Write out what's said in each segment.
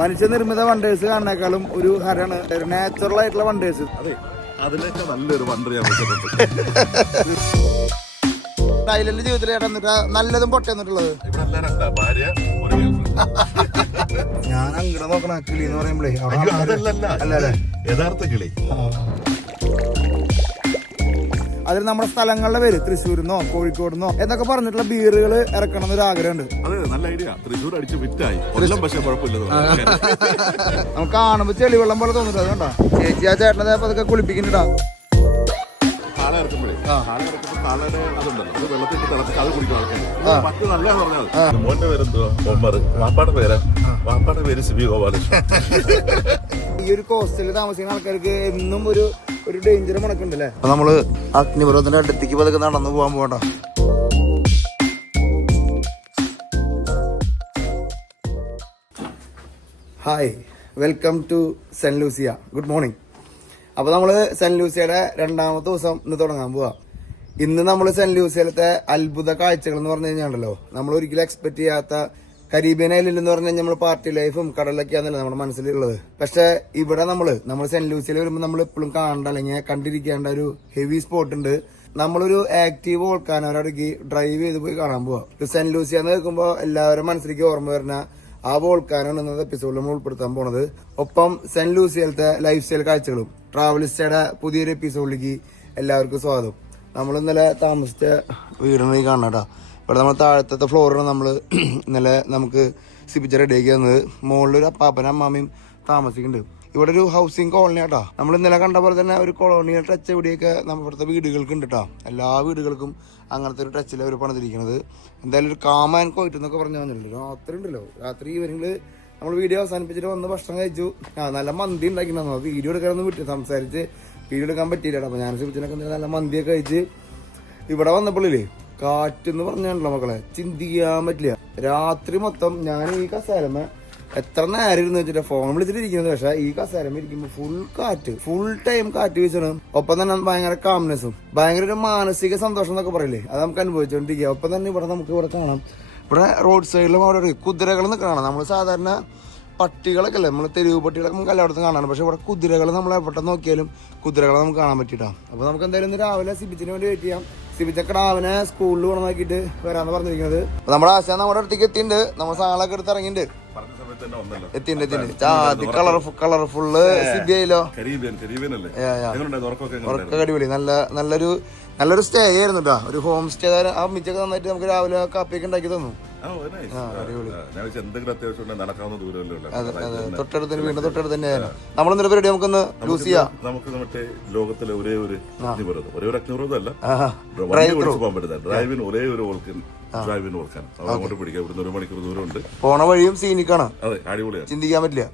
മനുഷ്യനിർമ്മിത wonders കാണുന്നേക്കാളും ഒരു ഹരാണ് natural ആയിട്ടുള്ള wonders. അതെ, അതിലേക്ക് നല്ലൊരു വണ്ടർ ഞാൻ വെച്ചിട്ടുണ്ട്. ഐലൻഡ് ജീവിതത്തിൽ ചേട്ടാ നല്ലതും പൊട്ടയെന്നിട്ടുള്ളത് ഇവിടെ എല്ലാവരും ഭാര്യ ഒരു ഞാൻ അങ്ങോട്ട് നോക്കണ കിളി എന്ന് പറയുമ്പോഴേ അതല്ലല്ലേ യഥാർത്ഥ കിളി. അതിൽ നമ്മുടെ സ്ഥലങ്ങളുടെ പേര് തൃശ്ശൂരിന്നോ കോഴിക്കോടിന്നോ എന്നൊക്കെ പറഞ്ഞിട്ടുള്ള ബീറുകൾ ഇറക്കണം എന്നൊരു ആഗ്രഹമുണ്ട്. അതെ, നല്ല ഐഡിയ. തൃശ്ശൂർ അടിച്ച് വിറ്റായി, പക്ഷെ കുഴപ്പമില്ല. നമുക്ക് കാണുമ്പോ ചെളിവെള്ളം പോലെ തോന്നിട്ട് അതുകൊണ്ടാ ചേച്ചി ആ ചേട്ടനെ അതൊക്കെ കുളിപ്പിക്കുന്നുണ്ടാ. കാള ഇറക്കുമ്പോഴേ കാളയുടെ അതുണ്ടല്ലോ, അത് വെള്ളത്തിൽ തിളച്ചിട്ട് അത് കുടിക്കും ആൾക്കാർ. മറ്റു നല്ല പറഞ്ഞാൽ മോന്റെ പേരെന്തോ ഒമ്മർ, വാപ്പാടെ പേര് സിബി ഗോപാലകൃഷ്ണൻ. ഈ ഒരു കോസ്റ്റലിൽ താമസിക്കുന്ന ആൾക്കാർക്ക് എന്നും ഒരു ഡേഞ്ചർ മണക്കുണ്ടല്ലേ. അപ്പൊ നമ്മള് അഗ്നിപർവ്വതത്തിന്റെ അടുത്തേക്ക് പതുക്കെ നടന്നു പോകാൻ പോകണ്ട. Hi, welcome to Saint Lucia. Good morning. അപ്പൊ നമ്മള് സെന്റ് ലൂസിയയുടെ രണ്ടാമത്തെ ദിവസം ഇന്ന് തുടങ്ങാൻ പോവാ. ഇന്ന് നമ്മൾ സെന്റ് ലൂസിയയിലത്തെ അത്ഭുത കാഴ്ചകൾ എന്ന് പറഞ്ഞു കഴിഞ്ഞാണല്ലോ, നമ്മൾ ഒരിക്കലും എക്സ്പെക്ട് ചെയ്യാത്ത കരീബിയൻ ഐലൻഡ് എന്ന് പറഞ്ഞു കഴിഞ്ഞാൽ നമ്മൾ പാർട്ടി ലൈഫും കടലൊക്കെയാണല്ലോ നമ്മുടെ മനസ്സിലുള്ളത്. പക്ഷെ ഇവിടെ നമ്മൾ സെന്റ് ലൂസിയയിൽ വരുമ്പോൾ നമ്മൾ എപ്പോഴും കാണേണ്ട അല്ലെങ്കിൽ കണ്ടിരിക്കേണ്ട ഒരു ഹെവി സ്പോട്ട് ഉണ്ട്. നമ്മളൊരു ആക്റ്റീവ് വോൾക്കാനോടക്കി ഡ്രൈവ് ചെയ്ത് പോയി കാണാൻ പോവാ. സെന്റ് ലൂസിയ എന്ന് കേൾക്കുമ്പോൾ എല്ലാവരും മനസ്സിലേക്ക് ഓർമ്മ വരുന്ന ആ വോൾക്കാനാണ് ഇന്നത്തെ എപ്പിസോഡിൽ നമ്മൾ ഉൾപ്പെടുത്താൻ പോണത്. ഒപ്പം സെന്റ് ലൂസിയയിലത്തെ ലൈഫ് സ്റ്റൈൽ കാഴ്ചകളും ട്രാവലിസ്റ്റയുടെ പുതിയൊരു എപ്പിസോഡിലേക്ക് എല്ലാവർക്കും സ്വാഗതം. നമ്മൾ ഇന്നലെ താമസിച്ച വീടിന് കാണാം കേട്ടോ. ഇവിടെ നമ്മൾ താഴത്തെ ഫ്ലോറിലാണ് നമ്മൾ ഇന്നലെ നമുക്ക് സിപിച്ച റെഡിയാക്കി തന്നത്. മുകളിലൊരു അപ്പാപ്പനും അമ്മാമ്മയും താമസിക്കുന്നുണ്ട്. ഇവിടെ ഒരു ഹൗസിംഗ് കോളനി കേട്ടോ. നമ്മൾ ഇന്നലെ കണ്ട പോലെ തന്നെ ഒരു കൊളോണിയൽ ടച്ച് എവിടെയൊക്കെ നമ്മുടെ ഇവിടുത്തെ വീടുകൾക്ക് ഉണ്ട് കേട്ടോ. എല്ലാ വീടുകൾക്കും അങ്ങനത്തെ ഒരു ടച്ചിൽ അവർ പണിതിരിക്കുന്നത്. എന്തായാലും ഒരു കാം ആൻഡ് കോയിട്ട് എന്നൊക്കെ പറഞ്ഞു വന്നിട്ടുണ്ട്. രാത്രി ഉണ്ടല്ലോ, രാത്രി ഈവനിങ്ങിൽ നമ്മൾ വീഡിയോ അവസാനിപ്പിച്ചിട്ട് വന്ന് ഭക്ഷണം കഴിച്ചു. നല്ല മന്തി ഉണ്ടാക്കിയിട്ടുണ്ടായിരുന്നു. വീഡിയോ എടുക്കാനൊന്നും വിട്ടു, സംസാരിച്ച് വീഡിയോ എടുക്കാൻ പറ്റിയില്ല. അപ്പോൾ ഞാൻ സിപിച്ചിനൊക്കെ നല്ല മന്തിയൊക്കെ കഴിച്ച് ഇവിടെ വന്നപ്പോഴില്ലേ കാറ്റെന്ന് പറഞ്ഞാണല്ലോ മക്കളെ, ചിന്തിക്കാൻ പറ്റില്ല. രാത്രി മൊത്തം ഞാൻ ഈ കസേരമ എത്ര നേരം ഇരുന്ന് വെച്ചിട്ട് ഫോൺ വിളിച്ചിട്ടിരിക്കുന്നത്. പക്ഷെ ഈ കസേരമ ഇരിക്കുമ്പോൾ ഫുൾ ടൈം കാറ്റ് വീശണം. ഒപ്പം തന്നെ ഭയങ്കര കാംനെസ്സും ഭയങ്കര ഒരു മാനസിക സന്തോഷം എന്നൊക്കെ പറയില്ലേ, അത് നമുക്ക് അനുഭവിച്ചുകൊണ്ടിരിക്കുക. ഒപ്പം തന്നെ ഇവിടെ നമുക്ക് ഇവിടെ കാണാം, ഇവിടെ റോഡ് സൈഡിലും അവിടെ കുതിരകൾ നിൽക്കണം. നമ്മൾ സാധാരണ പട്ടികളൊക്കെ അല്ലേ, നമ്മൾ തെരുവ് പട്ടികളൊക്കെ നമുക്ക് എല്ലായിടത്തും കാണാം. പക്ഷെ ഇവിടെ കുതിരകൾ നമ്മൾ എവിടെ നോക്കിയാലും കുതിരകളെ നമുക്ക് കാണാൻ പറ്റിയിട്ടാ. അപ്പോൾ നമുക്ക് എന്തായാലും ഇന്ന് രാവിലെ സിബിച്ചിന് വേണ്ടി വെയിറ്റ് ചെയ്യാം. സിബിച്ചൊക്കെ രാവിലെ സ്കൂളിൽ കൊണ്ടുവന്നാക്കിയിട്ട് വരാന്ന് പറഞ്ഞിരിക്കുന്നത്. അപ്പോൾ നമ്മുടെ ആശാൻ നമ്മുടെ അടുത്തേക്ക് എത്തിയിട്ടുണ്ട്. നമ്മൾ സാധനങ്ങളൊക്കെ എടുത്ത് ഇറങ്ങിയിട്ടുണ്ട്. എത്തിണ്ട് ചാതി കളർഫുള്ള് സിബി ആയില്ലോ. ഉറക്കം അടിപൊളി. നല്ലൊരു സ്റ്റേ ആയിരുന്നു കേട്ടോ. ഒരു ഹോം സ്റ്റേ. ആ മിച്ചൊക്കെ നന്നായിട്ട് നമുക്ക് രാവിലെ കാപ്പിയൊക്കെ ഉണ്ടാക്കി തന്നു. തൊട്ടടുത്ത് വീണ്ടും തൊട്ടടുത്ത് തന്നെയായിരുന്നു. നമ്മളൊന്നും പരിപാടി നമുക്കൊന്ന് ലൂസ് ചെയ്യാം. നമുക്ക് മറ്റേ ലോകത്തിലെ ഒരേ ഒരു അഗ്നിപർവ്വതം അല്ല, ഡ്രൈവിന് ഒരേ ഒരു ഡ്രൈവിന് വോൾക്കാൻ അങ്ങോട്ട് പിടിക്കാം. ഇവിടുന്ന് 1 മണിക്കൂർ ദൂരമുണ്ട്. പോണ വഴിയും സീനിക്കാണ്. അതെ, അടിപൊളിയാണ്, ചിന്തിക്കാൻ പറ്റില്ല.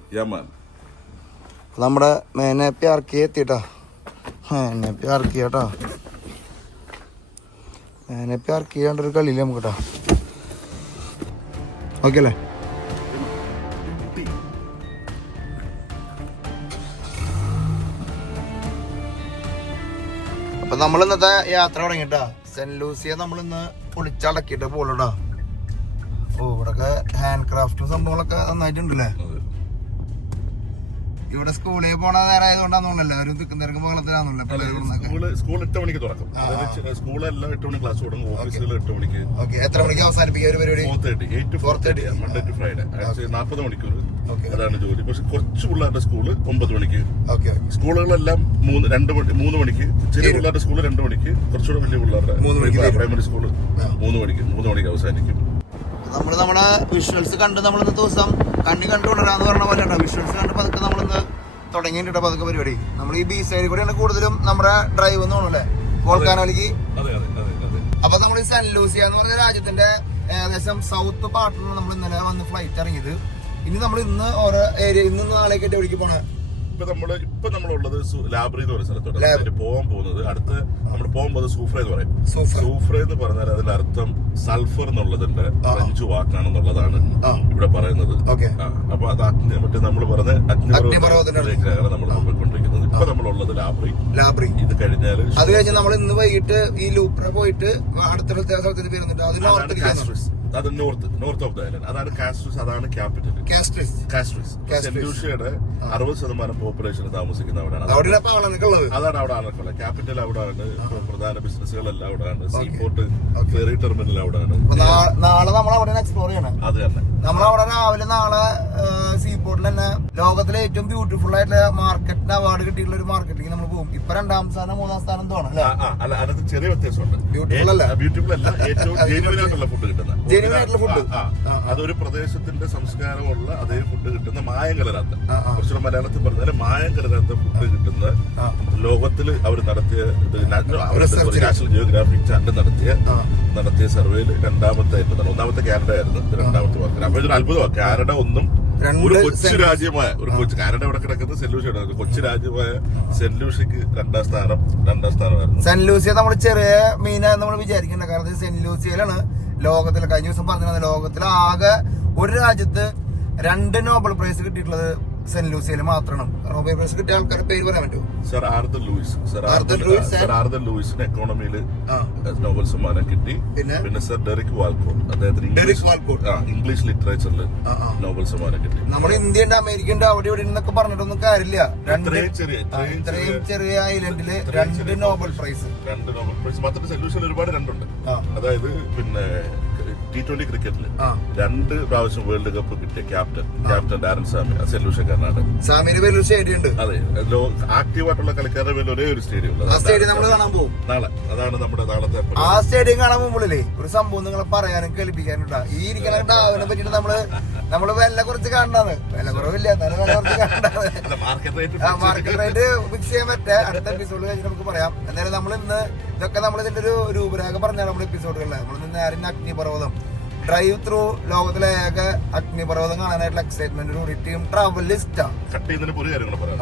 നമ്മുടെ മേനെ പ്യാർക്കി എത്തിട്ടാ. മേനെ പ്യാർക്കി കേട്ടോ. മേനെ പ്യാർക്കി ചെയ്യാണ്ടൊരു കളിയില്ല നമുക്ക് കേട്ടോ. ഓക്കെ അല്ലേ? അപ്പൊ നമ്മൾ ഇന്നത്തെ യാത്ര തുടങ്ങിട്ടാ. സെന്റ് ലൂസിയ നമ്മളിന്ന് പൊളിച്ചടക്കിട്ട് പോലൂടാ. ഓ, ഇവിടൊക്കെ ഹാൻഡ് ക്രാഫ്റ്റും സംഭവങ്ങളൊക്കെ നന്നായിട്ടുണ്ടല്ലേ. ഇവിടെ സ്കൂളിൽ പോണ നേരമായതുകൊണ്ടാണെന്നുള്ളല്ലോ ഒരു തിരക്കും ബഹളത്തിലാണെന്നുള്ള സ്കൂൾ 8 മണിക്ക് തുറക്കും. സ്കൂളെല്ലാം 8 മണി ക്ലാസ് തുടങ്ങും. ഓഫീസുകൾ 8 മണിക്ക്. എത്ര മണിക്ക് അവസാനിപ്പിക്കുക ഒരു പരിപാടി? 4:30 മൺഡേ ടു ഫ്രൈഡേ. 40 മണിക്കൂർ അതാണ് ജോലി. പക്ഷെ കുറച്ച് പിള്ളേരുടെ സ്കൂള് 9 മണിക്ക്. സ്കൂളുകളെല്ലാം 3 മണിക്ക്. ചെറിയ പിള്ളേരുടെ സ്കൂള് 2 മണിക്ക്. കുറച്ചുകൂടെ വലിയ പിള്ളേരുടെ പ്രൈമറി സ്കൂള് 3 മണിക്ക് അവസാനിക്കും. നമ്മള് നമ്മുടെ വിഷ്വൽസ് കണ്ട് നമ്മളിന്ന് ദിവസം കണ്ടുകൊണ്ടിരാന്ന് പറഞ്ഞ പോലെ വിഷ്വൽസ് കണ്ട് പതുക്കെ നമ്മളിന്ന് തുടങ്ങിയിട്ടുണ്ട് പതുക്കെ പരിപാടി. നമ്മൾ ഈ ബീച്ച് സൈഡിൽ കൂടെയാണ് കൂടുതലും നമ്മുടെ ഡ്രൈവ് എന്ന് തോന്നുന്നല്ലേ വോൾക്കാനോയിലേക്ക്. അപ്പൊ നമ്മൾ ഈ സെന്റ് ലൂസിയ എന്ന് പറഞ്ഞ രാജ്യത്തിന്റെ ഏകദേശം സൗത്ത് പാർട്ടിലാണ് നമ്മൾ ഇന്നലെ വന്ന് ഫ്ലൈറ്റ് ഇറങ്ങിയത്. ഇനി നമ്മൾ ഇന്ന് ഓരോ ഏരിയ ഇന്ന് നാളേക്കായിട്ട് എവിടേക്ക് പോണേ? ഇപ്പൊ നമ്മളുള്ളത് ലാബ്രി എന്ന് പറയുന്ന സ്ഥലത്തോട്ട് പോകാൻ പോകുന്നത്. അടുത്ത് നമ്മൾ പോകാൻ പോകുന്നത് സൂഫ്ര എന്ന് പറയും. സൂഫ്ര എന്ന് പറഞ്ഞാൽ അതിന്റെ അർത്ഥം സൾഫർ എന്നുള്ളതിന്റെ ഫ്രഞ്ച് വാക്കാണെന്നുള്ളതാണ് ഇവിടെ പറയുന്നത്. അപ്പൊ അത് മറ്റേ നമ്മൾ പറഞ്ഞ അഗ്നിപർവ്വതത്തിലേക്കാണ് നമ്മൾ പോയിക്കൊണ്ടിരിക്കുന്നത്. ഇപ്പൊ നമ്മളുള്ളത് ലാബ്രി. ഇത് കഴിഞ്ഞാൽ അത് കഴിഞ്ഞ് നമ്മൾ ഇന്ന് വൈകിട്ട് ഈ ലൂപ്ര പോയിട്ട് അടുത്ത സ്ഥലത്തിന് പേരുന്നുണ്ട്. അത് നോർത്ത് ഓഫ് ദ ഐലൻഡ്. അതാണ് കാസ്ട്രിസ്, അതാണ് ക്യാപിറ്റൽ. കാസ്ട്രിസ് സെന്റ് ലൂഷ്യയുടെ 60% പോപ്പുലേഷൻ താമസിക്കുന്ന അവിടെയാണ്. അതാണ് അവിടെ ആളുകൾ. ക്യാപിറ്റൽ അവിടെയാണ്, പ്രധാന ബിസിനസ്സുകളെല്ലാം അവിടെയാണ്, സീപോർട്ട് ഫെറി ടെർമിനൽ അവിടെയാണ്. നാളെ നമ്മൾ അവിടെ എക്സ്പ്ലോർ ചെയ്യണം. അത് തന്നെ. നമ്മളവിടെ രാവിലെ നാളെ സീപോർട്ടിൽ തന്നെ ലോകത്തിലെ ഏറ്റവും ബ്യൂട്ടിഫുൾ ആയിട്ടുള്ള മാർക്കറ്റിന് അവാർഡ് കിട്ടിയിട്ടുള്ള ഒരു മാർക്കറ്റിലേക്ക് നമ്മൾ പോകും. ഇപ്പൊ 2ാം സ്ഥാനം 3ാം സ്ഥാനം തോന്നുന്നു അല്ലേ? അല്ല, അതിനകത്ത് ചെറിയ വ്യത്യാസമുണ്ട്. ബ്യൂട്ടിഫുൾ അല്ല, ഏറ്റവും ജെന്യുവൻ ആയിട്ടുള്ള ഫുഡ് കിട്ടുന്ന, അതൊരു പ്രദേശത്തിന്റെ സംസ്കാരമുള്ള അതേ ഫുഡ് കിട്ടുന്ന, മായം കലരാത്ത, കുറച്ചുകൂടെ മലയാളത്തിൽ പറഞ്ഞാൽ മായം കലരാത്ത ഫുഡ് കിട്ടുന്ന, ലോകത്തിൽ അവർ നടത്തിയ നാഷണൽ ജിയോഗ്രാഫിക് ചാനൽ നടത്തിയ സർവേയിൽ 2ാമത്തെ, 1ാമത്തെ കാനഡ ആയിരുന്നു, 2ാമത്തെ വാക്ക്. അപ്പൊ ഇതൊരു അത്ഭുതമാണ്. കാനഡ ഒന്നും ഒരു കൊച്ചു രാജ്യമായ കാനഡ ഇവിടെ കിടക്കുന്ന സെന്റ് ലൂസിയാണ്. കൊച്ചു രാജ്യമായ സെന്റ് ലൂസിക്ക് 2ാം സ്ഥാനമായിരുന്നു. സെന്റ് ലൂസിയ നമ്മൾ ചെറിയ മീനാന്ന് നമ്മൾ വിചാരിക്കണ്ട. കാരണം സെന്റ് ലൂസിയയിലാണ് ലോകത്തിലെ, കഴിഞ്ഞ ദിവസം പറഞ്ഞത്, ലോകത്തിലെ ആകെ ഒരു രാജ്യത്ത് 2 നോബൽ പ്രൈസ് കിട്ടിയിട്ടുള്ളത് സെന്റ് ലൂസിയയിൽ മാത്രമാണ്. നോബൽ പ്രൈസ് കിട്ടിയ ആൾക്കാരുടെ പേര് പറയാൻ പറ്റുമോ? സർ ആർതർ ലൂയിസിന് എക്കോണമിയിൽ നോബൽ സമ്മാനം കിട്ടി. പിന്നെ സർ ഡെറിക് വാൾക്കോട്ട്, അദ്ദേഹത്തിന് ഇംഗ്ലീഷ് ലിറ്ററേച്ചറിൽ നോബൽ സമ്മാനം കിട്ടി. നമ്മുടെ ഇന്ത്യ ഉണ്ട്, അമേരിക്ക ഉണ്ട്, അവിടെ ഇവിടെ നിന്നൊക്കെ പറഞ്ഞിട്ടൊന്നും കാര്യമില്ല. ഇത്രയും ചെറിയ ഐലൻഡില് 2 നോബൽ പ്രൈസ്. മാത്രമല്ല സെന്റ് ലൂസിയയിൽ ഒരുപാട് 2 ഉണ്ട്. അതായത് പിന്നെ T20 ക്രിക്കറ്റിൽ 2 പ്രാവശ്യം വേൾഡ് കപ്പ് കിട്ടിയ ക്യാപ്റ്റൻ ഡാരൻ സാമി, സെന്റ് ലൂഷ്യക്കാരനാണ്. സാമിയുടെ പേരിൽ സ്റ്റേഡിയം ഉണ്ട്. അതെ, ആക്റ്റീവായിട്ടുള്ള കളിക്കാരുടെ പേരിൽ ഒരേ ഒരു സ്റ്റേഡിയം ഉണ്ട്. ആ സ്റ്റേഡിയം നമ്മൾ കാണാൻ പോകും നാളെ. അതാണ് നമ്മുടെ നാളത്തെ. ആ സ്റ്റേഡിയം കാണാൻ പോകുമ്പോഴേ ഒരു സംഭവം നിങ്ങളെ പറയാനും കേൾപ്പിക്കാനുണ്ടാ. ഈ ഇരിക്കുന്ന ഡാവിനെ പറ്റിട്ട് നമ്മള് വില കുറച്ച് കാണണ്ടാന്ന്. വില കുറവില്ല, എന്നാലും വില കുറച്ച് കാണണ്ടാന്ന്. മാർക്കറ്റ് റേറ്റ് ഫിക്സ് ചെയ്യാൻ പറ്റേ അടുത്ത എപ്പിസോഡ് കഴിഞ്ഞിട്ട് നമുക്ക് പറയാം. എന്തായാലും നമ്മൾ ഇന്ന് ഇതൊക്കെ നമ്മൾ ഇതിന്റെ ഒരു രൂപരേഖ പറഞ്ഞാണ് നമ്മുടെ എപ്പിസോഡുകളിൽ. നമ്മൾ നേരെ അഗ്നിപർവ്വതം ഡ്രൈവ് ത്രൂ ലോകത്തിലെ ഏക അഗ്നിപർവ്വതം കാണാനായിട്ടുള്ള എക്സൈറ്റ്മെന്റ് കൂടി ട്രാവൽ ലിസ്റ്റാണ്. കട്ട് ചെയ്യുന്നതിന് ഒരു കാര്യം കൂടെ പറയാം.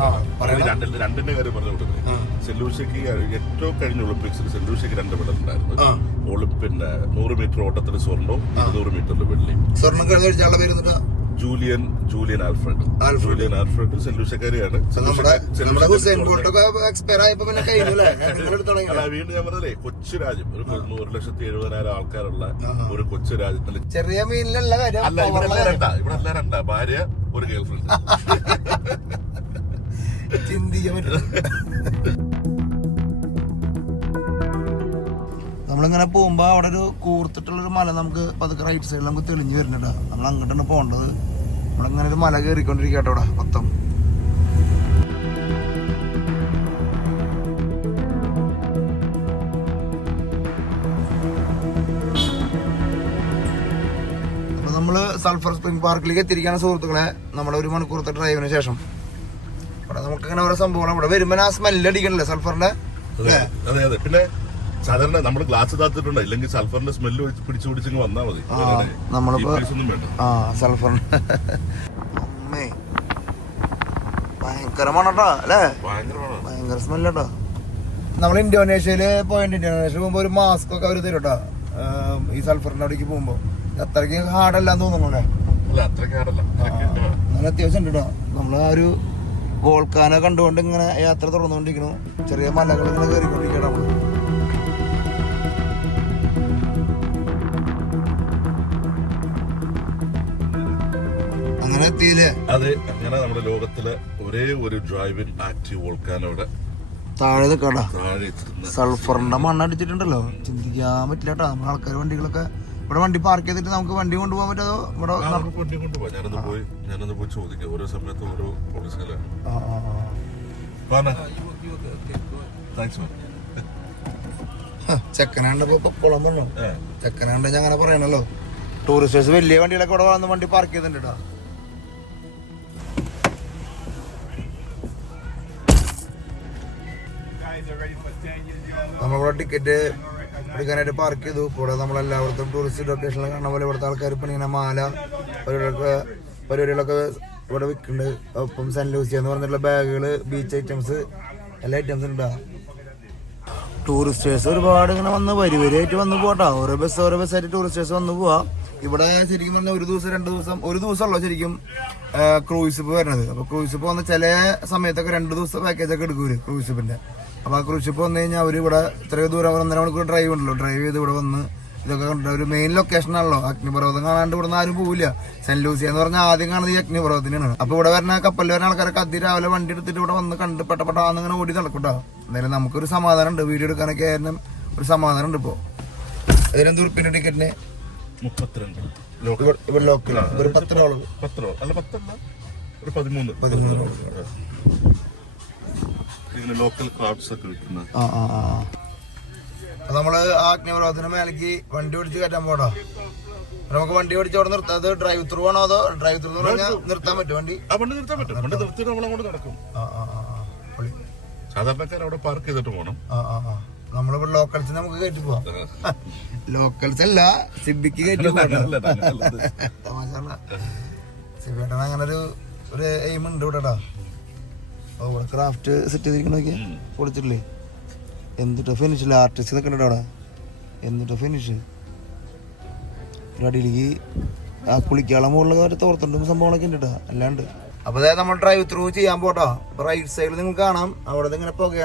രണ്ടിന്റെ കാര്യം പറഞ്ഞു കൊടുക്കുന്നത്, സെന്റ് ലൂഷ്യക്ക് ഏറ്റവും കഴിഞ്ഞ ഒളിമ്പിക്സിൽ സെന്റ് ലൂഷ്യക്ക് 2 മെഡൽ ഉണ്ടായിരുന്നു. പിന്നെ 100 മീറ്റർ ഓട്ടത്തിൽ സ്വർണ്ണവും 200 മീറ്ററിൽ വെള്ളിയും. സ്വർണ്ണം കഴിഞ്ഞ പേര് ജൂലിയൻ ആൽഫ്രഡ് സെന്റ് ലൂഷ്യക്കാരിയാണ്. വീണ്ടും ഞാൻ പറഞ്ഞേ, കൊച്ചു രാജ്യം, ഒരു 1,70,000 ആൾക്കാരുള്ള ഒരു കൊച്ചു രാജ്യത്തിൽ ചെറിയ മീനിലല്ല കാര്യം. അല്ല, ഇവിടെ എല്ലാം 2 ഭാര്യ, ഒരു ഗേൾഫ്രണ്ട്. ചിന്തിക്കാൻ പറ്റില്ല. നമ്മളിങ്ങനെ പോകുമ്പോ അവിടെ ഒരു കൂർത്തിട്ടുള്ളൊരു മല നമുക്ക് പതുക്കെ റൈറ്റ് സൈഡിൽ നമുക്ക് തെളിഞ്ഞു വരുന്നുണ്ട്. നമ്മൾ അങ്ങോട്ടാണ് പോകേണ്ടത്. നമ്മളിങ്ങനെ ഒരു മല കയറിക്കൊണ്ടിരിക്കട്ടോ അവിടെ മൊത്തം. അപ്പൊ നമ്മള് സൾഫർ സ്പ്രിംഗ് പാർക്കിലേക്ക് എത്തിയിരിക്കുകയാണ് സുഹൃത്തുക്കളെ. നമ്മുടെ 1 മണിക്കൂറത്തെ ഡ്രൈവിന് ശേഷം ഇവിടെ നമുക്ക് ഇങ്ങനെ ഓരോ സംഭവങ്ങൾ ഇവിടെ വരുമ്പോ ആ സ്മെല്ല് അടിക്കണല്ലേ സൾഫറിന്റെ. അതെ. പിന്നെ സാധാരണ നമ്മൾ ഗ്ലാസ് താത്തിട്ടുണ്ട്, ഇല്ലെങ്കിൽ സൾഫറിന്റെ സ്മെല്ല് പിടിച്ചു പിടിച്ചെങ്കിൽ വന്നാ മതി. നമ്മളിപ്പോ സൾഫറിന്റെ അമ്മേ ഭയങ്കരമാണോ അല്ലേ? ഭയങ്കര സ്മെല്ലോ. നമ്മൾ ഇന്തോനേഷ്യയില് പോയിട്ട് ഇന്തോനേഷ്യ പോകുമ്പോ ഒരു മാസ്ക് ഒക്കെ അവര് തരും കേട്ടോ. ഈ സൾഫറിന്റെ അവിടേക്ക് പോകുമ്പോ അത്രയ്ക്ക് ഹാർഡല്ലാന്ന് തോന്നുന്നു അല്ലേ? നല്ല അത്യാവശ്യം ഉണ്ട് കേട്ടോ. നമ്മള് ആ ഒരു വോൾക്കാനെ കണ്ടുകൊണ്ട് ഇങ്ങനെ യാത്ര തുടർന്നുകൊണ്ടിരിക്കുന്നു. ചെറിയ മലകൾ ഇങ്ങനെ കയറിക്കൊണ്ടിരിക്കണം നമ്മള്. അതെ, അങ്ങനെ നമ്മുടെ ലോകത്തിലെ ഒരേ ഒരു ഡ്രൈവിൻ ആക്റ്റീവ് വോൾക്കാനോടെ താഴെ നിൽക്കടാ. സൾഫറിന്റെ മണ്ണടിച്ചിട്ടുണ്ടല്ലോ, ചിന്തിക്കാൻ പറ്റില്ല കേട്ടോ. നമ്മുടെ ആൾക്കാർ വണ്ടികളൊക്കെ ഇവിടെ വണ്ടി പാർക്ക് ചെയ്തിട്ട് നമുക്ക് വണ്ടി കൊണ്ടുപോകാൻ പറ്റുമോ? ഇവിടെ വണ്ടി കൊണ്ടുപോകാം. ഞാനൊന്ന് പോയി ചോദിക്കാം. ഓരോ സമയത്ത് ഓരോ പോളിസികളാണ്. ചെക്കനാണ്ടപ്പോ കുളം വന്നു. ചെക്കനാണ്ട് ഞാൻ അങ്ങനെ പറയണല്ലോ. ടൂറിസ്റ്റേഴ്സ് വലിയ വണ്ടികളൊക്കെ ഇവിടെ വന്ന് വണ്ടി പാർക്ക് ചെയ്തിട്ടുണ്ട് കേട്ടോ. നമ്മളിവിടെ ടിക്കറ്റ് എടുക്കാനായിട്ട് പാർക്ക് ചെയ്തു. ഇവിടെ നമ്മളെല്ലായിടത്തും ടൂറിസ്റ്റ് ലൊക്കേഷനിൽ കാണുന്ന പോലെ ഇവിടുത്തെ ആൾക്കാർ ഇപ്പം ഇങ്ങനെ മാല പരിപാടികളൊക്കെ ഇവിടെ വിൽക്കുന്നുണ്ട്. ഒപ്പം സെന്റ് ലൂസിയ എന്ന് പറഞ്ഞിട്ടുള്ള ബാഗുകൾ, ബീച്ച് ഐറ്റംസ്, എല്ലാ ഐറ്റംസും ഉണ്ടാകും. ടൂറിസ്റ്റേഴ്സ് ഒരുപാട് ഇങ്ങനെ വന്ന് വരിവരിയായിട്ട് വന്ന് പോട്ടാ. ഓരോ ബസ്സായിട്ട് ടൂറിസ്റ്റേഴ്സ് വന്ന് പോവാ. ഇവിടെ ശരിക്കും പറഞ്ഞാൽ 1 ദിവസം 2 ദിവസം 1 ദിവസമുള്ളൂ ശരിക്കും ക്രൂയിസ് ഷിപ്പ് വരുന്നത്. അപ്പോൾ ക്രൂയിസ് ഷിപ്പ് വന്ന ചില സമയത്തൊക്കെ 2 ദിവസം പാക്കേജൊക്കെ എടുക്കൂര് ക്രൂയിസ് ഷിപ്പിന്റെ. അപ്പോൾ ആ ക്രൂയിസ് ഷിപ്പ് വന്നു കഴിഞ്ഞാൽ അവർ ഇവിടെ ഇത്രയും ദൂരം 1.5 മണിക്കൂർ ഡ്രൈവ് ഉണ്ടല്ലോ, ഡ്രൈവ് ചെയ്ത് ഇവിടെ വന്ന് ഇതൊക്കെ കണ്ട ഒരു മെയിൻ ലൊക്കേഷൻ ആണല്ലോ. അഗ്നിപർവ്വതം കാണാണ്ട് ഇവിടെ നിന്ന് ആരും പോവില്ല. സെന്റ് ലൂസിയ എന്ന് പറഞ്ഞാൽ ആദ്യം കാണുന്നത് ഈ അഗ്നിപർവ്വതത്തിനാണ്. അപ്പൊ ഇവിടെ വരുന്ന കപ്പലിൽ വരുന്ന ആൾക്കാരൊക്കെ അതിരാവിലെ വണ്ടി എടുത്തിട്ട് ഇവിടെ വന്ന് കണ്ട് പെട്ടപ്പെട്ടാന്നിങ്ങനെ ഓടി നടക്കൂട്ടോ. എന്തായാലും നമുക്കൊരു സമാധാനം ഉണ്ട്, വീഡിയോ എടുക്കാനൊക്കെ ആയിരുന്നു ഒരു സമാധാനം ഉണ്ട്. ഇപ്പൊ 15 ഉറുപ്പിന്റെ ടിക്കറ്റിന് 32 ഇവിടെ ലോക്കൽ ഒരു 10 ഡോളർ. 10 അല്ല 10 അല്ല ഒരു 13 ഇതിന് ലോക്കൽ ക്രാഫ്റ്റ്സ് ഒക്കെ വിൽക്കുന്ന. നമ്മള് അഗ്നിപർവ്വതത്തിന് മേലേക്ക് വണ്ടി ഓടിച്ച് കയറ്റാൻ പോടാ. നമുക്ക് വണ്ടി ഓടിച്ച് അവിടെ നിർത്താം. അത് ഡ്രൈവ് ത്രൂ ആണോ അതോ ഡ്രൈവ് ത്രൂ പറഞ്ഞാൽ നിർത്താൻ പറ്റും വണ്ടി? വണ്ടി നിർത്താൻ പറ്റും. വണ്ടി നിർത്തിയിട്ട് നമ്മളങ്ങോട്ട് നടക്കും. സാധാരണക്കാർ അവിടെ പാർക്ക് ചെയ്തിട്ട് പോകണം. നമ്മളിവിടെ ലോക്കൽസ് നമുക്ക് കയറ്റി പോവാം. ലോക്കൽസ് അല്ല, സിബിക്ക് കയറ്റി പോകണം. സിബിയേട്ടൻ അങ്ങനെ ഒരു എയിം ഉണ്ട് ഇവിടെ. ഇവിടെ ക്രാഫ്റ്റ് സെറ്റ് ചെയ്തിരിക്കണ നോക്കിയാ പൊളിച്ചിട്ടില്ലേ? എന്തിട്ടാ ഫിനിഷില്ല, ആർട്ടിസ്റ്റ് ഒക്കെ ഉണ്ട് അവിടെ. എന്തിട്ടാ ഫിനിഷ് അടിയിലേക്ക് ആ കുളിക്കാനുള്ള മുകളിൽ തോർത്തുണ്ടും സംഭവങ്ങളൊക്കെ ഉണ്ട് കേട്ടോ, അല്ലാണ്ട്. അപ്പൊ അതായത് നമ്മൾ ഡ്രൈവ് ത്രൂ ചെയ്യാൻ പോട്ടോ. അപ്പൊ റൈറ്റ് സൈഡിൽ നിങ്ങൾക്ക് കാണാം അവിടെ ഇങ്ങനെ പുക.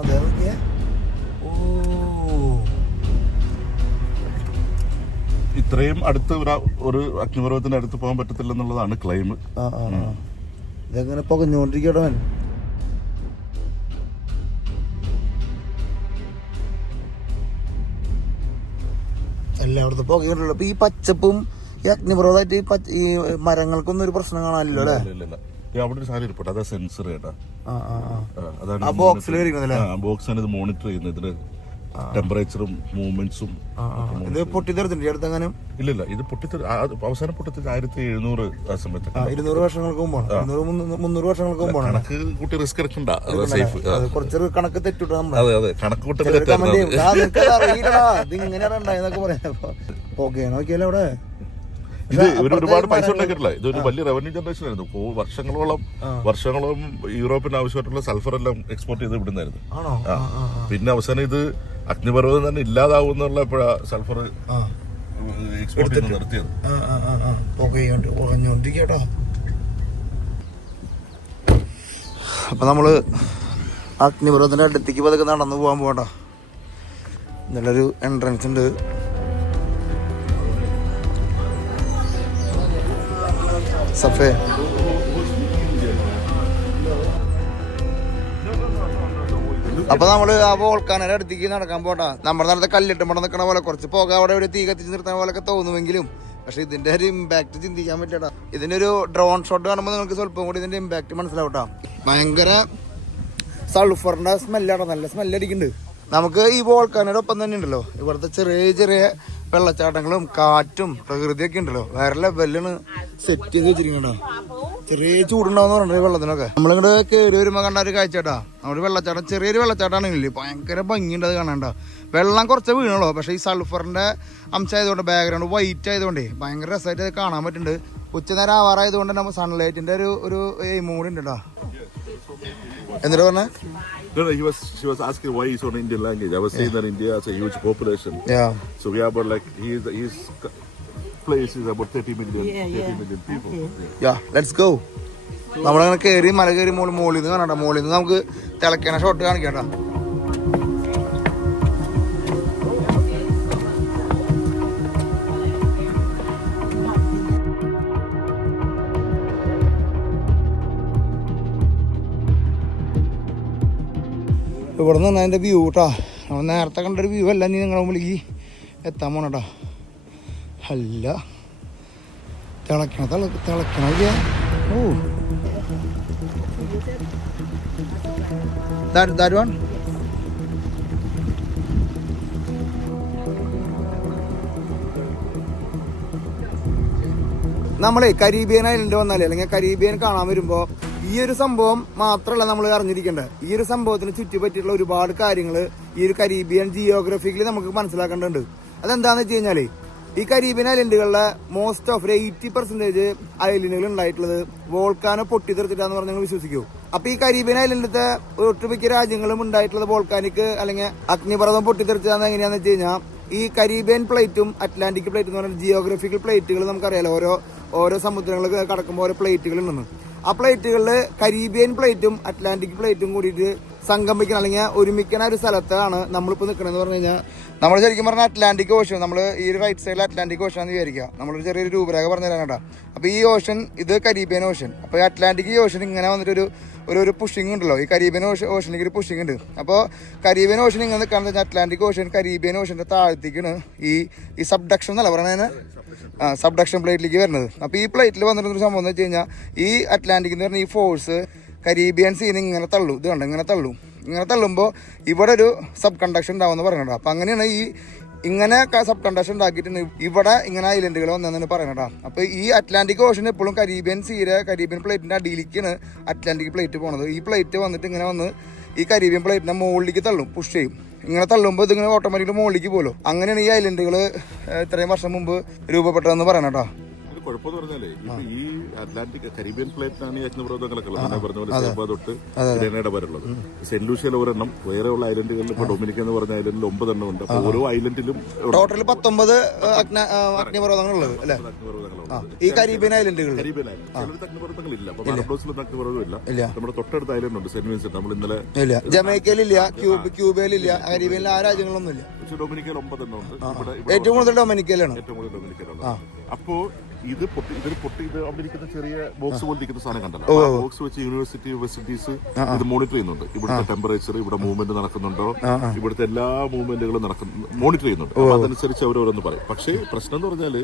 അതെ നോക്കിയേ. ഓ, ഇത്രയും അടുത്ത് ഒരു അഗ്നിപർവ്വതത്തിന്റെ അടുത്ത് പോകാൻ പറ്റത്തില്ല എന്നുള്ളതാണ് ക്ലെയിം. ഇതെങ്ങനെ പുകഞ്ഞോണ്ടിരിക്കട്ടോ. എല്ലായിടത്തും പുകയുണ്ടല്ലോ. അപ്പൊ ഈ പച്ചപ്പും ഈ അഗ്നിപർവ്വതമായിട്ട് ഈ മരങ്ങൾക്കൊന്നും ഒരു പ്രശ്നം കാണാനില്ലോ അല്ലേ? അവിടെ ഒരു സാധനം ഇരിപ്പട്ടെ, അതാ സെൻസർ കേട്ടാ. അതാണ് ബോക്സിൽ ബോക്സാണ് ഇത് മോണിറ്റർ ചെയ്യുന്നത്. ഇതിന് ടെമ്പറേച്ചറും മൂവ്മെന്റ്സും. ഇത് പൊട്ടിത്തെറിച്ചിട്ടുണ്ട് അടുത്തെങ്ങനെ? ഇല്ല, ഇത് അവസാനം പൊട്ടിത്തെറി 1700 ആ സമയത്ത്. 200 വർഷങ്ങൾക്ക് മുമ്പാണ്. 300 വർഷങ്ങൾക്ക് മുമ്പാണ്. കണക്ക് കൂട്ടി റിസ്ക് എടുക്കണ്ട. കുറച്ച് കണക്ക് തെറ്റിട്ട് അതെ കണക്ക് കൂട്ടി ഇങ്ങനെയാണ് ഉണ്ടായെന്നൊക്കെ പറയാം. ഓക്കെ നോക്കിയാലോ അവിടെ ഇത് ഒരുപാട് പൈസ ഉണ്ടാക്കിയിട്ടില്ല. ഇതൊരു വലിയ റവന്യൂ ജനറേഷൻ ആയിരുന്നു. വർഷങ്ങളോളം യൂറോപ്പിന് ആവശ്യമായിട്ടുള്ള സൾഫർ എല്ലാം എക്സ്പോർട്ട് ചെയ്ത് വിടുന്നായിരുന്നു. പിന്നെ അവസാനം ഇത് അഗ്നിപർവ്വതം തന്നെ ഇല്ലാതാവുന്നുള്ള സൾഫർ എക്സ്പോർട്ട് ചെയ്ത് നിർത്തിയത്. അപ്പൊ നമ്മള് അഗ്നിപർവ്വതത്തിന്റെ അടുത്തേക്ക് പതുക്കെ നടന്നു പോകാൻ പോകട്ടോ. നല്ലൊരു എൻട്രൻസ് ഉണ്ട്. സഫേ അപ്പൊ നമ്മള് ആ വോൾക്കാനയുടെ അടുത്തേക്ക് നടക്കാൻ പോട്ടാ. നമ്മുടെ നേരത്തെ കല്ലിട്ട് മട നിൽക്കണ പോലെ കുറച്ച് പോക അവിടെ ഇവിടെ തീ കത്തിച്ച് നിർത്തുന്ന പോലൊക്കെ തോന്നുമെങ്കിലും പക്ഷെ ഇതിന്റെ ഒരു ഇമ്പാക്ട് ചിന്തിക്കാൻ പറ്റട്ടാ. ഇതിന്റെ ഒരു ഡ്രോൺ ഷോട്ട് കാണുമ്പോൾ നിങ്ങൾക്ക് സ്വല്പം കൂടി ഇതിന്റെ ഇമ്പാക്ട് മനസ്സിലാവട്ടാ. ഭയങ്കര സൾഫറിന്റെ സ്മെല്ലാണ്, നല്ല സ്മെല്ലടിക്കുന്നുണ്ട്. നമുക്ക് ഈ വോൾക്കാനയുടെ ഒപ്പം തന്നെ ഉണ്ടല്ലോ ഇവിടുത്തെ ചെറിയ ചെറിയ വെള്ളച്ചാട്ടങ്ങളും കാറ്റും പ്രകൃതിയൊക്കെ ഉണ്ടല്ലോ, വേറെ ലെവലിലാണ് സെറ്റ് ചെയ്ത് വെച്ചിരിക്കണ്ടോ. ചെറിയ ചൂടുണ്ടാവുന്ന പറഞ്ഞിട്ട് വെള്ളത്തിനൊക്കെ. നമ്മളിങ്ങോട്ട് കയറി വരുമ്പോ കണ്ട ഒരു കാഴ്ചട്ടാ. നമ്മുടെ വെള്ളച്ചാട്ടം ചെറിയൊരു വെള്ളച്ചാട്ടാണെങ്കില് ഭയങ്കര ഭംഗിയുണ്ട് അത് കാണാണ്ട. വെള്ളം കുറച്ച് വീണുള്ളൂ, പക്ഷെ ഈ സൾഫറിന്റെ അംശം ആയതുകൊണ്ട് ബാക്ക്ഗ്രൗണ്ട് വൈറ്റ് ആയതുകൊണ്ടേ ഭയങ്കര രസമായിട്ട് അത് കാണാൻ പറ്റുന്നുണ്ട്. ഉച്ചനേരം ആവാറായതുകൊണ്ട് നമ്മൾ സൺലൈറ്റിന്റെ ഒരു എയിമും കൂടി ഉണ്ട് കേട്ടോ. എന്നിട്ട് പറഞ്ഞ No, she was asking why he's on Indian language. I was saying that India has a huge population. Yeah. So we have about like his place is about 30 million people. Yeah, let's go. നമ്മളങ്ങനെ കയറി മല കയറി മോളിൽ നിന്ന് കാണാം. മോളിൽ നിന്ന് നമുക്ക് തിളക്കണ ഷോട്ട് കാണിക്കട്ടോ. ഇവിടെ നിന്ന് അതിൻ്റെ വ്യൂ കേട്ടോ. നമ്മൾ നേരത്തെ കണ്ടൊരു വ്യൂ അല്ല നീ നിങ്ങളുടെ മുമ്പിലേക്ക് എത്താൻ പോണട്ടോ. അല്ല തിളക്കണ ഓ ദാരുവാൻ നമ്മളെ കരീബിയൻ ഐലൻഡ് വന്നാലേ അല്ലെങ്കിൽ കരീബിയൻ കാണാൻ വരുമ്പോൾ ഈ ഒരു സംഭവം മാത്രമല്ല നമ്മൾ അറിഞ്ഞിരിക്കേണ്ടത്. ഈ ഒരു സംഭവത്തിന് ചുറ്റിപ്പറ്റിയിട്ടുള്ള ഒരുപാട് കാര്യങ്ങൾ ഈ ഒരു കരീബിയൻ ജിയോഗ്രഫിക്കലി നമുക്ക് മനസ്സിലാക്കേണ്ടതുണ്ട്. അതെന്താണെന്ന് വെച്ച് കഴിഞ്ഞാൽ ഈ കരീബിയൻ ഐലൻഡുകളിലെ മോസ്റ്റ് ഓഫ് 80% ഐലൻഡുകൾ ഉണ്ടായിട്ടുള്ളത് വോൾക്കാനോ പൊട്ടിത്തെറിച്ചിട്ടാന്ന് പറഞ്ഞ് നിങ്ങൾ വിശ്വസിക്കൂ. അപ്പൊ ഈ കരീബിയൻ ഐലൻഡിലത്തെ ഒട്ടുമിക്ക രാജ്യങ്ങളും ഉണ്ടായിട്ടുള്ളത് വോൾക്കാനിക് അല്ലെങ്കിൽ അഗ്നിപർവ്വതം പൊട്ടിത്തെറിച്ചതാന്ന് എങ്ങനെയാന്ന് വെച്ച് കഴിഞ്ഞാൽ ഈ കരീബിയൻ പ്ലേറ്റും അറ്റ്ലാന്റിക് പ്ലേറ്റ് എന്ന് പറയുന്ന ജിയോഗ്രഫിക്കൽ പ്ലേറ്റുകൾ നമുക്കറിയാലോ. ഓരോ സമുദ്രങ്ങൾ കടക്കുമ്പോൾ ഓരോ പ്ലേറ്റുകൾ ഉണ്ടെന്ന്. ആ പ്ലേറ്റുകളിൽ കരീബിയൻ പ്ലേറ്റും അറ്റ്ലാന്റിക് പ്ലേറ്റും കൂടിയിട്ട് സംഗമിക്കണം അല്ലെങ്കിൽ ഒരുമിക്കണ ഒരു സ്ഥലത്താണ് നമ്മളിപ്പോൾ നിൽക്കണമെന്ന് പറഞ്ഞു കഴിഞ്ഞാൽ നമ്മൾ ശരിക്കും പറഞ്ഞാൽ അറ്റ്ലാന്റിക് ഓഷൻ നമ്മൾ ഈ ഒരു റൈറ്റ് സൈഡിൽ അറ്റ്ലാന്റിക് ഓഷൻ എന്ന് വിചാരിക്കുക നമ്മളൊരു ചെറിയൊരു രൂപരേഖ പറഞ്ഞു തരാൻ കേട്ടോ. അപ്പോൾ ഈ ഓഷൻ ഇത് കരീബിയൻ ഓഷൻ. അപ്പോൾ ഈ അറ്റ്ലാന്റിക് ഓഷൻ ഇങ്ങനെ വന്നിട്ടൊരു ഒരു പുഷിംഗ് ഉണ്ടല്ലോ, ഈ കരീബിയൻ ഓഷനിലേക്ക് ഒരു പുഷിംഗ് ഉണ്ട്. അപ്പോൾ കരീബിയൻ ഓഷൻ ഇങ്ങനെ നിൽക്കുകയാണെന്ന് വെച്ചാൽ അറ്റ്ലാന്റിക് ഓഷൻ കരീബിയൻ ഓഷൻ്റെ താഴത്തേക്കാണ് ഈ സബ്ഡക്ഷൻ എന്നല്ല പറയുന്നത്, സബ്ഡക്ഷൻ പ്ലേറ്റിലേക്ക് വരുന്നത്. അപ്പോൾ ഈ പ്ലേറ്റിൽ വന്നിട്ടൊരു സംഭവം എന്ന് വെച്ച് കഴിഞ്ഞാൽ ഈ അറ്റ്ലാന്റിക് എന്ന് പറഞ്ഞ ഈ ഫോഴ്സ് കരീബിയൻ സീന് ഇങ്ങനെ തള്ളും. ഇത് കണ്ടോ, ഇങ്ങനെ തള്ളുമ്പോൾ ഇവിടെ ഒരു സബ് കണ്ടക്ഷൻ ഉണ്ടാവുമെന്ന് പറയുന്നുണ്ട്. അപ്പം അങ്ങനെയാണ് ഇങ്ങനെ സബ് കണ്ടക്ഷൻ ഉണ്ടാക്കിയിട്ടുണ്ട് ഇവിടെ ഇങ്ങനെ ഐലൻഡുകൾ വന്നതെന്ന് പറയുന്നുണ്ടാ. അപ്പോൾ ഈ അറ്റ്ലാന്റിക് ഓഷൻ എപ്പോഴും കരീബിയൻ പ്ലേറ്റിൻ്റെ അടിയിലേക്കാണ് അറ്റ്ലാന്റിക് പ്ലേറ്റ് പോണത്. ഈ പ്ലേറ്റ് വന്നിട്ട് ഇങ്ങനെ വന്ന് ഈ കരീബിയൻ പ്ലേറ്റിനെ മുകളിലേക്ക് തള്ളും, പുഷ് ചെയ്യും. ഇങ്ങനെ തള്ളുമ്പോൾ ഇതിങ്ങനെ ഓട്ടോമാറ്റിക്കലി മുകളിലേക്ക് പോലും. അങ്ങനെയാണ് ഈ ഐലൻഡുകൾ ഇത്രയും വർഷം മുമ്പ് രൂപപ്പെട്ടതെന്ന് പറയണട്ടോ. കുഴപ്പമെന്ന് പറഞ്ഞാലേ ഇപ്പൊ ഈ അറ്റ്ലാന്റിക് കരീബിയൻ പ്ലേറ്റിനാണ് ഈ അഗ്നിപർവ്വതങ്ങളൊക്കെ ഉള്ളത്. പറഞ്ഞ പോലെ സേബ തൊട്ട് ഗ്രനേഡ വരെയുള്ളത്. സെന്റ് ലൂഷ്യയിൽ ഒരെണ്ണം, വേറെ ഉള്ള ഐലൻഡുകളിൽ ഇപ്പൊ ഡൊമിനിക്ക എന്ന് പറഞ്ഞ ഐലൻഡിൽ 9 എണ്ണം ഉണ്ട്. അപ്പൊ ഓരോ ഐലൻഡിലും ടോട്ടൽ 19 അഗ്നിപർവ്വതങ്ങളുള്ളത് അല്ലെ ഈ കരീബിയൻ ഐലൻഡുകൾ. ചിലർക്ക് അഗ്നിപർവ്വതങ്ങളില്ല. അപ്പൊ ബാർബഡോസിലൊന്നും അഗ്നിപർവ്വതമില്ല. നമ്മുടെ തൊട്ടടുത്ത ഐലൻഡ് ഉണ്ട് സെന്റ് വിൻസെന്റ്. നമ്മൾ ഇന്നലെ ജമൈക്കയിലില്ല, ക്യൂബയിലില്ല, കരീബിയനിൽ ആ രാജ്യങ്ങളൊന്നും ഇല്ല. പക്ഷെ ഡൊമിനിക്കയിൽ 9 എണ്ണം ഉണ്ട്. ഏറ്റവും കൂടുതൽ ഡൊമിനിക്കയിലാണ്. അപ്പോ ഇത് അവിടെ ഇരിക്കുന്ന ചെറിയ ബോക്സ് പോലെ ഇരിക്കുന്ന സാധനം കണ്ടല്ലോ. ബോക്സ് വെച്ച് യൂണിവേഴ്സിറ്റീസ് ഇത് മോണിറ്റർ ചെയ്യുന്നുണ്ട്. ഇവിടുത്തെ ടെമ്പറേച്ചർ, ഇവിടെ മൂവ്മെന്റ് നടക്കുന്നുണ്ടോ, ഇവിടുത്തെ എല്ലാ മൂവ്മെന്റുകളും മോണിറ്റർ ചെയ്യുന്നുണ്ട്. അപ്പൊ അതനുസരിച്ച് അവരോരൊന്ന് പറയും. പക്ഷേ പ്രശ്നം എന്ന് പറഞ്ഞാല്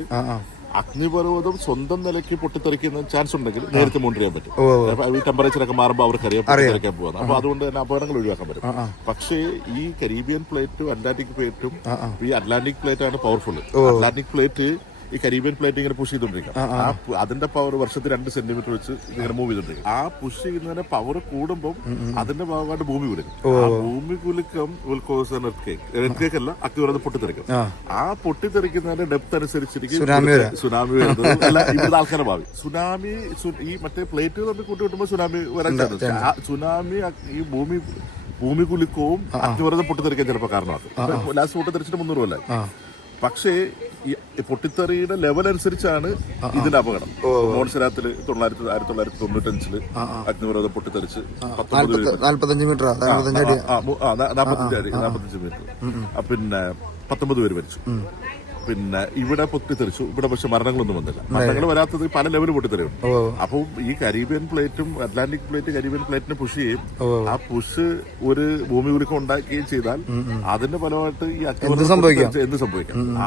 അഗ്നിപർവ്വതം സ്വന്തം നിലയ്ക്ക് പൊട്ടിത്തെറിക്കുന്ന ചാൻസ് ഉണ്ടെങ്കിൽ നേരത്തെ മോണിറ്റർ ചെയ്യാൻ പറ്റും. ഈ ടെമ്പറേച്ചർ ഒക്കെ മാറുമ്പോൾ അവർക്കറിയാം പൊട്ടിത്തെറിക്കാൻ പോകുന്നത്. അപ്പൊ അതുകൊണ്ട് തന്നെ അപകടങ്ങൾ ഒഴിവാക്കാൻ പറ്റും. പക്ഷേ ഈ കരീബിയൻ പ്ലേറ്റും അറ്റ്ലാന്റിക് പ്ലേറ്റും, ഈ അറ്റ്ലാന്റിക് പ്ലേറ്റ് ആണ് പവർഫുൾ. അറ്റ്ലാന്റിക് പ്ലേറ്റ് ഈ കരീബിയൻ പ്ലേറ്റ് ഇങ്ങനെ പുഷ് ചെയ്തോണ്ടിരിക്കും. അതിന്റെ പവർ വർഷത്തിൽ 2 സെന്റിമീറ്റർ വെച്ച് ഇങ്ങനെ മൂവ് ചെയ്തോണ്ടിരിക്കും. ആ പുഷ് ചെയ്യുന്നതിന് പവർ കൂടുമ്പോൾ അതിന്റെ ഭാഗമായിട്ട് ഭൂമി കുലുക്കും. ആ ഭൂമി കുലുക്കം എർത്തേക്ക് അല്ല, അഗ്നിപർവ്വതം പൊട്ടിത്തെറിക്കും. ആ പൊട്ടിത്തെറിക്കുന്നതിന്റെ ഡെപ്ത് അനുസരിച്ചിരിക്കും സുനാമി വരുന്നത്. അല്ല, ഇവിടുത്തെ ആൾക്കാരുടെ ഭാവി സുനാമി. ഈ മറ്റേ പ്ലേറ്റ് തമ്മിൽ കൂട്ടിവിട്ടുമ്പോൾ സുനാമി വരാൻ സാധ്യത. സുനാമി ഈ ഭൂമി കുലുക്കവും അഗ്നിപർവ്വതം പൊട്ടിത്തെറിക്കാൻ ചിലപ്പോൾ കാരണമാക്കും. ലാസ്റ്റ് പൊട്ടിത്തെറിച്ചിട്ട് 300 കൊല്ലം. പക്ഷേ ഈ പൊട്ടിത്തെറിയുടെ ലെവൽ അനുസരിച്ചാണ് ഇതിന്റെ അപകടം. മോൺസരാത്തിൽ 1995 അഗ്നിപർവ്വതം പൊട്ടിത്തെറിച്ച് 45 മീറ്റർ 45 അടി 45 മീറ്റർ. പിന്നെ 19 പേര് മരിച്ചു. പിന്നെ ഇവിടെ പൊട്ടിത്തെറിച്ചു. ഇവിടെ പക്ഷെ മരണങ്ങളൊന്നും വന്നില്ല. മരണങ്ങൾ വരാത്തത് പല ലെവൽ പൊട്ടിത്തെറിയുണ്ട്. അപ്പോൾ ഈ കരീബിയൻ പ്ലേറ്റും അറ്റ്ലാന്റിക് പ്ലേറ്റ് കരീബിയൻ പ്ലേറ്റിനെ പുഷ് ചെയ്യും. ആ പുഷ് ഒരു ഭൂമി കുലുക്കം ഉണ്ടാക്കുകയും ചെയ്താൽ അതിന്റെ ഫലമായിട്ട് ഈ എന്ത് സംഭവിക്കാം.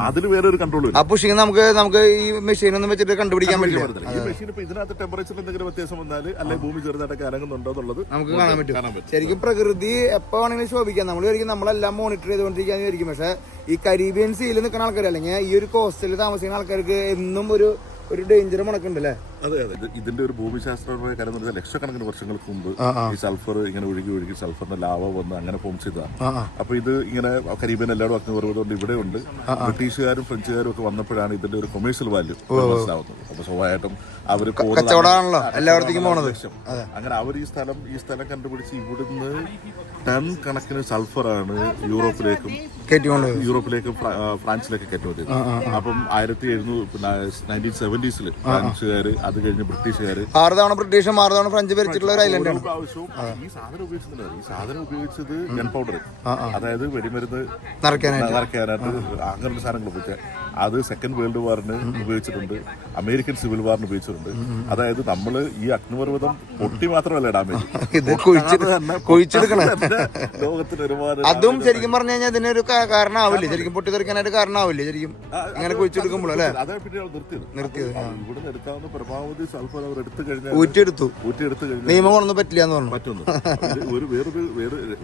അതിന് വേറെ ഒരു കൺട്രോൾ ഇല്ല. നമുക്ക് ഈ മെഷീൻ ഒന്നും വെച്ചിട്ട് കണ്ടുപിടിക്കാൻ പറ്റില്ല. ഈ മെഷീൻ ഇപ്പൊ ഇതിനകത്ത് ടെമ്പറേച്ചറിൽ എന്തെങ്കിലും വ്യത്യാസം വന്നാൽ അല്ലെങ്കിൽ ഭൂമി ചെറുതായിട്ടൊക്കെ അനങ്ങുന്നുണ്ടോ എന്നുള്ളത് നമുക്ക് കാണാൻ പറ്റും. ശരിക്കും പ്രകൃതി എപ്പോ വേണമെങ്കിലും ശോഭിക്കാം. നമ്മളെല്ലാം മോണിറ്റർ ചെയ്തുകൊണ്ടിരിക്കാന്ന് വിചാരിക്കും. പക്ഷെ ഈ കരീബിയൻ സീയിൽ നിൽക്കുന്ന ആൾക്കാർ അല്ലെങ്കിൽ ഈ ഒരു കോസ്റ്റലിൽ താമസിക്കുന്ന ആൾക്കാർക്ക് എന്നും ഒരു ഡേഞ്ചർ മുടക്കുന്നുണ്ടല്ലേ. അതെ. ഇതിന്റെ ഒരു ഭൂമിശാസ്ത്രപരമായ കാര്യം എന്ന് പറഞ്ഞാൽ ലക്ഷക്കണക്കിന് വർഷങ്ങൾക്ക് മുമ്പ് ഈ സൾഫർ ഇങ്ങനെ ഒഴുകി സൾഫറിന്റെ ലാവ വന്ന് അങ്ങനെ ഫോം ചെയ്തതാണ്. അപ്പൊ ഇത് ഇങ്ങനെ കരീബിയൻ എല്ലാവരും അഗ്നിപർവ്വതം ഇവിടെ ഉണ്ട്. ബ്രിട്ടീഷുകാരും ഫ്രഞ്ചുകാരും ഒക്കെ വന്നപ്പോഴാണ് ഇതിന്റെ ഒരു കൊമേഴ്ഷ്യൽ വാല്യൂ മനസ്സിലാവുന്നത്. അപ്പൊ സ്വാഭാവികമായിട്ടും അവര് എല്ലായിടത്തേക്കും പോണത്. അങ്ങനെ അവർ ഈ സ്ഥലം കണ്ടുപിടിച്ച് ഇവിടുന്ന് ടൺ കണക്കിന് സൾഫറാണ് യൂറോപ്പിലേക്കും ഫ്രാൻസിലേക്ക് കയറ്റുമതി. അപ്പം 1970s ഫ്രാൻസുകാര്, അത് കഴിഞ്ഞ് ബ്രിട്ടീഷുകാര് 6 തവണ ബ്രിട്ടീഷും 6 തവണ ഫ്രഞ്ച് ഭരിച്ചിട്ടുള്ള ഒരു ഐലൻഡാണ്. പ്രാവശ്യവും ഈ സാധനം ഉപയോഗിച്ചിട്ടുണ്ട്. ഈ സാധനം ഉപയോഗിച്ചത് ഗൺ പൗഡർ, അതായത് വെടിമരുന്ന് നിറയ്ക്കാനായിട്ട് അങ്ങനെയുള്ള സാധനങ്ങൾ ഉപയോഗിച്ചത്. അത് സെക്കൻഡ് വേൾഡ് വാറിന് ഉപയോഗിച്ചിട്ടുണ്ട്, അമേരിക്കൻ സിവിൽ വാറിന് ഉപയോഗിച്ചിട്ടുണ്ട്. അതായത് നമ്മള് ഈ അഗ്നിപർവ്വതം പൊട്ടി മാത്രമല്ല ഡാമേജ്, ലോകത്തിന് ഒരുപാട്. അതും ശരിക്കും പറഞ്ഞു കഴിഞ്ഞാൽ ഇതിനൊരു കാരണമാവില്ലേ, ശരിക്കും പൊട്ടിത്തെറിക്കാനായിട്ട് കാരണമാവില്ലേ ശരിക്കും ഇങ്ങനെ കുഴിച്ചെടുക്കുമ്പോൾ അല്ലേ? അതെ, പിന്നെ നിർത്തിയത്. ഇവിടുന്ന് എടുക്കാവുന്ന പരമാവധി സൾഫർ അവർ എടുത്തു കഴിഞ്ഞാൽ ഊറ്റിയെടുത്തു കഴിഞ്ഞാൽ നിയമം കൊണ്ടൊന്നും പറ്റില്ല എന്ന് പറഞ്ഞു. പറ്റുന്നു.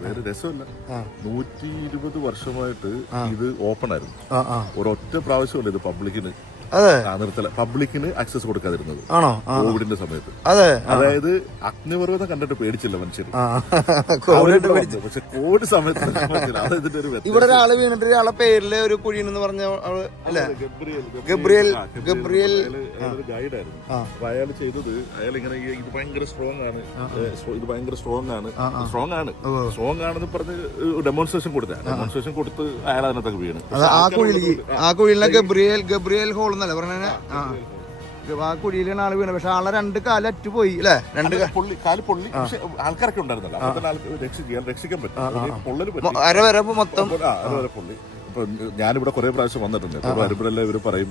വേറെ രസമല്ല, 120 വർഷമായിട്ട് ഇത് ഓപ്പൺ ആയിരുന്നു. ഒരൊറ്റ പ്രാവശ്യമല്ല ഇത് പബ്ലിക്കിന് ആക്സസ് കൊടുക്കാതിരുന്നത് കോവിഡിന്റെ സമയത്ത്. അതായത് അഗ്നിപർവ്വതം കണ്ടിട്ട് പേടിച്ചില്ല മനുഷ്യർ, പക്ഷെ കോവിഡ് സമയത്ത് ഇവിടെ ഒരാള് വീണിട്ട് ഒരാളെ പേരില് ഒരു കുഴിയെന്ന് പറഞ്ഞ ഗബ്രിയേൽ ഗൈഡായിരുന്നു. അപ്പൊ അയാൾ ചെയ്തത്, അയാൾ ഇങ്ങനെ ഇത് ഭയങ്കര സ്ട്രോങ് ആണെന്ന് പറഞ്ഞ് ഡെമോൺസ്ട്രേഷൻ കൊടുത്ത് അയാൾ അതിനകത്തൊക്കെ വീണ്. ആ കുഴിയിലെ ഗബ്രിയേൽ ഹോൾ എന്നല്ലേ പറഞ്ഞ. ആ കുഴിയിലാണ് ആള് വീണത്. പക്ഷെ ആളെ 2 കാല് അറ്റുപോയി അല്ലേ? 2 കാല് പൊള്ളി. പക്ഷെ ആൾക്കാരൊക്കെ ഉണ്ടായിരുന്നല്ലോ, അപ്പൊ തന്നെ രക്ഷിക്കാൻ പറ്റും. പൊള്ളല് പറ്റി അര വരെ മൊത്തം പൊള്ളി. ഞാനിവിടെ കുറെ പ്രാവശ്യം വന്നിട്ടുണ്ട്. അപ്പൊ വരുമ്പോഴെല്ലാം ഇവര് പറയും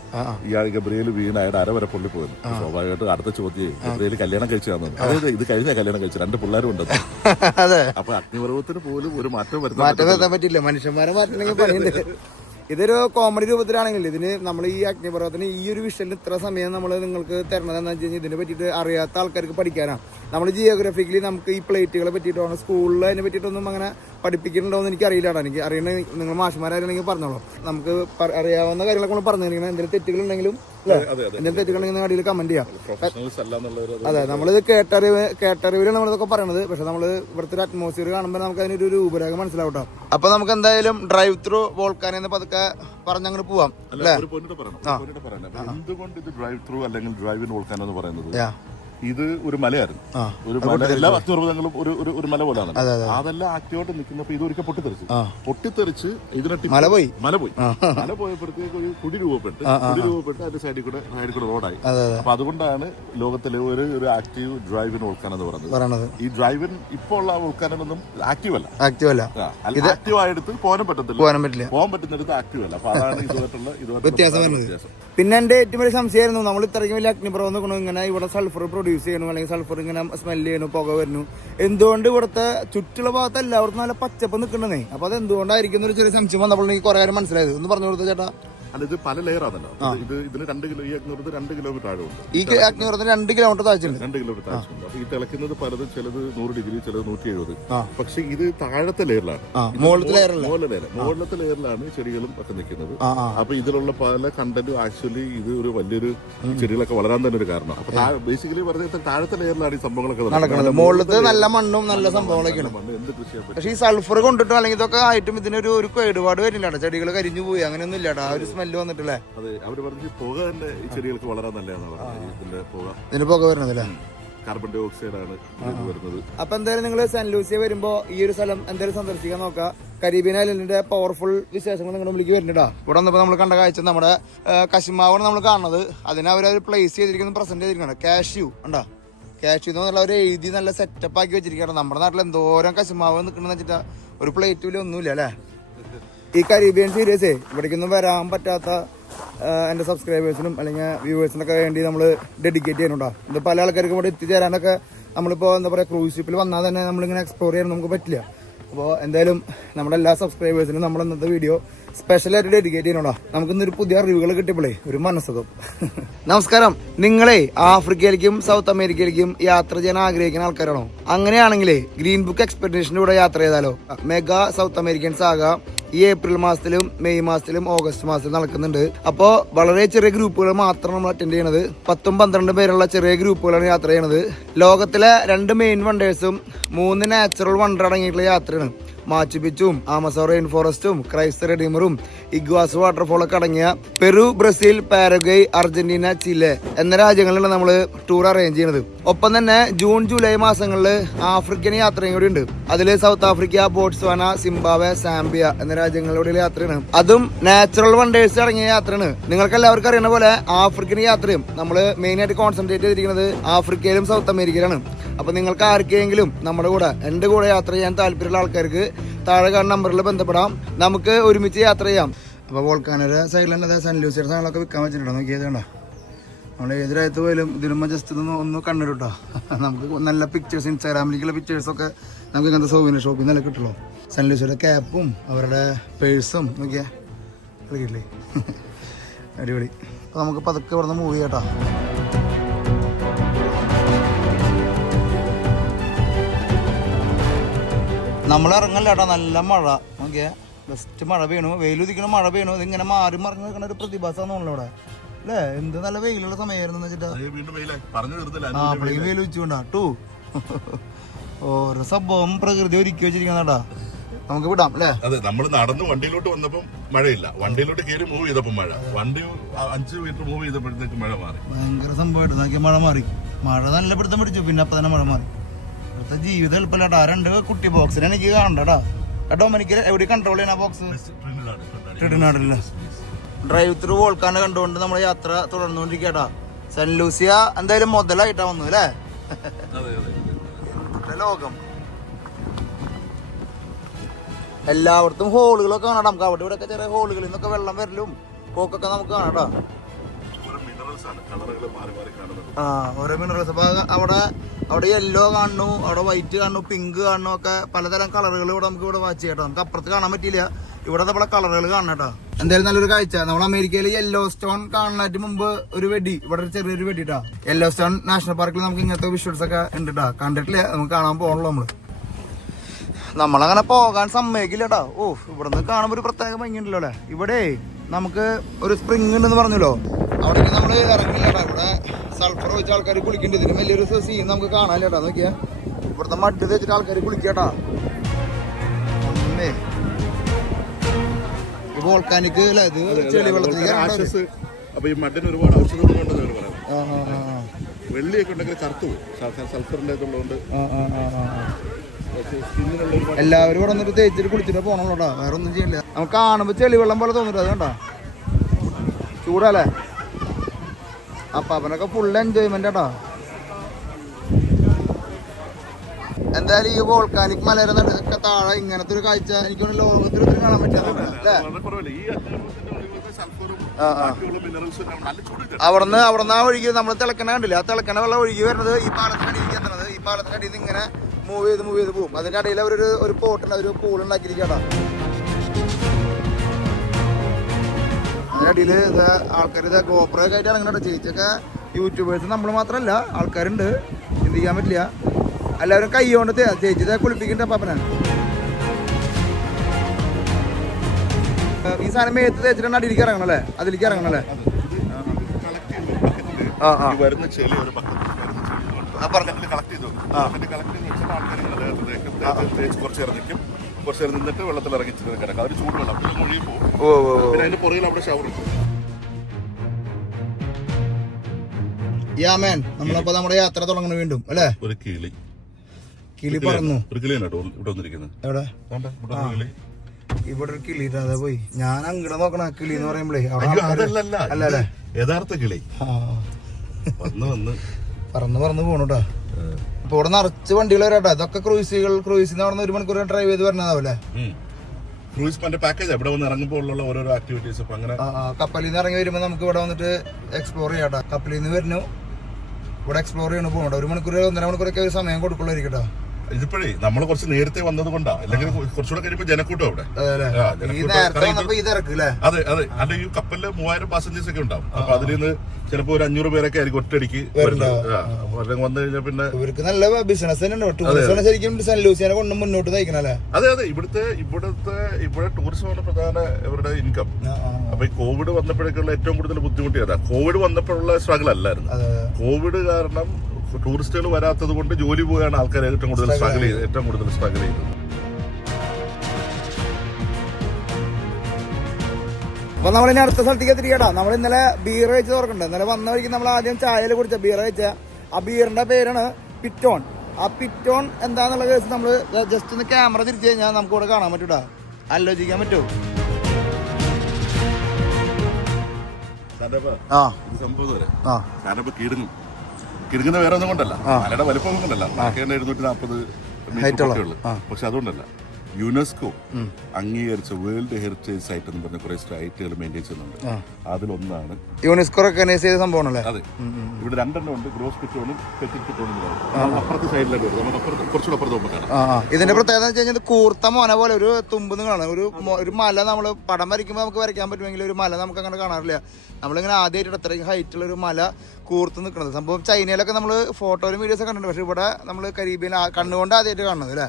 ഇയാൾ ഗബ്രിയേൽ വീണായിട്ട് അരവരെ പൊള്ളി പോയിരുന്നു. സ്വാഭാവികമായിട്ട് അടുത്ത ചോദ്യം ഗബ്രിയേൽ കല്യാണം കഴിച്ചു തന്നത്. അതായത് ഇത് കഴിഞ്ഞ കല്യാണം കഴിച്ചു, 2 പിള്ളേരും ഉണ്ട്. അതെ. അപ്പൊ അഗ്നിപർവ്വതത്തിന് പോലും ഒരു മാറ്റം വരുത്താൻ പറ്റില്ല. മനുഷ്യന്മാരെ മാറ്റണമെങ്കിൽ പറയുന്നത് ഇതൊരു കോമഡി രൂപത്തിലാണെങ്കിൽ ഇതിന് നമ്മൾ ഈ അഗ്നിപർവ്വതത്തിന് ഈ ഒരു വിഷയം ഇത്ര സമയം നമ്മൾ നിങ്ങൾക്ക് തരണത് എന്താ വെച്ച് കഴിഞ്ഞാൽ ഇതിനെ പറ്റിയിട്ട് അറിയാത്ത ആൾക്കാർക്ക് പഠിക്കാനാണ്. നമ്മൾ ജിയോഗ്രഫിക്കലി നമുക്ക് ഈ പ്ലേറ്റുകളെ പറ്റിയിട്ടാണ് സ്കൂളിൽ അതിനെ പറ്റിയിട്ടൊന്നും അങ്ങനെ പഠിപ്പിക്കുന്നുണ്ടോന്ന് എനിക്ക് അറിയില്ല. എനിക്ക് അറിയണ നിങ്ങൾ മാഷന്മാരായിരുന്നെങ്കിൽ പറഞ്ഞോളൂ. നമുക്ക് അറിയാവുന്ന കാര്യങ്ങളൊക്കെ നമ്മൾ പറഞ്ഞു തന്നിരിക്കണം. എന്തെങ്കിലും തെറ്റുകളുണ്ടെങ്കിലും എന്തെങ്കിലും തെറ്റുകളുണ്ടെങ്കിൽ അടിയിൽ കമന്റ് ചെയ്യാം. അതെ, നമ്മളിത് കേട്ടറിവിലാണ് നമ്മളിതൊക്കെ പറയണത്. പക്ഷെ നമ്മൾ ഇവിടുത്തെ ഒരു അറ്റ്മോസ്ഫിയർ കാണുമ്പോൾ നമുക്ക് അതിനൊരു രൂപരേഖ മനസ്സിലാവട്ടോ. അപ്പൊ നമുക്ക് എന്തായാലും ഡ്രൈവ് ത്രൂ വോൾക്കാനെന്ന് പതുക്കെ പറഞ്ഞങ്ങോട്ട് പോവാം അല്ലേ? എന്തുകൊണ്ട് ഇത് ഡ്രൈവ് ത്രൂ അല്ലെങ്കിൽ ഡ്രൈവ് ഇൻ വോൾക്കാനോ എന്ന് പറയുന്നത്? ഇത് ഒരു മലയായിരുന്നു. ഒരു മല, എല്ലാ അഗ്നിപർവ്വതങ്ങളും ഒരു മല പോലാണ്. അതെല്ലാം ആക്റ്റീവായിട്ട് നിൽക്കുന്നപ്പോ ഇത് ഒരിക്കൽ പൊട്ടിത്തെറിച്ച് ഇതിനെ മല പോയി. മല പോയപ്പോഴത്തേക്ക് ഒരു കുടി രൂപപ്പെട്ട് അതിന്റെ സൈഡിൽ കൂടെ റോഡായി. അപ്പൊ അതുകൊണ്ടാണ് ലോകത്തിലെ ഒരു ആക്റ്റീവ് ഡ്രൈവ് ഇൻ വോൾക്കാൻ എന്ന് പറയുന്നത്. ഈ ഡ്രൈവ് ഇൻ ഇപ്പൊ ഉള്ള വോൾക്കാനൊന്നും ആക്റ്റീവ് അല്ല. ആക്റ്റീവ് ആയിട്ട് പോകാൻ പറ്റില്ല. പോകാൻ പറ്റുന്നിടത്ത് ആക്റ്റീവ് അല്ല. അപ്പൊ അതാണ് ഇതുമായിട്ടുള്ള വ്യത്യാസം. പിന്നെ എന്റെ ഏറ്റവും വലിയ സംശയമായിരുന്നു, നമ്മൾ ഇത്രയും വലിയ അഗ്നിപർവ്വതം നോക്കണു, ഇങ്ങനെ ഇവിടെ സൾഫർ പ്രൊഡ്യൂസ് ചെയ്യണു അല്ലെങ്കിൽ സൾഫർ ഇങ്ങനെ സ്മെല്ല് ചെയ്യണു, പുക വരുന്നു, എന്തുകൊണ്ട് ഇവിടുത്തെ ചുറ്റുള്ള ഭാഗത്ത് എല്ലാവർക്കും നല്ല പച്ചപ്പ് നിൽക്കണേ? അപ്പൊ അത് എന്തുകൊണ്ടായിരിക്കും ഒരു ചെറിയ സംശയം വന്നപ്പോൾ എനിക്ക് കുറെ കാര്യം മനസ്സിലായത്. ഒന്ന് പറഞ്ഞു കൊടുത്ത ചേട്ടാ. അല്ല, ഇത് പല ലെയർ ആണല്ലോ. ഇതിന് 2 കിലോമീറ്റർ ആഴമുണ്ട്. ഈ അഗ്നിപർവ്വതത്തിന് 2 കിലോമീറ്റർ താഴ്ചയുണ്ട്. 2 കിലോമീറ്റർ താഴ്ചയുണ്ട്. അപ്പൊ ഈ തിളക്കുന്നത് പലതും ചിലത് 100 ഡിഗ്രി, ചിലത് 170. പക്ഷെ ഇത് താഴത്തെ ലെയറിലാണ്. മുകളിലത്തെ ലെയറിലാണ് ചെടികളും ഒക്കെ നിൽക്കുന്നത്. അപ്പൊ ഇതിലുള്ള പല കണ്ടന്റും ആക്ച്വലി ഇത് ഒരു വലിയൊരു ചെടികളൊക്കെ വളരാൻ തന്നെ ഒരു കാരണം. അപ്പൊ ബേസിക്കലി പറഞ്ഞ താഴത്തെ ലെയറിലാണ് ഈ സംഭവങ്ങളൊക്കെ നടക്കുന്നത്. മുകളിലത്തെ നല്ല മണ്ണും നല്ല സംഭവങ്ങളൊക്കെയാണ്. എന്ത് കൃഷിയാണ്? പക്ഷെ ഈ സൾഫർ കൊണ്ടിട്ടും അല്ലെങ്കിൽ ഇതൊക്കെ ആയിട്ടും ഇതിനൊരു കേടുപാട് വരില്ല. ചെടികൾ കരിഞ്ഞു പോയി അങ്ങനെയൊന്നും ഇല്ലാട്ടോ. ആ ഒരു സ്മെല്ല് വന്നിട്ടില്ലേ? അതെ, അവര് പറഞ്ഞു പുക തന്നെ ഈ ചെടികൾക്ക് വളരാൻ നല്ലതാണെന്ന് പറഞ്ഞു. ഇതിന്റെ പുക വരുന്നതല്ലേ? കാർബൺ ഡൈ ഓക്സൈഡ് ആണ് വരുന്നത്. അപ്പൊ എന്തായാലും നിങ്ങൾ സെന്റ് ലൂസിയ വരുമ്പോ ഈ ഒരു സ്ഥലം എന്തായാലും സന്ദർശിക്കാൻ നോക്കാം. കരീബിയൻ ഐലൻഡിന്റെ പവർഫുൾ വിശേഷങ്ങൾ നിങ്ങളുടെ മുമ്പിലേക്ക് വരുന്നുണ്ടാ. ഇവിടെ വന്നപ്പോൾ നമ്മൾ കണ്ട കാഴ്ച നമ്മുടെ കശുമാവാണ് നമ്മൾ കാണുന്നത്. അതിനെ അവർ പ്ലേസ് ചെയ്തിരിക്കുന്നത്, പ്രസന്റ് ചെയ്തിരിക്കുന്നത് കാഷ്യൂ ഉണ്ടാ. കാഷ്യൂ എന്ന് പറഞ്ഞാൽ അവർ എഴുതി നല്ല സെറ്റപ്പ് ആക്കി വെച്ചിരിക്കുകയാണ്. നമ്മുടെ നാട്ടിൽ എന്തോരം കശുമാവ് നിൽക്കണമെന്ന് വെച്ചിട്ടാ ഒരു പ്ലേറ്റിൽ ഒന്നുമില്ല അല്ലേ? ഈ കരീബിയൻ സീരീസേ ഇവിടേക്കൊന്നും വരാൻ പറ്റാത്ത എൻ്റെ സബ്സ്ക്രൈബേഴ്സിനും അല്ലെങ്കിൽ വ്യൂവേഴ്സിനൊക്കെ വേണ്ടി നമ്മൾ ഡെഡിക്കേറ്റ് ചെയ്യുന്നുണ്ടോ. ഇത് പല ആൾക്കാർക്കും ഇവിടെ എത്തിച്ചേരാനൊക്കെ നമ്മളിപ്പോൾ എന്താ പറയുക, ക്രൂസ് ഷിപ്പിൽ വന്നാൽ തന്നെ നമ്മളിങ്ങനെ എക്സ്പ്ലോർ ചെയ്യാൻ നമുക്ക് പറ്റില്ല. അപ്പോൾ എന്തായാലും നമ്മുടെ എല്ലാ സബ്സ്ക്രൈബേഴ്സിനും നമ്മൾ ഇന്നത്തെ വീഡിയോ സ്പെഷ്യലായിട്ട് ഡെഡിക്കേറ്റ് ചെയ്യണോടാ. നമുക്കിന്നൊരു പുതിയ അറിവുകൾ കിട്ടിയപ്പോഴേ ഒരു മനസ്സുഖം. നമസ്കാരം. നിങ്ങളെ ആഫ്രിക്കയിലേക്കും സൗത്ത് അമേരിക്കയിലേക്കും യാത്ര ചെയ്യാൻ ആഗ്രഹിക്കുന്ന ആൾക്കാരാണോ? അങ്ങനെയാണെങ്കിലേ ഗ്രീൻ ബുക്ക് എക്സ്പെഡിഷൻ്റെ കൂടെ യാത്ര ചെയ്താലോ? മെഗാ സൗത്ത് അമേരിക്കൻ സാഗ ഈ ഏപ്രിൽ മാസത്തിലും മെയ് മാസത്തിലും ഓഗസ്റ്റ് മാസത്തിലും നടക്കുന്നുണ്ട്. അപ്പോൾ വളരെ ചെറിയ ഗ്രൂപ്പുകൾ മാത്രം നമ്മൾ അറ്റൻഡ് ചെയ്യണത്. 10-12 പേരുള്ള ചെറിയ ഗ്രൂപ്പുകളാണ് യാത്ര ചെയ്യണത്. ലോകത്തിലെ 2 മെയിൻ വണ്ടേഴ്സും 3 നാച്ചുറൽ വണ്ടർ അടങ്ങിയിട്ടുള്ള യാത്രയാണ്. മാച്ചു പിച്ചും ആമസോൺ റെയിൻ ഫോറസ്റ്റും ക്രൈസ്റ്റ് റെഡീമറും ഇഗ്വാസ് വാട്ടർഫോളൊക്കെ അടങ്ങിയ പെറു, ബ്രസീൽ, പാരഗ്വേ, അർജന്റീന, ചിലെ എന്ന രാജ്യങ്ങളിലാണ് നമ്മൾ ടൂർ അറേഞ്ച് ചെയ്യുന്നത്. ഒപ്പം തന്നെ ജൂൺ ജൂലൈ മാസങ്ങളിൽ ആഫ്രിക്കൻ യാത്രയും കൂടി ഉണ്ട്. അതിൽ south Africa, Botswana, Zimbabwe, Zambia എന്ന രാജ്യങ്ങളിലൂടെയുള്ള യാത്രയാണ്. അതും നാച്ചുറൽ വണ്ടേഴ്സ് അടങ്ങിയ യാത്രയാണ്. നിങ്ങൾക്ക് എല്ലാവർക്കും അറിയുന്ന പോലെ ആഫ്രിക്കൻ യാത്രയും നമ്മൾ മെയിനായിട്ട് കോൺസെൻട്രേറ്റ് ചെയ്തിരിക്കുന്നത് ആഫ്രിക്കയിലും സൗത്ത് അമേരിക്കയിലാണ്. അപ്പൊ നിങ്ങൾക്ക് ആർക്കെങ്കിലും നമ്മുടെ കൂടെ എൻ്റെ കൂടെ യാത്ര ചെയ്യാൻ താല്പര്യമുള്ള ആൾക്കാർക്ക് താഴെ കാണുന്ന നമ്പറിൽ ബന്ധപ്പെടാം. നമുക്ക് ഒരുമിച്ച് യാത്ര ചെയ്യാം. അപ്പോൾ വോൾക്കാനോയുടെ സൈഡിലുള്ള സെന്റ് ലൂസിയുടെ സാധനങ്ങളൊക്കെ വിൽക്കാൻ വെച്ചിട്ടുണ്ടോ? നോക്കിയത് കണ്ടോ? നമ്മൾ ഏത് രാജ്യത്ത് പോയാലും ഇതിനുമ്പോൾ ജസ്റ്റ് ഒന്ന് കണ്ടിട്ടോ. നമുക്ക് നല്ല പിക്ചേഴ്സ്, ഇൻസ്റ്റാഗ്രാമിലേക്കുള്ള പിക്ചേഴ്സൊക്കെ നമുക്ക് ഇങ്ങനത്തെ സൗകര്യ ഷോപ്പിൽ നിന്നല്ല കിട്ടുള്ളൂ. സെന്റ് ലൂസിയുടെ ക്യാപ്പും അവരുടെ പേഴ്സും നോക്കിയാൽ കിട്ടില്ലേ? അടിപൊളി. അപ്പോൾ നമുക്ക് പതുക്കെ ഇവിടെ നിന്ന് മൂവ് ചെയ്യാട്ടോ. നമ്മൾ ഇറങ്ങല്ല കേട്ടോ. നല്ല മഴ നോക്കിയാ, ബെസ്റ്റ് മഴ പെയ്യണു, വെയിലുദിക്കണ മഴ പെയ്യണു. ഇതിങ്ങനെ മാറി മറിഞ്ഞ് നിൽക്കുന്ന ഒരു പ്രതിഭാസമാണല്ലോ ഇവിടെ അല്ലേ? എന്ത് നല്ല വെയിലുള്ള സമയമായിരുന്നു വെച്ചിട്ടാ. വെയിൽ വെച്ചുകൊണ്ടാ ടൂ ഓരോ സംഭവം പ്രകൃതി ഒരുക്കി വെച്ചിരിക്കുന്നതാ. നമുക്ക് വിടാം അല്ലേ? അതെ, നമ്മൾ നടന്ന് വണ്ടിയിലോട്ട് വന്നപ്പം മഴയില്ല, വണ്ടിയിലോട്ട് കയറി മൂവ് ചെയ്തപ്പോ മഴ, വണ്ടി 5 മീറ്റർ മൂവ് ചെയ്തപ്പോഴത്തേക്ക് മഴ മാറി. ഭയങ്കര സംഭവമായിട്ട് നോക്കിയാൽ മഴ മാറി. മഴ നല്ല പിടുത്തം പിടിച്ചു, പിന്നെ അപ്പൊ തന്നെ മഴ മാറി. ഇവിടുത്തെ ജീവിതം എളുപ്പമല്ലാട്ടാ. 2 കുട്ടി ബോക്സിനെ എനിക്ക് കാണണ്ടടാ. ഡൊമിനിക്കൽ എവിടെ കൺട്രോൾ ചെയ്യണ ബോക്സ്? ട്രിനിഡാഡില്ല. ഡ്രൈവ് ത്രൂ വോൾക്കാനെ കണ്ടുകൊണ്ട് നമ്മൾ യാത്ര തുടർന്നുകൊണ്ടിരിക്കട്ടാ. സെന്റ് ലൂസിയ എന്തായാലും മുതലായിട്ടാ വന്നു അല്ലേ? ലോകം എല്ലായിടത്തും ഹോളുകളൊക്കെ കാണാം. നമുക്ക് അവിടെ ഇവിടെ ഒക്കെ ചെറിയ ഹോളുകളിൽ നിന്നൊക്കെ വെള്ളം വരലും പോക്കൊക്കെ നമുക്ക് കാണാം. ഓരോ മിനറൽസ്. അപ്പൊ അവിടെ യെല്ലോ കാണുന്നു, അവിടെ വൈറ്റ് കാണുന്നു, പിങ്ക് കാണുന്നു, ഒക്കെ പലതരം കളറുകൾ ഇവിടെ നമുക്ക് ഇവിടെ വാച്ച് ചെയ്യട്ടോ. നമുക്ക് അപ്പുറത്ത് കാണാൻ പറ്റില്ല, ഇവിടെ നമ്മളെ കളറുകൾ കാണണം കേട്ടോ. എന്തായാലും നല്ലൊരു കാഴ്ച. നമ്മൾ അമേരിക്കയിൽ യെല്ലോ സ്റ്റോൺ കാണുന്നതിന് മുമ്പ് ഒരു വെടി, ഇവിടെ ഒരു ചെറിയൊരു വെടി ഇട്ടാ. യെല്ലോ സ്റ്റോൺ നാഷണൽ പാർക്കിൽ നമുക്ക് ഇങ്ങനത്തെ വിഷ്വൽസ് ഒക്കെ ഉണ്ട് കേട്ടോ. കണ്ടിട്ടില്ല, നമുക്ക് കാണാൻ പോകണല്ലോ നമ്മളങ്ങനെ പോകാൻ സമ്മതിക്കില്ല കേട്ടോ. ഇവിടെ നിന്ന് കാണുമ്പോൾ ഒരു പ്രത്യേക ഭംഗിയുണ്ടല്ലോ അല്ലേ. ഇവിടെ നമുക്ക് ഒരു സ്പ്രിങ് ഉണ്ടെന്ന് പറഞ്ഞല്ലോ, അവിടേക്ക് നമ്മൾ ഇറങ്ങില്ല കേട്ടോ. ഇവിടെ സൾഫർ വെച്ച ആൾക്കാർ കുളിക്കേണ്ടത്, ഇതിന് വലിയൊരു സീൻ നമുക്ക് കാണാൻ കേട്ടോ. നോക്കിയാ ഇവിടുത്തെ മഡ് തേച്ചിട്ട് ആൾക്കാർ കുളിക്കട്ടാ. വോൾക്കാനിക് അല്ലേ ഇത്, ചെളി വെള്ളത്തിലേക്ക്. അപ്പൊ ഈ മഡിന് ഒരുപാട് ഔഷധങ്ങളുണ്ടെന്ന് പറയാം. വെള്ളിയൊക്കെ ഉണ്ടെങ്കിൽ കറുത്തു സൾഫറിന്റെ ഇതുള്ളതുകൊണ്ട് എല്ലാവരും ഇവിടെ വന്നിട്ട് തേച്ചിട്ട് കുളിച്ചിട്ട് പോകണല്ലോട്ടാ. വേറെ ഒന്നും ചെയ്യില്ല. നമുക്ക് കാണുമ്പോ ചെളി വെള്ളം പോലെ തോന്നിട്ട് അത് കണ്ടാ. ചൂടല്ലേ? അപ്പാപ്പനൊക്കെ ഫുൾ എൻജോയ്മെന്റ് കേട്ടോ. എന്തായാലും ഈ വോൾക്കാനിക് മലയുടെ നടുക്കൊക്കെ താഴെ ഇങ്ങനത്തെ ഒരു കാഴ്ച എനിക്ക് ലോകത്തിൽ കാണാൻ പറ്റാതെ. അവിടുന്ന് ആ ഒഴുകി നമ്മൾ തിളക്കണ കണ്ടില്ല, ആ തിളക്കണ വെള്ളം ഒഴുകി വരുന്നത് ഈ പാലത്തിനടിയിലേക്ക് എത്തണത്. ഈ പാലത്തിനടിയിൽ നിന്ന് ഇങ്ങനെ മൂവ് ചെയ്ത് പോകും. അതിന്റെ അടിയിൽ ഒരു പോട്ടുണ്ട്, ഒരു പൂൾ ഉണ്ടാക്കിയിരിക്കട്ടോ. അതിനടിയിൽ ആൾക്കാർ ഗോപ്രൊക്കെ ആയിട്ട് ഇറങ്ങണ ചേച്ചിയൊക്കെ യൂട്യൂബേഴ്സ്. നമ്മൾ മാത്രമല്ല, ആൾക്കാരുണ്ട്, ചിന്തിക്കാൻ പറ്റില്ല. എല്ലാവരും കൈ കൊണ്ട് ചേച്ചി കുളിപ്പിക്കണ്ട പാപ്പന. ഈ സാധനം മേത്ത് തേച്ചിട്ടാണ് അടിയിലേക്ക് ഇറങ്ങണല്ലേ, അതിലേക്ക് ഇറങ്ങണല്ലേ. കുറച്ച് നേരം നിന്നിട്ട് വെള്ളത്തിൽ ഇറങ്ങി കിടക്കാം. അതൊരു ചൂടുവെള്ളം മൊഴി പോകും. പിന്നെ അതിന്റെ പുറകിൽ അവിടെ ഷവർ ഉണ്ട്. നമ്മളപ്പോ നമ്മുടെ യാത്ര തുടങ്ങണ വീണ്ടും അല്ലേ. ഒരു കിളി പറന്നു. ഒരു കിളിയാണ് ഇവിടെ വന്നിരിക്കുന്നത്. എവിടെ? ഇവിടെ ഒരു കിളി ഇട്ടാതെ പോയി. ഞാൻ അങ്ങോട്ട് നോക്കണ കിളി എന്ന് പറയുമ്പോഴേ അല്ലല്ലേ യഥാർത്ഥ കിളി പറന്ന് പോണൂട്ടാ. അപ്പൊ ഇവിടെ നിറച്ച് വണ്ടികൾ വരാട്ടോ. ഇതൊക്കെ ക്രൂയിസിന്ന് അവിടെ 1 മണിക്കൂർ ഡ്രൈവ് ചെയ്ത് വരണതാവല്ലേ. ക്രൂയിസ് പാക്കേജ് ഇവിടെ വന്ന് ഇറങ്ങുമ്പോൾ ഉള്ള ഓരോരോ ആക്ടിവിറ്റീസ്. അപ്പൊ അങ്ങനെ കപ്പലിൽ നിന്ന് ഇറങ്ങി വരുമ്പോൾ നമുക്ക് ഇവിടെ വന്നിട്ട് എക്സ്പ്ലോർ ചെയ്യാട്ടോ. കപ്പലിൽ നിന്ന് വരുന്നു, ഇവിടെ എക്സ്പ്ലോർ ചെയ്യണ പോകണ്ടോ. 1 മണിക്കൂർ 1.5 മണിക്കൂറൊക്കെ ഒരു സമയം കൊടുക്കുള്ളായിരിക്കട്ടോ. ഇതിപ്പോഴേ നമ്മൾ കുറച്ച് നേരത്തെ വന്നത് കൊണ്ടാ, അല്ലെങ്കിൽ കുറച്ചുകൂടെ കഴിയുമ്പോൾ ജനക്കൂട്ടം അവിടെ. അതെ അല്ല, ഈ കപ്പലില് 3000 പാസഞ്ചേഴ്സ് ഒക്കെ ഉണ്ടാവും. അപ്പൊ അതിൽ നിന്ന് ചിലപ്പോ ഒരു 500 പേരൊക്കെ ആയിരിക്കും ഒറ്റയടിക്ക് വന്നു കഴിഞ്ഞാൽ. പിന്നെ ഇവർക്ക് നല്ല ബിസിനസ് ശരിക്കും സെന്റ് ലൂസിയനെ കൊണ്ട് മുന്നോട്ട് നയിക്കണല്ലേ. അതെ ഇവിടെ ടൂറിസമാണ് പ്രധാന ഇവരുടെ ഇൻകം. അപ്പൊ ഈ കോവിഡ് വന്നപ്പോഴേക്കുള്ള ഏറ്റവും കൂടുതൽ ബുദ്ധിമുട്ടിയതാ. കോവിഡ് വന്നപ്പോഴുള്ള സ്ട്രഗിൾ അല്ലായിരുന്നു. കോവിഡ് കാരണം ടൂറിസ്റ്റുകൾ വരാത്തത് കൊണ്ട് ജോലി പോയാണ് ആൾക്കാർ ഏറ്റവും കൂടുതൽ സ്ട്രഗിൾ ചെയ്തത്. അപ്പൊ നമ്മളിനി അടുത്ത സ്ഥലത്തേക്ക് എത്തിരിക്കട്ടാ. നമ്മൾ ഇന്നലെ ബീർ കഴിച്ച് തുറക്കണ്ടേ. ഇന്നലെ വന്ന വഴിക്ക് നമ്മൾ ആദ്യം ചായയിൽ കുടിച്ച ബീർ കഴിച്ച ആ ബീറിന്റെ പേരാണ് പിറ്റോൺ. ആ പിറ്റോൺ എന്താന്നുള്ള കേസ് നമ്മൾ ജസ്റ്റ് ഒന്ന് ക്യാമറ തിരിച്ചു കഴിഞ്ഞാൽ നമുക്ക് ഇവിടെ കാണാൻ പറ്റൂട്ടാ. ആലോചിക്കാൻ പറ്റുമോ? കിടങ്ങുന്ന വേറെ ഒന്നും കൊണ്ടല്ല, മലയുടെ വലിപ്പം കൊണ്ടല്ല, 740 മീറ്റർ ഉള്ളു. പക്ഷെ അതുകൊണ്ടല്ല, യുനെസ്കോ അംഗീകരിച്ച വേൾഡ് ഹെറിറ്റേജ് സൈറ്റ് എന്ന് പറഞ്ഞ കുറെ സൈറ്റുകൾ മെയിൻറ്റെയിൻ ചെയ്യുന്നുണ്ട്. അതിലൊന്നാണ് യുനെസ്കോ റെക്കഗ്നൈസ് ചെയ്ത സംഭവമാണല്ലേ. അതെ, ഇവിടെ 2 ഉണ്ട്, ഗ്രോസ് പിറ്റോണും പെറ്റിറ്റ് പിറ്റോണും. അപ്പുറത്തെ സൈഡിലായിട്ട് വരും, നമുക്ക് കുറച്ചുകൂടെ അപ്പുറത്ത് നോക്കാം. ഇതിന്റെ പ്രത്യേകത എന്ന് വെച്ച് കഴിഞ്ഞാൽ കൂർത്ത മോന പോലെ ഒരു തുമ്പെന്ന് കാണാം. ഒരു മല നമ്മൾ പടം വരയ്ക്കുമ്പോൾ നമുക്ക് വരയ്ക്കാൻ പറ്റുമെങ്കിൽ ഒരു മല നമുക്ക് അങ്ങനെ കാണാറില്ല. നമ്മളിങ്ങനെ ആദ്യമായിട്ട് അത്രയും ഹൈറ്റുള്ള ഒരു മല കൂർത്ത് നിൽക്കുന്നത് സംഭവം. ചൈനയിലൊക്കെ നമ്മൾ ഫോട്ടോയിലും വീഡിയോസ് ഒക്കെ കണ്ടിട്ടുണ്ട്. പക്ഷെ ഇവിടെ നമ്മൾ കരീബിയൻ കണ്ണുകൊണ്ട് ആദ്യമായിട്ട് കാണുന്നത് അല്ലേ.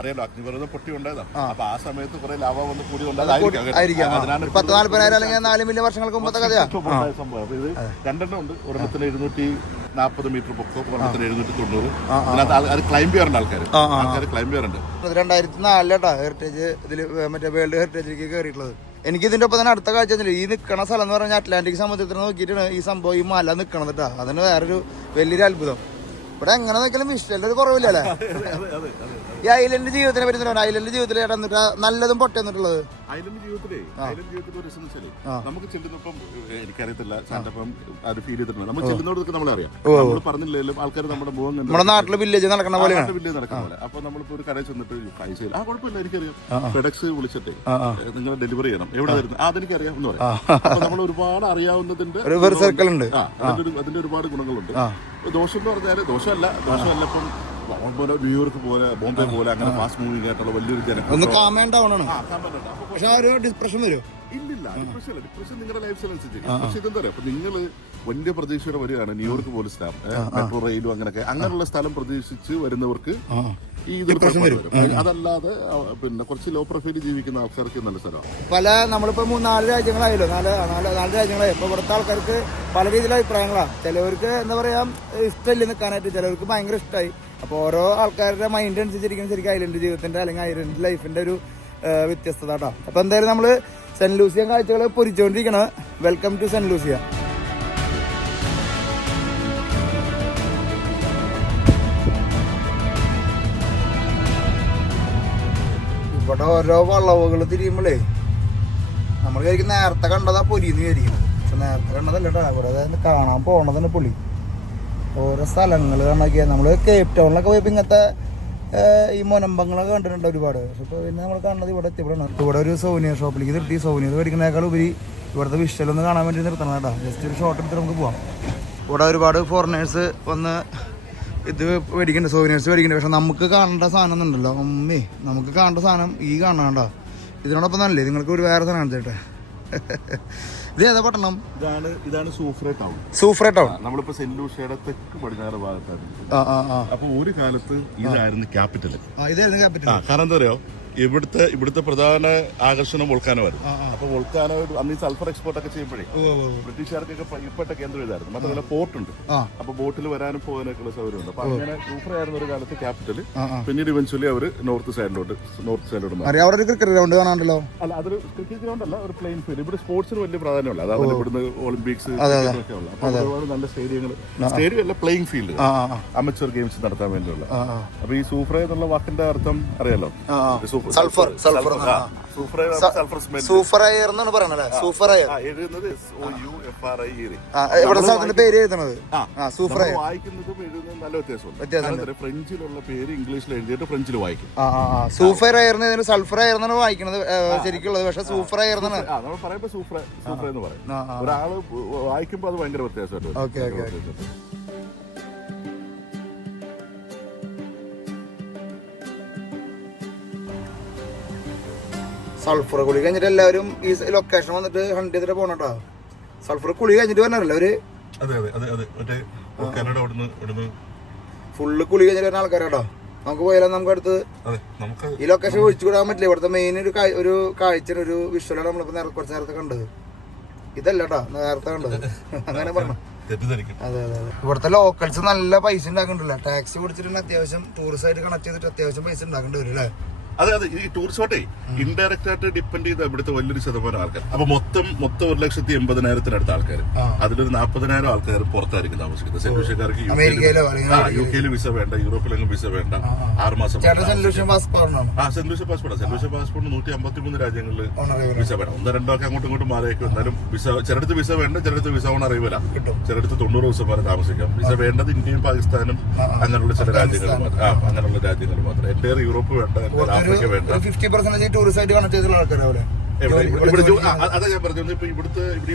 അറിയാലോ, അഗ്നിപർവ്വതം പൊട്ടി ഉണ്ടായതാണ്. അപ്പൊ ആ സമയത്ത് കുറെ ലാവ വന്ന് കൂടി 10-40,000 അല്ലെങ്കിൽ 4 മില്യൺ വർഷങ്ങൾക്ക് മുമ്പത്തെ കഥയാണ് സംഭവം. അപ്പൊ ഇത് 2 ഉണ്ട്. ഒരെണ്ണത്തിന് 240 മീറ്റർ പൊക്കം, ഒരെണ്ണത്തിന് 790. അതിനകത്ത് അത് ക്ലൈംബ് ചെയ്യാറുണ്ട് ആൾക്കാർ ക്ലൈംബ് ചെയ്യാറുണ്ട്. 2004 ഹെറിറ്റേജ് ഇതില് മറ്റേ വേൾഡ് ഹെറിറ്റേജിലേക്ക് കയറിയിട്ടുള്ളത്. എനിക്ക് ഇതിന്റെ ഒപ്പം തന്നെ അടുത്ത കാഴ്ച ഈ നിൽക്കണ സ്ഥലം എന്ന് പറഞ്ഞാൽ അറ്റ്ലാന്റിക് സമുദ്രത്തിൽ നോക്കിയിട്ടാണ് ഈ സംഭവം, ഈ മല നിൽക്കണത് കേട്ടോ. അതിന് വേറൊരു വലിയൊരു അത്ഭുതം. ഇവിടെ എങ്ങനെ നോക്കിയാലും ഇഷ്ടമല്ല, ഒരു കുറവില്ലല്ലേ. ഈ ഐലൻഡ് ജീവിതത്തിനെ പറ്റി ഐലൻഡ് ജീവിതത്തിൽ നല്ലതും പൊട്ടി വന്നിട്ടുള്ളത് ഐലൻഡ് ജീവിതത്തിലെ ഒരു രസം വെച്ചാല് നമുക്ക് ചെല്ലുന്നപ്പം എനിക്കറിയത്തില്ല സാറിപ്പം അത് ഫീൽ ചെയ്തിട്ടുണ്ട്. നമ്മൾ ചെല്ലുന്നോടൊക്കെ നമ്മളറിയാം, നമ്മൾ പറഞ്ഞില്ലെങ്കിലും ആൾക്കാർ നമ്മുടെ മുഖം കണ്ട് നമ്മുടെ നാട്ടിലെ വില്ലേജ് നടക്കുന്ന പോലെ അപ്പൊ നമ്മളിപ്പോ ഒരു കടയിൽ ചെന്നിട്ട് പൈസ ആ കുഴപ്പമില്ല എനിക്കറിയാം, ഫെഡെക്സ് വിളിച്ചിട്ട് നിങ്ങൾ ഡെലിവറി ചെയ്യണം, എവിടെ വരുന്നത് അതെനിക്കറിയാം എന്ന് പറയാം. അപ്പൊ നമ്മൾ ഒരുപാട് അറിയാവുന്നതിന്റെ അതിന്റെ ഒരുപാട് ഗുണങ്ങളുണ്ട്. ദോഷം എന്ന് പറഞ്ഞാല് ദോഷമല്ല ഇപ്പം ന്യൂയോർക്ക് പോലെ ബോംബെ പോലെ അങ്ങനെ ഫാസ്റ്റ് മൂവിംഗ് ആയിട്ടുള്ള വലിയൊരു ഡിപ്രഷൻ വരും. ഇല്ലില്ല, ഡിപ്രഷൻ നിങ്ങളുടെ ലൈഫ് സ്റ്റൈൽ അനുസരിച്ച്. പക്ഷെ ഇതെന്താ പറയാ, അപ്പൊ നിങ്ങള് വലിയ പ്രതീക്ഷയോടെ വരികയാണ് ന്യൂയോർക്ക് പോലെ സ്ഥലം, മെട്രോ റെയിലും അങ്ങനെയുള്ള സ്ഥലം പ്രതീക്ഷിച്ച് വരുന്നവർക്ക് ഈ ഡിപ്രഷൻ വരും. അതല്ലാതെ പിന്നെ കുറച്ച് ലോ പ്രൊഫൈൽ ജീവിക്കുന്ന ആൾക്കാർക്ക് നല്ല സ്ഥലമാണ്. പല നമ്മളിപ്പോ 4 രാജ്യങ്ങളായല്ലോ, 4 രാജ്യങ്ങളായി. ഇപ്പൊ ഇവിടുത്തെ ആൾക്കാർക്ക് പല രീതിയിലുള്ള അഭിപ്രായങ്ങളാണ്. ചിലവർക്ക് എന്താ പറയാ ഇഷ്ടമില്ല നിൽക്കാനായിട്ട്, ചിലവർക്ക് ഭയങ്കര ഇഷ്ടമായി. അപ്പോൾ ഓരോ ആൾക്കാരുടെ മൈൻഡ് അനുസരിച്ചിരിക്കും ശരിക്കും ഐലൻഡ് ജീവിതത്തിന്റെ അല്ലെങ്കിൽ ഐലൻഡ് ലൈഫിന്റെ ഒരു വ്യത്യസ്തത കേട്ടോ. അപ്പൊ എന്തായാലും നമ്മള് സെന്റ് ലൂസിയ കാഴ്ചകൾ പൊരിച്ചുകൊണ്ടിരിക്കണം. Welcome to Saint Lucia. ഇവിടെ ഓരോ വളവുകൾ തിരിയുമ്പോഴേ നമ്മൾ വിചാരിക്കും നേരത്തെ കണ്ടതാ പൊരിന്ന് വിചാരിക്കും. പക്ഷെ നേരത്തെ കണ്ടതല്ല കേട്ടോ, ഇവിടെ കാണാൻ പോണതന്നെ പൊളി. ഓരോ സ്ഥലങ്ങൾ കണക്കിയാൽ നമ്മൾ കേപ്പ് ടൗണിലൊക്കെ പോയപ്പോൾ ഇങ്ങനത്തെ ഈ മുനമ്പങ്ങളൊക്കെ കണ്ടിട്ടുണ്ട് ഒരുപാട്. പക്ഷെ ഇപ്പോൾ പിന്നെ നമ്മൾ കാണുന്നത് ഇവിടെ എത്തിപ്പെടണം. ഇവിടെ ഒരു സോനിയർ ഷോപ്പിലേക്ക് നിർത്തി സോനിയർ മേടിക്കുന്നതിനേക്കാൾ ഉപരി ഇവിടുത്തെ വിഷ്വലൊന്ന് കാണാൻ വേണ്ടി നിർത്തണം കേട്ടോ. ജസ്റ്റ് ഒരു ഷോട്ട് എടുത്തിട്ട് നമുക്ക് പോകാം. ഇവിടെ ഒരുപാട് ഫോറിനേഴ്സ് വന്ന് ഇത് മേടിക്കുന്നുണ്ട്, സോനിയേഴ്സ് മേടിക്കുന്നുണ്ട്. പക്ഷെ നമുക്ക് കാണേണ്ട സാധനം ഉണ്ടല്ലോ അമ്മേ, നമുക്ക് കാണേണ്ട സാധനം ഈ കാണാണ്ട. ഇതിനോടൊപ്പം നല്ലേ നിങ്ങൾക്ക് ഒരു വേറെ സാധനം കാണിച്ചേട്ടെ. ഇത് ഏതാ പട്ടണം? ഇതാണ് സൂഫ്രെ ടൗൺ. സൂഫ്രെ ടൗൺ നമ്മളിപ്പോ സെന്റ് ലൂസിയയുടെ തെക്ക് പടിഞ്ഞാറ് ഭാഗത്താണ്. അപ്പൊ ഒരു കാലത്ത് ഇതായിരുന്നു ക്യാപിറ്റൽ. ഇതായിരുന്നു ക്യാപിറ്റൽ. കാരണം എന്താ പറയാ, ഇവിടുത്തെ പ്രധാന ആകർഷണം വോൾക്കാനോയായിരുന്നു. അപ്പൊ വോൾക്കാനോ അന്ന് ഈ സൾഫർ എക്സ്പോർട്ട് ഒക്കെ ചെയ്യുമ്പോഴേ ബ്രിട്ടീഷുകാർക്കൊക്കെ ഇപ്പോഴത്തെ കേന്ദ്രം ഇതായിരുന്നു. മാത്രമല്ല പോർട്ടുണ്ട്, അപ്പൊ ബോട്ടിൽ വരാനും പോകാനൊക്കെയുള്ള സൗകര്യമുണ്ട്. അപ്പൊ അങ്ങനെ സൂഫ്ര ആയിരുന്നു ഒരു കാലത്ത് ക്യാപിറ്റൽ. പിന്നീട് ഇവൻച്വലി അവർ നോർത്ത് സൈഡിലോട്ട് ക്രിക്കറ്റ് ഗ്രൗണ്ട് കാണാണ്ടല്ലോ. അല്ല, അതൊരു ക്രിക്കറ്റ് ഗ്രൗണ്ട് അല്ല, ഒരു പ്ലെയിൻ ഫീൽഡ്. ഇവിടെ സ്പോർട്സിന് വലിയ പ്രാധാന്യമുള്ള, അതായത് ഇവിടുന്ന് ഒളിമ്പിക്സ് ഒക്കെ ഉള്ള. അപ്പൊ ഒരുപാട് നല്ല സ്റ്റേഡിയം അല്ല, പ്ലേയിങ് ഫീൽഡ്, അമച്വർ ഗെയിംസ് നടത്താൻ വേണ്ടിയുള്ള. അപ്പൊ ഈ സൂഫ്ര എന്നുള്ള വാക്കിന്റെ അർത്ഥം അറിയാലോ, സൾഫർ സൂഫർ എയർ എന്നാണ് പറയണല്ലേ. സൂഫർ എയർ ഇവിടെ സ്ഥലത്തിന്റെ പേര് എഴുതണത് സൂഫർ എയർ. വായിക്കുന്നതും എഴുതുന്നതും നല്ല വ്യത്യാസമുണ്ട്. ഫ്രഞ്ചിലുള്ള പേര് ഇംഗ്ലീഷിൽ എഴുതിയിട്ട് ഫ്രഞ്ചിൽ വായിക്കും. സൂഫർ എയർ സൾഫർ എയർ എന്നാണ് വായിക്കുന്നത് ശരിക്കുള്ളത്. പക്ഷെ സൂഫർ എയർ എന്നാണ് നമ്മൾ പറയുമ്പോ സൂഫർ എന്ന് പറയും. ഒരാള് വായിക്കുമ്പോ അത് ഭയങ്കര വ്യത്യാസമായിട്ട്. സൾഫർ കുളി കഴിഞ്ഞിട്ട് എല്ലാവരും ഈ ലൊക്കേഷൻ വന്നിട്ട് ഹണ്ട് ചെയ്തിട്ട് പോണട്ടോ. സൾഫർ കുളി കഴിഞ്ഞിട്ട് വരണല്ലോ അവര്. ഫുള്ള് കുളി കഴിഞ്ഞിട്ട് വരുന്ന ആൾക്കാരാട്ടോ. നമുക്ക് പോയാലോ, നമുക്ക് അടുത്ത് ഈ ലൊക്കേഷൻ ഒഴിച്ചു വിടാൻ പറ്റില്ല. ഇവിടുത്തെ മെയിൻ ഒരു കാഴ്ച ഒരു വിഷ്വലാണ് നമ്മളിപ്പോ കുറച്ച് നേരത്തെ കണ്ടത്. ഇതല്ലട്ടോ നേരത്തെ കണ്ടത്. അങ്ങനെ പറഞ്ഞു. അതെ. ഇവിടുത്തെ ലോക്കൽസ് നല്ല പൈസ ഉണ്ടാക്കണ്ടല്ലോ. ടാക്സി പിടിച്ചിട്ട് അത്യാവശ്യം ടൂറിസ്റ്റ് ആയിട്ട് കണക്ട് ചെയ്തിട്ട് അത്യാവശ്യം പൈസ ഉണ്ടാക്കേണ്ടി വരും അല്ലേ. അതെ, ഈ ടൂറിസോട്ടെ ഇൻഡയറക്റ്റ് ആയിട്ട് ഡിപ്പെൻഡ് ചെയ്ത ഇവിടുത്തെ വലിയൊരു ശതമാനം ആൾക്കാർ. അപ്പൊ മൊത്തം 1,80,000 ആൾക്കാർ, അതിലൊരു 40,000 ആൾക്കാർ പുറത്തായിരിക്കും താമസിക്കുന്നത്. സെന്റ് ലൂഷ്യക്കാർക്ക് യുകെയിൽ വിസ വേണ്ട, യൂറോപ്പിലെങ്കിലും വിസ വേണ്ട. 6 മാസം saint Lucia passport. Saint Lucia passport 153 രാജ്യങ്ങളിൽ വിസ വേണം. 1-2 ഒക്കെ അങ്ങോട്ടും ഇങ്ങോട്ടും മാറിയേക്കും. എന്നാലും വിസ ചിലടത്ത് വിസ വേണ്ട, ചിലടത്ത് വിസ ഓൺ അറിയില്ല. ചിലടത്ത് 90 ദിവസം വരെ താമസിക്കാം. വിസ വേണ്ടത് ഇന്ത്യയും പാകിസ്ഥാനും അങ്ങനെയുള്ള ചില രാജ്യങ്ങൾ മാത്രം. എന്റെ യൂറോപ്പ് വേണ്ട, അതാ ഞാൻ പറഞ്ഞത്. ഇപ്പൊ ഇവിടെ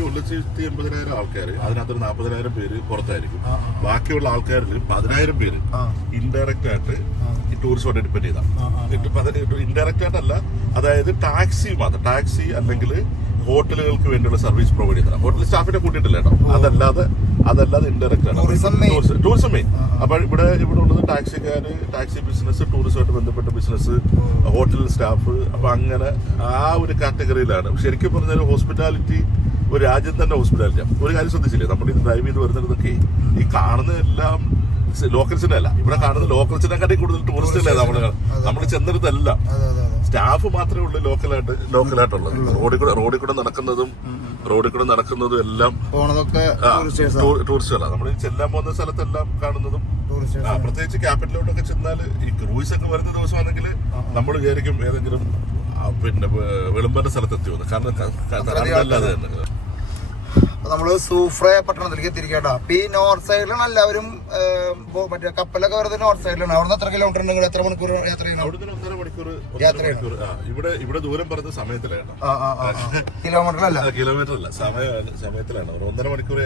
1,80,000 ആൾക്കാർ, അതിനകത്ത് 40,000 പേര് പുറത്തായിരിക്കും. ബാക്കിയുള്ള ആൾക്കാരിൽ 10,000 പേര് ഇൻഡയറക്റ്റ് ആയിട്ട് ഈ ടൂറിസോടെ ഡിപ്പെൻഡ് ചെയ്താൽ. ഇൻഡയറക്റ്റ് ആയിട്ടല്ല, അതായത് ടാക്സി അല്ലെങ്കിൽ ഹോട്ടലുകൾക്ക് വേണ്ടിയുള്ള സർവീസ് പ്രൊവൈഡ് ചെയ്യുന്നത്. ഹോട്ടൽ സ്റ്റാഫിനെ കൂട്ടിയിട്ടില്ല കേട്ടോ. അതല്ലാതെ ഇൻഡയറക്റ്റ് ആണ് ടൂറിസം മെയിൻ. അപ്പൊ ഇവിടെ ഉള്ളത് ടാക്സി ബിസിനസ്, ടൂറിസമായിട്ട് ബന്ധപ്പെട്ട ബിസിനസ്, ഹോട്ടൽ സ്റ്റാഫ്. അപ്പൊ അങ്ങനെ ആ ഒരു കാറ്റഗറിയിലാണ്. ശരിക്കും പറഞ്ഞാൽ ഹോസ്പിറ്റാലിറ്റി ഒരു രാജ്യം തന്നെ ഹോസ്പിറ്റാലിറ്റിയാണ്. ഒരു കാര്യം ശ്രദ്ധിച്ചില്ലേ, നമ്മൾ ഇത് ഡ്രൈവ് ചെയ്ത് വരുന്നതൊക്കെ ഈ കാണുന്നതെല്ലാം ലോക്കൽസിനെ അല്ല. ഇവിടെ കാണുന്ന ലോക്കൽസിനെക്കാട്ടി കൂടുതൽ ടൂറിസ്റ്റുകളെ നമ്മൾ ചെന്നിടത്തല്ല. സ്റ്റാഫ് മാത്രമേ ഉള്ളൂ ലോക്കലായിട്ടുള്ളത്. റോഡിൽ കൂടെ നടക്കുന്നതും എല്ലാം ടൂറിസ്റ്റുകളാണ്. നമ്മൾ ചെല്ലാൻ പോകുന്ന സ്ഥലത്തെല്ലാം കാണുന്നതും. പ്രത്യേകിച്ച് ക്യാപിറ്റലിലോട്ടൊക്കെ ചെന്നാൽ ഈ ക്രൂയിസ് ഒക്കെ വരുന്ന ദിവസമാണെങ്കിൽ നമ്മൾ വിചാരിക്കും ഏതെങ്കിലും പിന്നെ വെളുമ്പന്റെ സ്ഥലത്തെത്തി വന്നു. കാരണം അത് തന്നെ. നമ്മള് സൂഫ്രെ പട്ടണത്തിലേക്ക് എത്തിരിക്കട്ടോ. ഈ നോർത്ത് സൈഡിലാണ് എല്ലാവരും മറ്റേ കപ്പലൊക്കെ വരുന്നത് നോർത്ത് സൈഡിലാണ്. അവിടെ എത്ര കിലോമീറ്റർ ഉണ്ടെങ്കിൽ എത്ര മണിക്കൂർ യാത്ര ചെയ്യണം? ഒന്നര മണിക്കൂർ. ഇവിടെ ദൂരം പറഞ്ഞ സമയത്തിലാണ്, കിലോമീറ്റർ അല്ല സമയത്തിലാണ്. 1.5 മണിക്കൂർ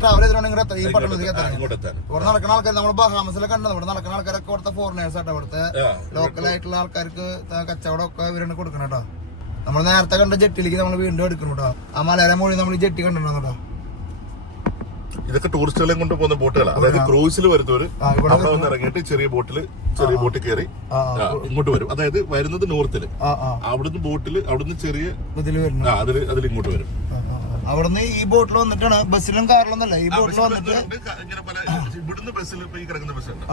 ട്രാവൽ ചെയ്തിട്ടുണ്ടെങ്കിൽ ഈ പട്ടണത്തിലേക്ക് എത്താൻ. ഇവിടെ നടക്കുന്ന ആൾക്കാർ നമ്മൾ ബഹാമസിലൊക്കെ കണ്ടത്. ഇവിടെ നടക്കുന്ന ആൾക്കാരൊക്കെ ഇവിടുത്തെ ഫോറിനേഴ്സ് ആട്ടോ. ഇവിടുത്തെ ലോക്കൽ ആയിട്ടുള്ള ആൾക്കാർക്ക് കച്ചവടം ഒക്കെ ഇവരാണ് കൊടുക്കണം കേട്ടോ. നമ്മൾ നേരത്തെ കണ്ട ജെട്ടിലേക്ക് നമ്മൾ വീണ്ടും എടുക്കണം കേട്ടോ. ആ മലയാള മൊഴി നമ്മൾ ജെട്ടി കണ്ടിട്ടുണ്ടോ കേട്ടോ. ഇതൊക്കെ ടൂറിസ്റ്റുകളെയും കൊണ്ട് പോകുന്ന ബോട്ടുകളാണ്. അതായത് ക്രൂസിൽ വരുന്നവര് അവിടെ വന്ന് ഇറങ്ങിയിട്ട് ചെറിയ ബോട്ടിൽ കയറി ഇങ്ങോട്ട് വരും. അതായത് വരുന്നത് നോർത്തില്, അവിടുന്ന് ബോട്ടില് അവിടുന്ന് ചെറിയ അതിൽ ഇങ്ങോട്ട് വരും. അവിടുന്ന് ഈ ബോട്ടിൽ വന്നിട്ടാണ്, ബസ്സിലും കാറിലൊന്നല്ല, ഈ ബോട്ടിൽ വന്നിട്ട് ഇവിടുന്ന് ബസ്സിൽ ഈ കിടക്കുന്ന ബസ്സുണ്ട്,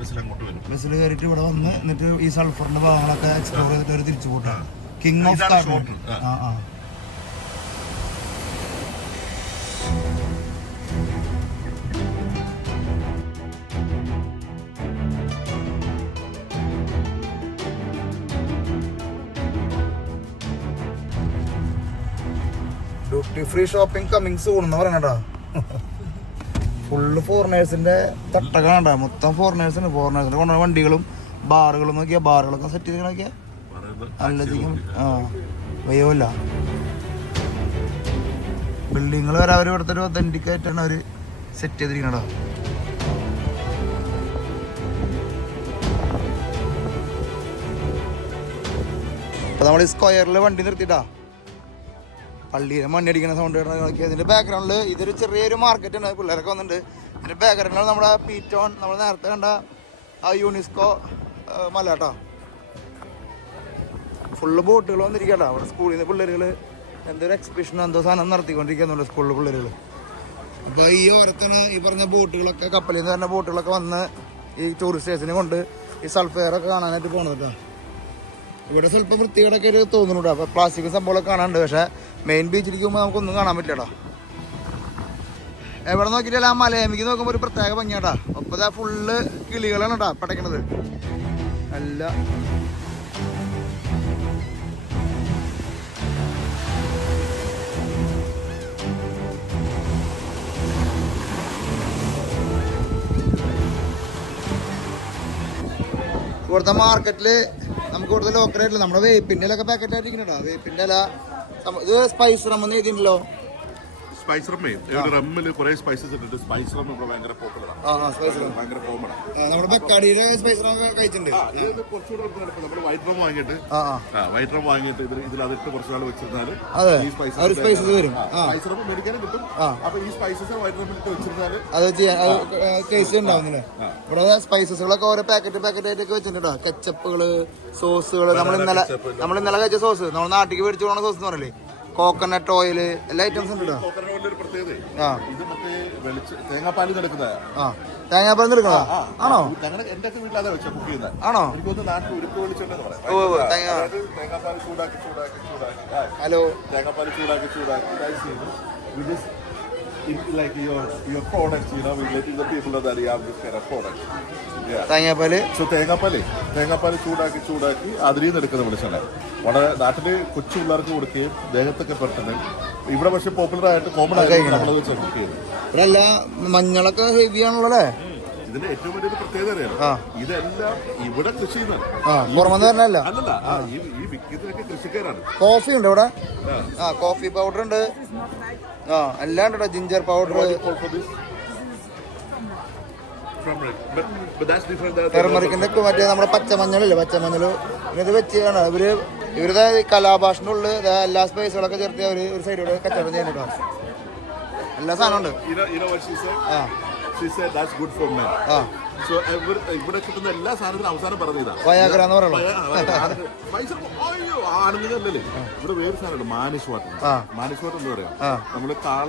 ബസ്സിൽ അങ്ങോട്ട് വരും. ബസ്സിൽ കയറിയിട്ട് ഇവിടെ വന്ന് എന്നിട്ട് ഈ സൾഫറിന്റെ ഭാഗങ്ങളൊക്കെ എക്സ്പ്ലോർ ചെയ്തിട്ട് ഒരു തിരിച്ചു കൂട്ടാണ്. King of carbon. Duty free shopping coming soon എന്ന് പറയണടാ. ഫുള്ള് ഫോറിനേഴ്സിന്റെ തട്ടകാണ്ടാ. മൊത്തം ഫോറിനേഴ്സിന്റെ കൊണ്ടുവന്ന വണ്ടികളും ബാറുകളും നോക്കിയാ, ബാറുകളൊക്കെ സെറ്റ് ചെയ്ത് നോക്കിയാ നല്ലധികം വയ്യല്ല. ബിൽഡിങ്ങൾ വരെ അവർ ഇവിടുത്തെ ഒരു ഒതന്റിക് ആയിട്ടാണ് അവര് സെറ്റ് ചെയ്തിരിക്കണടാ. അപ്പൊ നമ്മൾ ഈ സ്ക്വയറിൽ വണ്ടി നിർത്തിട്ടാ പള്ളിയിലെ മണ്ണടിക്കുന്ന സൗണ്ട് നോക്കി. അതിന്റെ ബാക്ക്ഗ്രൗണ്ടിൽ ഇതൊരു ചെറിയൊരു മാർക്കറ്റ് ഉണ്ട്, പിള്ളേരൊക്കെ വന്നിട്ടുണ്ട്. ഇതിന്റെ ബാക്ക്ഗ്രൗണ്ടിൽ നമ്മുടെ പീറ്റോൺ, നമ്മൾ നേരത്തെ കണ്ട ആ യുനെസ്കോ മല കേട്ടോ. ഫുള്ള് ബോട്ടുകൾ വന്നിരിക്കട്ടോ. അവിടെ സ്കൂളിൽ നിന്ന് പിള്ളേരുകൾ എന്തൊരു എക്സിബിഷൻ എന്തോ സാധനം നടത്തിക്കൊണ്ടിരിക്കുന്നുണ്ട് സ്കൂളിലെ പിള്ളേരുകൾ. അപ്പോൾ ഈ ഓരത്താണ് ഈ പറഞ്ഞ ബോട്ടുകളൊക്കെ, കപ്പലിൽ നിന്ന് വരുന്ന ബോട്ടുകളൊക്കെ വന്ന് ഈ ടൂറിസ്റ്റ് സ്റ്റേഷനെ കൊണ്ട് ഈ സൾഫെയറൊക്കെ കാണാനായിട്ട് പോകണത് കേട്ടോ. ഇവിടെ സ്വല്പം വൃത്തികേടൊക്കെ ഒരു തോന്നുന്നുണ്ടോ. അപ്പോൾ പ്ലാസ്റ്റിക് സംഭവങ്ങളൊക്കെ കാണാനുണ്ട്. പക്ഷേ മെയിൻ ബീച്ചിലിരിക്കുമ്പോൾ നമുക്കൊന്നും കാണാൻ പറ്റില്ലടാ. എവിടെ നോക്കിയിട്ടല്ല, ആ മലയമിക്ക് നോക്കുമ്പോൾ ഒരു പ്രത്യേക ഭംഗിയാട്ടാ. ഒപ്പം ഇതാ ഫുള്ള് കിളികളാണ് കേട്ടോ പടയ്ക്കണത്. അല്ല ഇവിടുത്തെ മാർക്കറ്റില് നമുക്ക് ഇവിടുത്തെ ലോക്കലായിട്ടില്ല, നമ്മുടെ വേപ്പിൻ്റെ ഇലൊക്കെ പാക്കറ്റ് ആയിട്ടിരിക്കണോ. വേപ്പിൻ്റെ ഇല ഇത് സ്പൈസ് റം എന്ന് എഴുതിയിട്ടുണ്ടല്ലോ. സ്പൈസ് റമ്മേ റമ്മില് കുറെ സ്പൈസസ് ഇട്ടിട്ട് സ്പൈസ് റം ഭയങ്കര പോപ്പുലറാണ്. ഭയങ്കര കോമൺ. നമ്മുടെ ബക്കാടിയുടെ സ്പൈസ് റം കഴിച്ചിട്ടുണ്ട്. കുറച്ചുകൂടെ നമ്മൾ വൈറ്റ് റം വാങ്ങിയിട്ട് ഇതിൽ അതിട്ട് കുറച്ചുനാൾ വെച്ചിരുന്നാല് ഈ സ്പൈസസ് വരും. സ്പൈസ് റം മേടിക്കാനും കിട്ടും. അപ്പൊ ഈ സ്പൈസസ് വൈറ്റ് റമ്മിലിട്ട് വെച്ചിരുന്നാല് അത് കേസ് ഉണ്ടാവുന്നില്ല. ഇവിടെ സ്പൈസസുകളൊക്കെ ഓരോ പാക്കറ്റ് ആയിട്ടൊക്കെ വെച്ചിട്ടുണ്ടോ. കെച്ചപ്പുകള്, സോസുകള്. നമ്മൾ ഇന്നലെ കഴിച്ച സോസ്, നമ്മൾ നാട്ടിലേക്ക് മേടിച്ചു പോകുന്ന സോസ് എന്ന് പറയല്ലേ, കോക്കനട്ട് ഓയിൽ, എല്ലാ ഐറ്റംസും ഉണ്ട്. തേങ്ങാപ്പാൽ എടുക്കുന്നതാ. തേങ്ങാപ്പാൽ എടുക്കണോ? ആണോ? എന്റെ വീട്ടിലതാ വെച്ച കുക്ക് ചെയ്യുന്നത്. ആണോ? എനിക്കൊന്ന് നാട്ടിൽ ഉരുക്ക് വെളിച്ചെന്ന് പറയാം. തേങ്ങാപ്പാൽ ചൂടാക്കി ഹലോ തേങ്ങാപ്പാൽ ചൂടാക്കി like your products, you know, we letting the people know that you have this kind of product. തേങ്ങാപ്പാല്. സോ തേങ്ങാപ്പാൽ ചൂടാക്കി അതിൽ നിന്ന് എടുക്കുന്ന വെളിച്ചെണ്ണ വളരെ നാട്ടില് കൊച്ചു പിള്ളേർക്ക് കൊടുക്കുകയും ദേഹത്തൊക്കെ പെട്ടെന്ന്. ഇവിടെ പക്ഷെ പോപ്പുലർ ആയിട്ട് കോമൺ ആയിട്ട് നമ്മളത് കുക്ക് ചെയ്യുന്നത്. അല്ല മഞ്ഞളൊക്കെ ഹെവി ആണല്ലോ. ഇതിന്റെ ഏറ്റവും വലിയൊരു പ്രത്യേകത അറിയാലോ, ഇതെല്ലാം ഇവിടെ കൃഷി ചെയ്യുന്നതാണ്. അല്ലല്ല, ഈ വിൽക്കുന്നതൊക്കെ കൃഷിക്കാരാണ്. കോഫി ഉണ്ട് ഇവിടെ. കോഫി പൗഡർ ഉണ്ട്. എല്ലാം ഉണ്ട്. ജിഞ്ചർ പൗഡർ, ടെർമറിക്കിന്റെ മറ്റേ നമ്മുടെ പച്ചമഞ്ഞളില്ലേ, പച്ചമഞ്ഞള് ഇത് വെച്ചാണ് ഇവരുടെ കലാഭാഷനുള്ളിൽ എല്ലാ സ്പൈസുകളൊക്കെ ചേർത്ത് അവർ ഒരു സൈഡിലൂടെ കച്ചവടം ചെയ്യുന്നുണ്ടോ. എല്ലാ സാധനം ഉണ്ട്. ഇവിടെ കിട്ടുന്ന എല്ലാ സാധനത്തിനും അവസാനം പറഞ്ഞതാ വയാഗ്ര എന്ന് പറയുന്നത്. ആണെന്നല്ലേ. ഇവിടെ വേറെ സാധനമുണ്ട്, മാനിഷ് വാട്ടർ. എന്ന് പറയാം. നമ്മള് കാള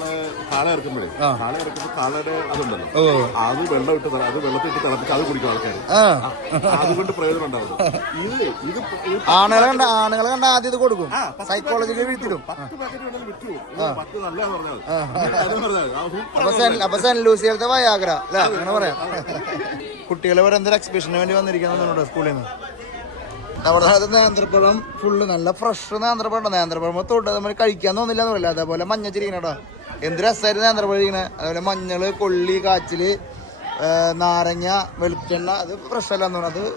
ഇറക്കുമ്പോഴേ കാളയുടെ അതുണ്ടല്ലോ, അത് വെള്ളത്തിട്ട് തിളപ്പിച്ച് അത് കുടിക്കും ആൾക്കാർ. അതുകൊണ്ട് പ്രയോജനം ഉണ്ടാവും. ആണുങ്ങളെ കണ്ട ആദ്യം ഇത് കൊടുക്കും, സൈക്കോളജിക്കൽ വീഴ്ത്തിടും. 10 പാക്കറ്റ് വേണമെങ്കിൽ വിറ്റു. 10 നല്ലതാന്ന് പറഞ്ഞാൽ. അപ്പൊ സെന്റ് ലൂസിയത്തെ വയാഗ്ര അല്ലെ, അങ്ങനെ പറയാം. കുട്ടികളെ വരെ എന്തൊരു എക്സിബിഷന് വേണ്ടി വന്നിരിക്കുന്നുണ്ടോ സ്കൂളിൽ നിന്ന്. നമ്മുടെ നാളത്തെ നേന്ത്രപ്പഴം ഫുള്ള് നല്ല ഫ്രഷ് നേന്ത്രപ്പഴം. നേന്ത്രപ്പഴം തൊട്ട് നമ്മൾ കഴിക്കാൻ തോന്നില്ല എന്ന് പറയില്ല. അതേപോലെ മഞ്ഞച്ചിരിക്കണേട്ടോ, എന്ത് രസമായിട്ട് നേന്ത്രപ്പഴം ഇരിക്കണേ. അതേപോലെ മഞ്ഞള്, കൊള്ളി, കാച്ചില്, നാരങ്ങ, വെളിച്ചെണ്ണ, അത് ഫ്രഷ് അല്ല എന്ന് പറഞ്ഞാൽ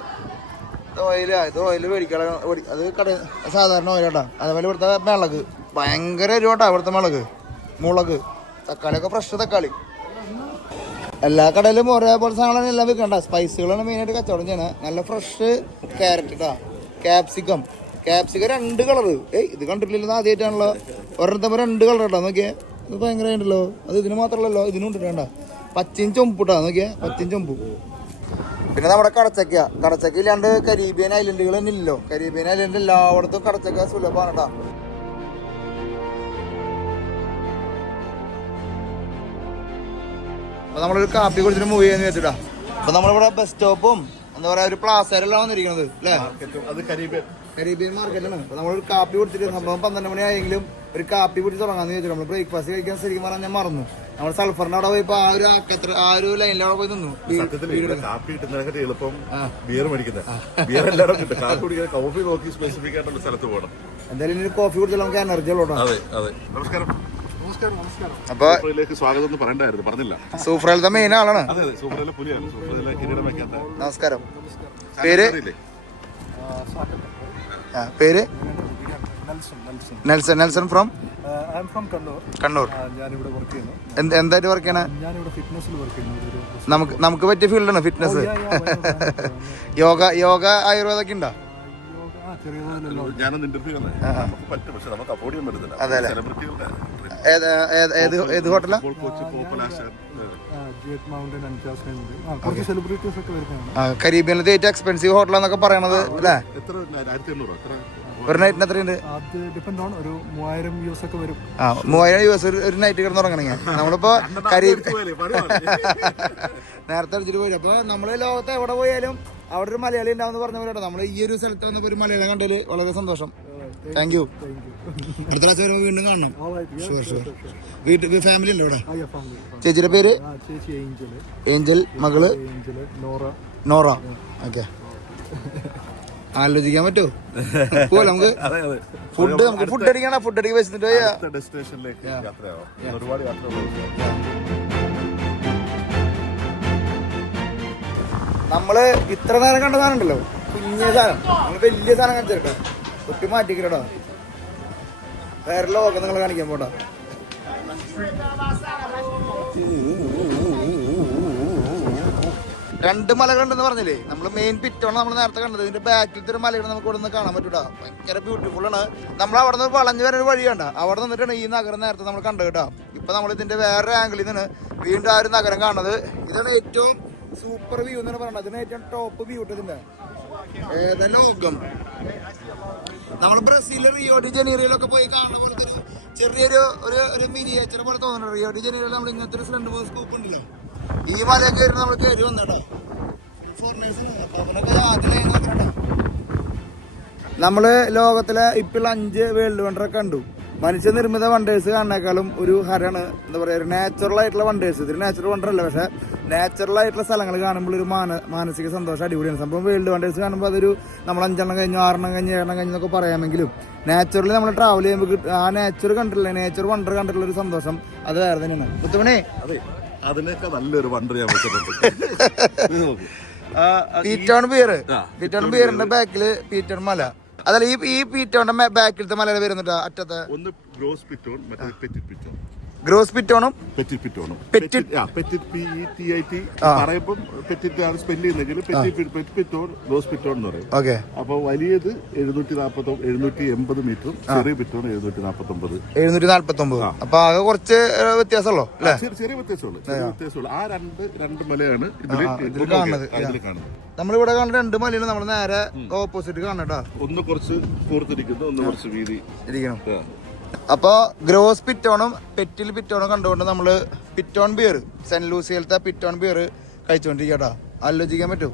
അത് ഓയിൽ മേടിക്കണം. അത് സാധാരണ ഓയിലാട്ടാ. അതേപോലെ ഇവിടുത്തെ മുളക് ഭയങ്കര എരിവാട്ടാ. ഇവിടുത്തെ മുളക്, തക്കാളിയൊക്കെ ഫ്രഷ് തക്കാളി. എല്ലാ കടയിലും ഒരേപോലെ സാധനങ്ങളാണ് എല്ലാം വിൽക്കണ്ട. സ്പൈസുകളാണ് മെയിനായിട്ട് കച്ചവടം ചെയ്യണത്. നല്ല ഫ്രഷ് ക്യാരറ്റ് ഇട്ടാ, ക്യാപ്സിക്കം 2 കളറ്. ഇത് കണ്ടിട്ടില്ലല്ലോ, ആദ്യമായിട്ടാണല്ലോ. ഒരെണ്ണത്തമ്മ 2 കളർ ഇട്ടാ. നോക്കിയേ, ഇത് ഭയങ്കരമായിട്ടല്ലോ. അത് ഇതിന് മാത്രമല്ലല്ലോ, ഇതിനും ഇട്ടിട്ടേണ്ട. പച്ചയും ചൊമ്പിട്ടാ. നോക്കിയേ, പച്ചയും ചൊമ്പും. പിന്നെ നമ്മുടെ കടച്ചക്ക ഇല്ലാണ്ട് കരീബിയൻ ഐലൻഡുകൾ തന്നെ ഇല്ലല്ലോ. കരീബിയൻ ഐലൻഡ് എല്ലായിടത്തും കടച്ചക്ക സുലഭമാണ് കേട്ടോ. അപ്പൊ നമ്മളൊരു കാപ്പി കുടിച്ചിട്ട് മൂവ് ചെയ്യാന്ന് വെച്ചിട്ടാ. അപ്പൊ നമ്മളിവിടെ ബസ് സ്റ്റോപ്പും എന്താ പറയാ ഒരു പ്ലാസയിലെല്ലാം വന്നിരിക്കുന്നത് അല്ലേ. കരീബിയൻ മാർക്കറ്റാണ്. അപ്പൊ നമ്മളൊരു കാപ്പി കുടിച്ചിട്ട് സംഭവം 12 മണി ആയെങ്കിലും ഒരു കാപ്പി കുടിച്ച് തുടങ്ങാന്ന് ചോദിച്ചു. നമ്മൾ ബ്രേക്ക്ഫാസ്റ്റ് കഴിക്കാൻ ശരിക്കും പറഞ്ഞാൽ ഞാൻ മറന്നു. നമ്മൾ സൾഫറിന്റെ അവിടെ പോയപ്പോ ആ ഒരു ലൈനിലവിടെ പോയി നിന്നു. കാപ്പി കിട്ടുന്നതിനെ എളുപ്പം ബിയർ മേടിക്കുന്നത്. ബിയർ എല്ലാവരും കിട്ടും. കാപ്പി കുടിക്കാൻ കോഫി നോക്കി സ്പെസിഫിക് ആയിട്ടുള്ള സ്ഥലത്ത് പോകണം. എന്തായാലും ഇനി കോഫി കുടിച്ചാൽ നമുക്ക് എനർജി ഉള്ളൂ. അതെ അതെ. നമസ്കാരം. അപ്പൊ സ്വാഗതം ഒന്നും പറയണ്ടായിരുന്നു, പറഞ്ഞില്ല. സൂഫ്രയിലത്തെ മെയിൻ ആളാണ്. അതെ അതെ, സൂഫ്രയിലെ പുലിയാണ്. സൂഫ്രയിലെ കിരീടം വയ്ക്കാത്ത. നമസ്കാരം. പേര് പേര് നെൽസൺ ഫ്രോം കണ്ണൂർ. എന്തായിട്ട് വർക്ക് ചെയ്യണ? നമുക്ക് പറ്റിയ ഫീൽഡാണ് ഫിറ്റ്നസ്. യോഗ ആയുർവേദമൊക്കെ ഉണ്ടോ? ഞാനൊന്ന് ഇന്റർവ്യൂ പറ്റും, പക്ഷെ നമുക്ക് അഫോർഡ് ചെയ്യാൻ പറ്റുന്നില്ല. ഏത് ഹോട്ടലാ? കരീബിയനിലത്തെ ഏറ്റവും എക്സ്പെൻസീവ് ഹോട്ടലാന്നൊക്കെ പറയണത് അല്ലേ? ഒരു നൈറ്റിന് എത്രയുണ്ട്? 3000 US ഒരു നൈറ്റ് കിടന്നുറങ്ങണെങ്കിൽ. നമ്മളിപ്പോ നേരത്തെ അടിച്ചിട്ട് പോയി. അപ്പൊ നമ്മള് ലോകത്ത് എവിടെ പോയാലും അവിടെ ഒരു മലയാളി ഉണ്ടാവും പറഞ്ഞ പോലെ നമ്മള് ഈ ഒരു സ്ഥലത്ത് വന്നപ്പോ ഒരു മലയാളം കണ്ടതിൽ വളരെ സന്തോഷം. Thank you. അടുത്ത പ്രാവശ്യം വരുമ്പോ വീണ്ടും കാണണം. ഷുവർ. ഫാമിലി ഉണ്ടോ ഇവിടെ? ചേച്ചിയുടെ പേര്? ഏഞ്ചൽ. മകള് നോറ. ഓക്കെ. ആലോചിക്കാൻ പറ്റുമോ? നമുക്ക് ഫുഡ് അടിക്കണം. ഫുഡ് അടിക്കാൻ വെച്ചിട്ട് ഡെസ്റ്റിനേഷനിലേക്ക് യാത്രയാവാം. ഒരുപാട് യാത്രകൾ. നമ്മള് ഇത്ര നേരം കണ്ട സാധനം ഉണ്ടല്ലോ, കുഞ്ഞ സാധനം. നമ്മള് വലിയ സാധനം കാണിച്ചേട്ടോ, കുട്ടി മാറ്റിക്കലോ. വേറെ ലോകം നിങ്ങൾ കാണിക്കാൻ പോട്ടോ. രണ്ട് മലകളുണ്ടെന്ന് പറഞ്ഞില്ലേ? നമ്മള് മെയിൻ പിറ്റാണ് നമ്മൾ നേരത്തെ കണ്ടത്. ഇതിന്റെ ബാക്കിലത്തെ ഒരു മലകൾ നമുക്ക് ഇവിടെ നിന്ന് കാണാൻ പറ്റൂടാ. ഭയങ്കര ബ്യൂട്ടിഫുൾ ആണ്. നമ്മൾ അവിടെ നിന്ന് വളഞ്ഞു വരുന്ന ഒരു വഴി കണ്ട. അവിടെ നിന്നിട്ടാണ് ഈ നഗരം നേരത്തെ നമ്മൾ കണ്ടത് കേട്ടോ. ഇപ്പൊ നമ്മൾ ഇതിന്റെ വേറെ ആംഗിളിൽ നിന്ന് വീണ്ടും ആ ഒരു നഗരം കാണുന്നത്. ഇതാണ് ഏറ്റവും സൂപ്പർ വ്യൂ എന്നാണ് പറയുന്നത്. അതിന് ഏറ്റവും ടോപ്പ് വ്യൂ ഇതിന്റെ ഏതാ ലോകം. നമ്മൾ ബ്രസീലിലെ റിയോ ഡി ജനീറോയിലൊക്കെ പോയി കാണുന്ന പോലത്തെ ചെറിയൊരു ഒരു മിനിയേച്ചർ പോലെ തോന്നുന്നുണ്ട്. റിയോ ഡി ജനീറോയിൽ നമ്മൾ ഇങ്ങനത്തെ ഒരു ഫ്രണ്ട് പോയി സ്കൂപ്പ് ഉണ്ടല്ലോ. ഈ മലയൊക്കെ കയറി നമ്മൾ കയറി വന്നേട്ടോ. നമ്മള് ലോകത്തിലെ ഇപ്പോഴുള്ള 5 വേൾഡ് വണ്ടറൊക്കെ കണ്ടു. മനുഷ്യനിർമ്മിത വണ്ടേഴ്സ് കാണുന്നേക്കാളും ഒരു ഹരാണ് എന്താ പറയാ, ഒരു നാച്ചുറൽ ആയിട്ടുള്ള വണ്ടേഴ്സ്. ഇതൊരു നാച്ചുറൽ വണ്ടർ അല്ല, പക്ഷെ നാച്ചുറൽ ആയിട്ടുള്ള സ്ഥലങ്ങൾ കാണുമ്പോൾ ഒരു മാനസിക സന്തോഷം അടിപൊളിയാണ് സംഭവം. വേൾഡ് വണ്ടേഴ്സ് കാണുമ്പോൾ അതൊരു നമ്മൾ 5 എണ്ണം കഴിഞ്ഞു 6 എണ്ണം കഴിഞ്ഞ് 7 എണ്ണം കഴിഞ്ഞെന്നൊക്കെ പറയാമെങ്കിലും നാച്ചുറലി നമ്മൾ ട്രാവൽ ചെയ്യുമ്പോൾ ആ നാച്ചുറൽ കണ്ടിട്ടില്ല, നേച്ചർ വണ്ടർ കണ്ടിട്ടുള്ള ഒരു സന്തോഷം അത് വേറെ തന്നെയാണ്. മുത്തുമണി അതിനൊക്കെ നല്ലൊരു വണ്ടർ ഞാൻ വെച്ചിട്ടുണ്ട്. പീറ്റോൺ ബിയറിന്റെ ബാക്കില് പീറ്റോൺ മല. അതല്ല ഈ പീറ്റോന്റെ ബാക്കിലത്തെ മല വരുന്നുണ്ട് അറ്റത്ത്. ഒന്ന് ഗ്രോസ് പിറ്റോൺ, മറ്റേ പെറ്റിറ്റ് പിറ്റോൺ. ഗ്രോസ് പിറ്റോണും പെറ്റിറ്റ് പിറ്റോണും. പറയുമ്പോൾ പെറ്റിറ്റ് ആണ് സ്പെല്ല് ചെയ്യുന്നെങ്കിൽ പെറ്റിറ്റ് പിറ്റോൺ, ഗ്രോസ് പിറ്റോൺ എന്ന് പറയും. ഓക്കെ. അപ്പൊ വലിയത് 780 മീറ്ററും ചെറിയ പിറ്റോൺ 749. അപ്പൊ ആകെ കുറച്ച് വ്യത്യാസമുള്ളൂ അല്ലേ? ചെറിയ വ്യത്യാസമുള്ളൂ. ആ രണ്ട് മലയാണ് ഇതിൽ കാണുന്നത്. നമ്മളിവിടെ കാണുന്ന 2 മലയാണ് നമ്മൾ നേരെ ഓപ്പോസിറ്റ് കാണട്ടോ. ഒന്ന് കുറച്ച് കൂർത്തിരിക്കുന്നു, ഒന്ന് കുറച്ച് വീതി ഇരിക്കണം. അപ്പൊ ഗ്രോസ് പിറ്റോണും പെറ്റിൽ പിറ്റോണും കണ്ടുകൊണ്ട് നമ്മള് പിറ്റോൺ ബിയർ, സെന്റ് ലൂസിയയിലത്തെ പിറ്റോൺ ബിയർ കഴിച്ചുകൊണ്ടിരിക്കട്ടോ. ആലോചിക്കാൻ പറ്റും.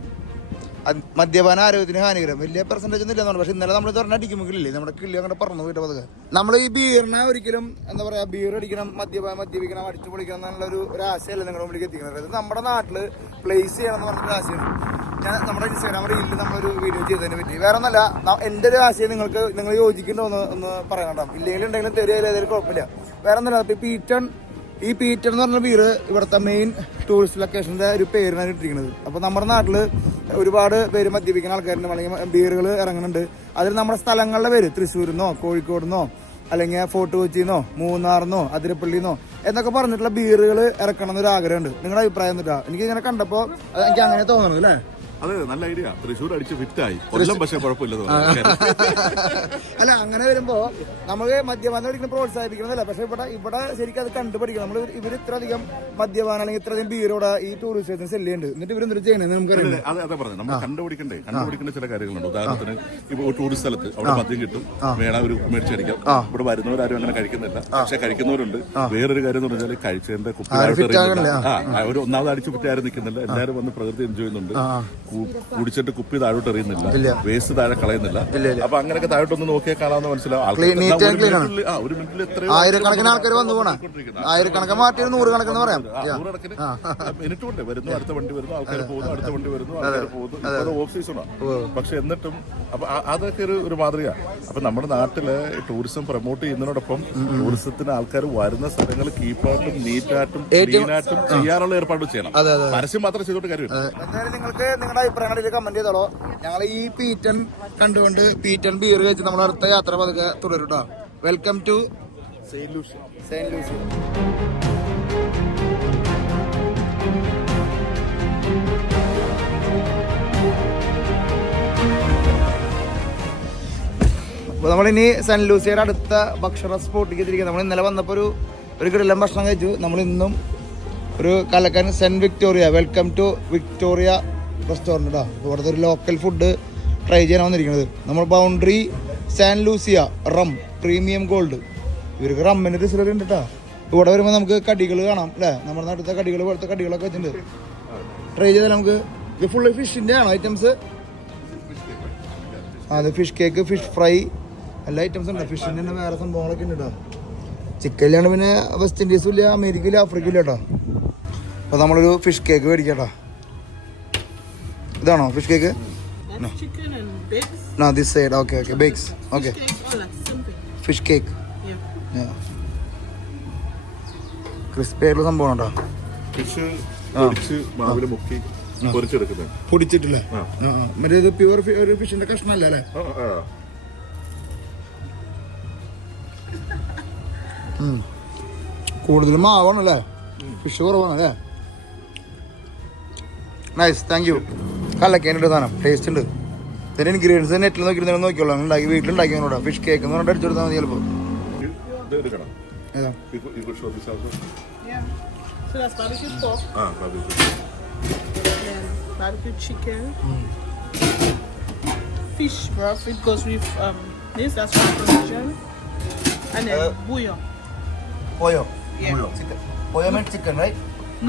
മദ്യപാന ആരോഗ്യത്തിന് ഹാനികരം. വലിയ പെർസെന്റേജ് ഒന്നും ഇല്ലെന്നാണ്. പക്ഷെ ഇന്നലെ നമ്മൾ പറഞ്ഞ അടിക്കുമ്പോഴില്ലേ നമ്മുടെ കിള്ളി അങ്ങനെ പറഞ്ഞു പോയിട്ട് പതുക്കെ. നമ്മൾ ഈ ബിയറിനെ ഒരിക്കലും എന്താ പറയാ, ബിയർ അടിക്കണം, മദ്യപിക്കണം, അടിച്ചു പൊളിക്കണം എന്നുള്ള ഒരു ആശയമല്ല നിങ്ങളുടെ മുമ്പിലേക്ക് എത്തിക്കുന്നത്. ഇത് നമ്മുടെ നാട്ടില് പ്ലേസ് ചെയ്യണം എന്ന് പറഞ്ഞൊരു ആശയമാണ്. പിന്നെ നമ്മുടെ ഇൻസ്റ്റാഗ്രാം റീലിൽ നമ്മളൊരു വീഡിയോ ചെയ്തതിനെ പറ്റി വേറെ ഒന്നല്ല. എൻ്റെ ഒരു ആശയം നിങ്ങൾ യോജിക്കണ്ടോ ഒന്ന് പറയണം. ഇല്ലെങ്കിൽ ഉണ്ടെങ്കിലും തരികയില്ല, ഏതായാലും കുഴപ്പമില്ല. വേറെ ഒന്നല്ല, ഈ പീറ്റൺ എന്ന് പറഞ്ഞ ബീർ ഇവിടുത്തെ മെയിൻ ടൂറിസ്റ്റ് ലൊക്കേഷൻ്റെ ഒരു പേരിനാണ് ഇട്ടിരിക്കുന്നത്. അപ്പോൾ നമ്മുടെ നാട്ടിൽ ഒരുപാട് പേര് മദ്യപിക്കുന്ന ആൾക്കാരുണ്ട്, അല്ലെങ്കിൽ ബീറുകൾ ഇറങ്ങുന്നുണ്ട്. അതിൽ നമ്മുടെ സ്ഥലങ്ങളുടെ പേര് തൃശ്ശൂരിന്നോ കോഴിക്കോടിന്നോ അല്ലെങ്കിൽ ഫോർട്ട് കൊച്ചിന്നോ മൂന്നാറിന്നോ അതിരപ്പള്ളിന്നോ എന്നൊക്കെ പറഞ്ഞിട്ടുള്ള ബീറുകൾ ഇറക്കണം എന്നൊരു ആഗ്രഹമുണ്ട്. നിങ്ങളുടെ അഭിപ്രായം എന്നിട്ടാ? എനിക്ക് ഇങ്ങനെ കണ്ടപ്പോൾ എനിക്ക് അങ്ങനെ തോന്നുന്നു അല്ലേ? അതെ, നല്ല ഐഡിയ. തൃശ്ശൂർ അടിച്ച് ഫിറ്റായി, പക്ഷെ കുഴപ്പമില്ല. അല്ല, അങ്ങനെ വരുമ്പോ നമുക്ക് മദ്യപാനം ഒരിക്കലും പ്രോത്സാഹിപ്പിക്കണമെന്നല്ല, പക്ഷെ ഇവിടെ ശരിക്കും അത് കണ്ടുപഠിക്കണം. നമ്മൾ ഇവർ ഇത്രയധികം മദ്യപാനം അല്ലെങ്കിൽ ഇത്രയധികം ബീരോടെ ഈ ടൂറിസ്റ്റ് സെല്ലുണ്ട്, എന്നിട്ട് ഇവരെന്തൊരു ചെയ്യണമെന്ന് നമുക്കറിയില്ല. അതെ പറഞ്ഞു, നമ്മൾ കണ്ടുപിടിക്കേണ്ട ചില കാര്യങ്ങളുണ്ട്. ഉദാഹരണത്തിന് ഇപ്പൊ ടൂറിസ്റ്റ് സ്ഥലത്ത് അവിടെ മദ്യം കിട്ടും, വേണം ഒരു മേടിച്ചടിക്കാം. ഇവിടെ വരുന്നവരാരും അങ്ങനെ കഴിക്കുന്നില്ല, പക്ഷെ കഴിക്കുന്നവരുണ്ട്. വേറൊരു കാര്യം എന്ന് പറഞ്ഞാൽ കഴിച്ചതിന്റെ കുപ്പി ഒരു ഒന്നാമത് അടിച്ചു കുത്തി ആരും നിൽക്കുന്നില്ല. എല്ലാവരും വന്ന് പ്രകൃതി എൻജോയ് ചെയ്യുന്നുണ്ട്. കുടിച്ചിട്ട് കുപ്പി താഴോട്ട് എറിയുന്നില്ല, വേസ്റ്റ് താഴെ കളയുന്നില്ല. അപ്പൊ അങ്ങനെയൊക്കെ താഴോട്ടൊന്ന് നോക്കിയാൽ കാണാമെന്ന് മനസ്സിലാവും. ഒരു മിനിറ്റിൽ എത്രയോ ആയിരക്കണക്കിന് ആൾക്കാർ വന്നു പോകണം, ആയിരക്കണക്കിന് മാറ്റി നൂറുകണക്കിന് പറയാം. നൂറുകണക്കിന് മിനിറ്റ് കൊണ്ട് വരുന്നു, അടുത്ത വണ്ടി വരുന്നു, ആൾക്കാർ പോകുന്നു, അടുത്ത വണ്ടി വരുന്നു, ആൾക്കാർ പോകുന്നു. അത് ഓഫ് സീസണാണ്, പക്ഷെ എന്നിട്ടും അപ്പൊ അതൊക്കെ ഒരു മാതൃകയാണ്. അപ്പൊ നമ്മുടെ നാട്ടില് ടൂറിസം പ്രൊമോട്ട് ചെയ്യുന്നതിനോടൊപ്പം ടൂറിസത്തിന് ആൾക്കാർ വരുന്ന സ്ഥലങ്ങൾ കീപ്പായിട്ടും നീറ്റായിട്ടും ക്ലീനായിട്ടും ചെയ്യാനുള്ള ഏർപ്പാട് ചെയ്യണം. പരസ്യം മാത്രം ചെയ്തോട്ട് കാര്യമില്ല. നിങ്ങൾക്ക് നിങ്ങളുടെ അഭിപ്രായങ്ങളിൽ കമന്റ് ചെയ്തോളൂ. ഞങ്ങൾ ഈ പീറ്റൺ കണ്ടുകൊണ്ട് പീറ്റൺ ബീർ കഴിച്ച് നമ്മൾ അടുത്ത യാത്ര പതുക്കെ തുടരും കേട്ടോ. Welcome to Saint Lucia. അപ്പോൾ നമ്മളിനി സെന്റ് ലൂസിയയുടെ അടുത്ത ഭക്ഷണ സ്പോട്ടിലേക്ക് എത്തിയിരിക്കുന്നത്. നമ്മൾ ഇന്നലെ വന്നപ്പോൾ ഒരു ഗ്രില്ലൻ ഭക്ഷണം കഴിച്ചു. നമ്മളിന്നും ഒരു കലക്കൻ Saint Victoria, welcome to Victoria restaurant കേട്ടോ. അപ്പോൾ ഇവിടുത്തെ ഒരു ലോക്കൽ ഫുഡ് ട്രൈ ചെയ്യാൻ വന്നിരിക്കുന്നത്. നമ്മൾ boundary San Lucia rum premium gold. ഇവർക്ക് റമ്മിൻ്റെ റിസൾട്ട് ഉണ്ട് കേട്ടോ. ഇവിടെ വരുമ്പോൾ നമുക്ക് കടികൾ കാണാം അല്ലേ, നമ്മുടെ നാട്ടിലത്തെ കടികൾ പോലത്തെ കടികളൊക്കെ വെച്ചിട്ടുണ്ട്. ട്രൈ ചെയ്താൽ നമുക്ക് ഇത് ഫുള്ള് ഫിഷിൻ്റെ ആണോ ഐറ്റംസ്? അതെ, ഫിഷ് കേക്ക്, ഫിഷ് ഫ്രൈ, എല്ലാ ഐറ്റംസും ഉണ്ട്. ഫിഷിൻ്റെ തന്നെ വേറെ സംഭവങ്ങളൊക്കെ ഉണ്ട് കേട്ടോ. ചിക്കനിലാണ് പിന്നെ വെസ്റ്റ് ഇൻഡീസും ഇല്ല, അമേരിക്കയില്ല, ആഫ്രിക്കയില്ല കേട്ടോ. അപ്പോൾ നമ്മളൊരു ഫിഷ് കേക്ക് മേടിക്കാം കേട്ടോ. ഇതാണോ fish cake? No, this side. Okay. Bakes. Okay. Fish cake. Yeah. Crispy ആയിട്ടുള്ള സംഭവം കേട്ടോ. ഫിഷ് മാവില് മുക്കി പൊരിച്ചെടുക്കുന്നത്, പൊടിച്ചിട്ടില്ലേ? മറ്റേത് പ്യുവർ ഒരു ഫിഷിന്റെ കഷ്ണമല്ല അല്ലേ? കൂടുതലും മാവാണല്ലേ, ഫിഷ് കുറവാണല്ലേ. Nice, thank you. കല്ലക്കേണ്ട സാധനം, ടേസ്റ്റ് ഉണ്ട്. ഇതിന് ഇൻഗ്രീഡിയൻസ് നെറ്റിൽ നോക്കിയോളാം, ഉണ്ടാക്കി വീട്ടിലുണ്ടാക്കി നോടാ. ഫിഷ് കേക്ക് എന്ന് പറഞ്ഞിട്ട് അടിച്ചെടുത്താൽ മതി ചിലപ്പോൾ. So that's barbecue pork. Barbecue chicken. Fish broth. It goes with this. That's Polynesian. And then bouillon. Poyo. Yeah. Poyo meant chicken, right?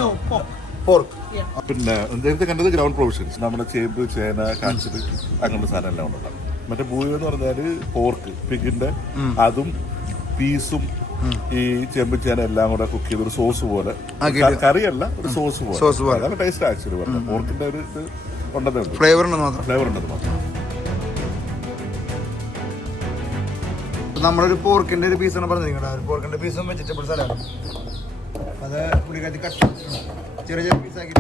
No, pork. Pork. Yeah. പിന്നെ നേരത്തെ കണ്ടത് ഗ്രൗണ്ട് പ്രൊവിഷൻസ്, നമ്മുടെ ചേമ്പ്, ചേന, കാച്ചിട്ട് അങ്ങനത്തെ സാധനം എല്ലാം ഉണ്ടാവും. മറ്റേ ബൂയ എന്ന് പറഞ്ഞാല് പോർക്ക്, പിഗിന്റെ അതും പീസും ഈ ചെമ്പ് ചേന എല്ലാം കൂടെ കുക്ക് ചെയ്ത് ഒരു സോസ് പോലെ, കറിയല്ല, ഒരു സോസ് പോലെ. അതാണ് ടേസ്റ്റ് ആക്ച്വലി പറഞ്ഞത്. പോർക്കിന്റെ ഒരു ഇത് ഉണ്ടെന്നേ ഉള്ളൂ, ഫ്ലേവർ ഉണ്ടത് മാത്രം. നമ്മളൊരു പോർക്കിന്റെ ഒരു പീസാണ് പറഞ്ഞിരിക്കുന്നത്. ഒരു പോർക്കിന്റെ പീസും വെജിറ്റബിൾ സലാഡും അത് പുളിക്കത്തി കഷ്ണം ചെറിയ പീസാക്കി.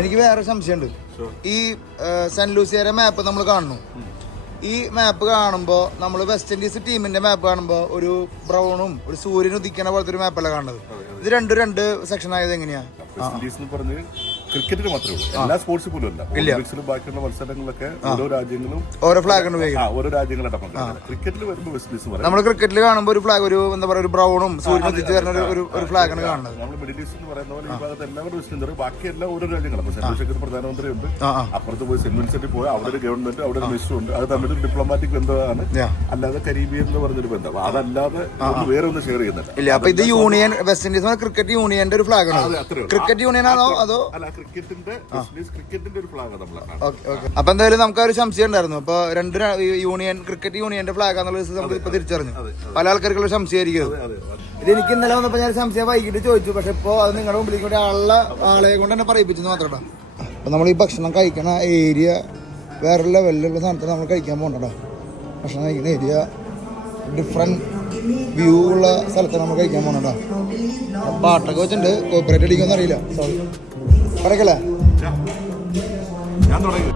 എനിക്ക് വേറെ സംശയമുണ്ട്. ഈ സെന്റ് ലൂസിയയുടെ മാപ്പ് നമ്മൾ കാണുന്നു. ഈ മാപ്പ് കാണുമ്പോൾ നമ്മൾ വെസ്റ്റ് ഇൻഡീസ് ടീമിന്റെ മാപ്പ് കാണുമ്പോൾ ഒരു ബ്രൗണും ഒരു സൂര്യൻ ഉദിക്കണ പോലത്തെ ഒരു മാപ്പല്ല കാണുന്നത്. ഇത് രണ്ട് സെക്ഷൻ ആയത് എങ്ങനെയാ? ക്രിക്കറ്റിന് മാത്രമേ ഉള്ളൂ, എല്ലാ സ്പോർട്സ് പോലും അല്ല. ഒളിമ്പിക്സിലും ബാക്കിയുള്ള മത്സരങ്ങളിലൊക്കെ ഓരോ രാജ്യങ്ങളും ഓരോ ഫ്ലാഗ് ഓരോ രാജ്യങ്ങളുടെ ക്രിക്കറ്റിൽ വരുമ്പോൾ വെസ്റ്റ് ഇൻഡീസ് നമ്മൾ ക്രിക്കറ്റിൽ കാണുമ്പോൾ ഒരു ഫ്ലാഗ്, ഒരു എന്താ പറയുക, ഒരു ബ്രൗണും സൂര്യൻ ഉദിച്ച് വരുന്ന ഒരു ഫ്ലാഗാണ് കാണുന്നത്. നമ്മൾ മിഡിൽ ഈസ്റ്റ് എന്ന് പറയുന്ന പോലെ ഈ ഭാഗത്ത് എല്ലാവരും വെസ്റ്റ് ഇൻഡീസ്, ബാക്കി എല്ലാ ഓരോ രാജ്യങ്ങളും. സെന്റ് ലൂസിയക്ക് പ്രധാനമന്ത്രി ഉണ്ട്, അപ്പുറത്ത് പോയി സെന്റ് വിൻസെന്റിൽ പോയി അവിടെ ഒരു ഗവൺമെന്റ്, അവിടെ ഒരു മിനിസ്റ്റർ ഉണ്ട്. അത് തമ്മിൽ ഒരു ഡിപ്ലോമാറ്റിക് ബന്ധമാണ്, അല്ലാതെ കരീബിയൻ എന്ന് പറഞ്ഞൊരു ബന്ധം. അതല്ലാതെ വേറെ ഒന്നും ഷെയർ ചെയ്യുന്നില്ല. ഇല്ല, അപ്പൊ ഇത് യൂണിയൻ, വെസ്റ്റ് ഇൻഡീസ് ക്രിക്കറ്റ് യൂണിയന്റെ ഒരു ഫ്ലാഗാണ്. ക്രിക്കറ്റ് യൂണിയൻ ആണോ അതോ? അല്ല, ക്രിക്കറ്റിന്റെ ഒരു ഫ്ലാഗ് നമ്മളെ. അപ്പൊ എന്തായാലും നമുക്ക് ഒരു സംശയം ഉണ്ടായിരുന്നു. അപ്പൊ രണ്ട് യൂണിയൻ ക്രിക്കറ്റ് യൂണിയന്റെ ഫ്ലാഗ് എന്നുള്ള നമ്മൾ ഇപ്പൊ തിരിച്ചറിഞ്ഞു. പല ആൾക്കാർക്കുള്ള സംശയമായിരിക്കും ഇത്. എനിക്ക് ഇന്നലെ വന്നപ്പോ ഞാൻ സംശയം വൈകിട്ട് ചോദിച്ചു. പക്ഷെ ഇപ്പൊ അത് നിങ്ങളുടെ മുമ്പിലേക്ക് കൂടി ആളെ കൊണ്ട് തന്നെ പറയിപ്പിച്ചെന്ന് മാത്രം. അപ്പൊ നമ്മൾ ഈ ഭക്ഷണം കഴിക്കണ ഏരിയ വേറെ ലെവലിലുള്ള സാധനത്തിൽ നമ്മൾ കഴിക്കാൻ പോകണ്ടോ. ഭക്ഷണം കഴിക്കുന്ന ഏരിയ ഡിഫറെന്റ് വ്യൂ ഉള്ള സ്ഥലത്താണ് നമ്മൾ കഴിക്കാൻ പോകണോ. പാട്ടൊക്കെ വെച്ചിട്ടുണ്ട്. കോപ്പറേറ്റ് അടിക്കുമെന്ന് അറിയില്ല. സോറി പറയല്ലേ. ഞാൻ തുടങ്ങി.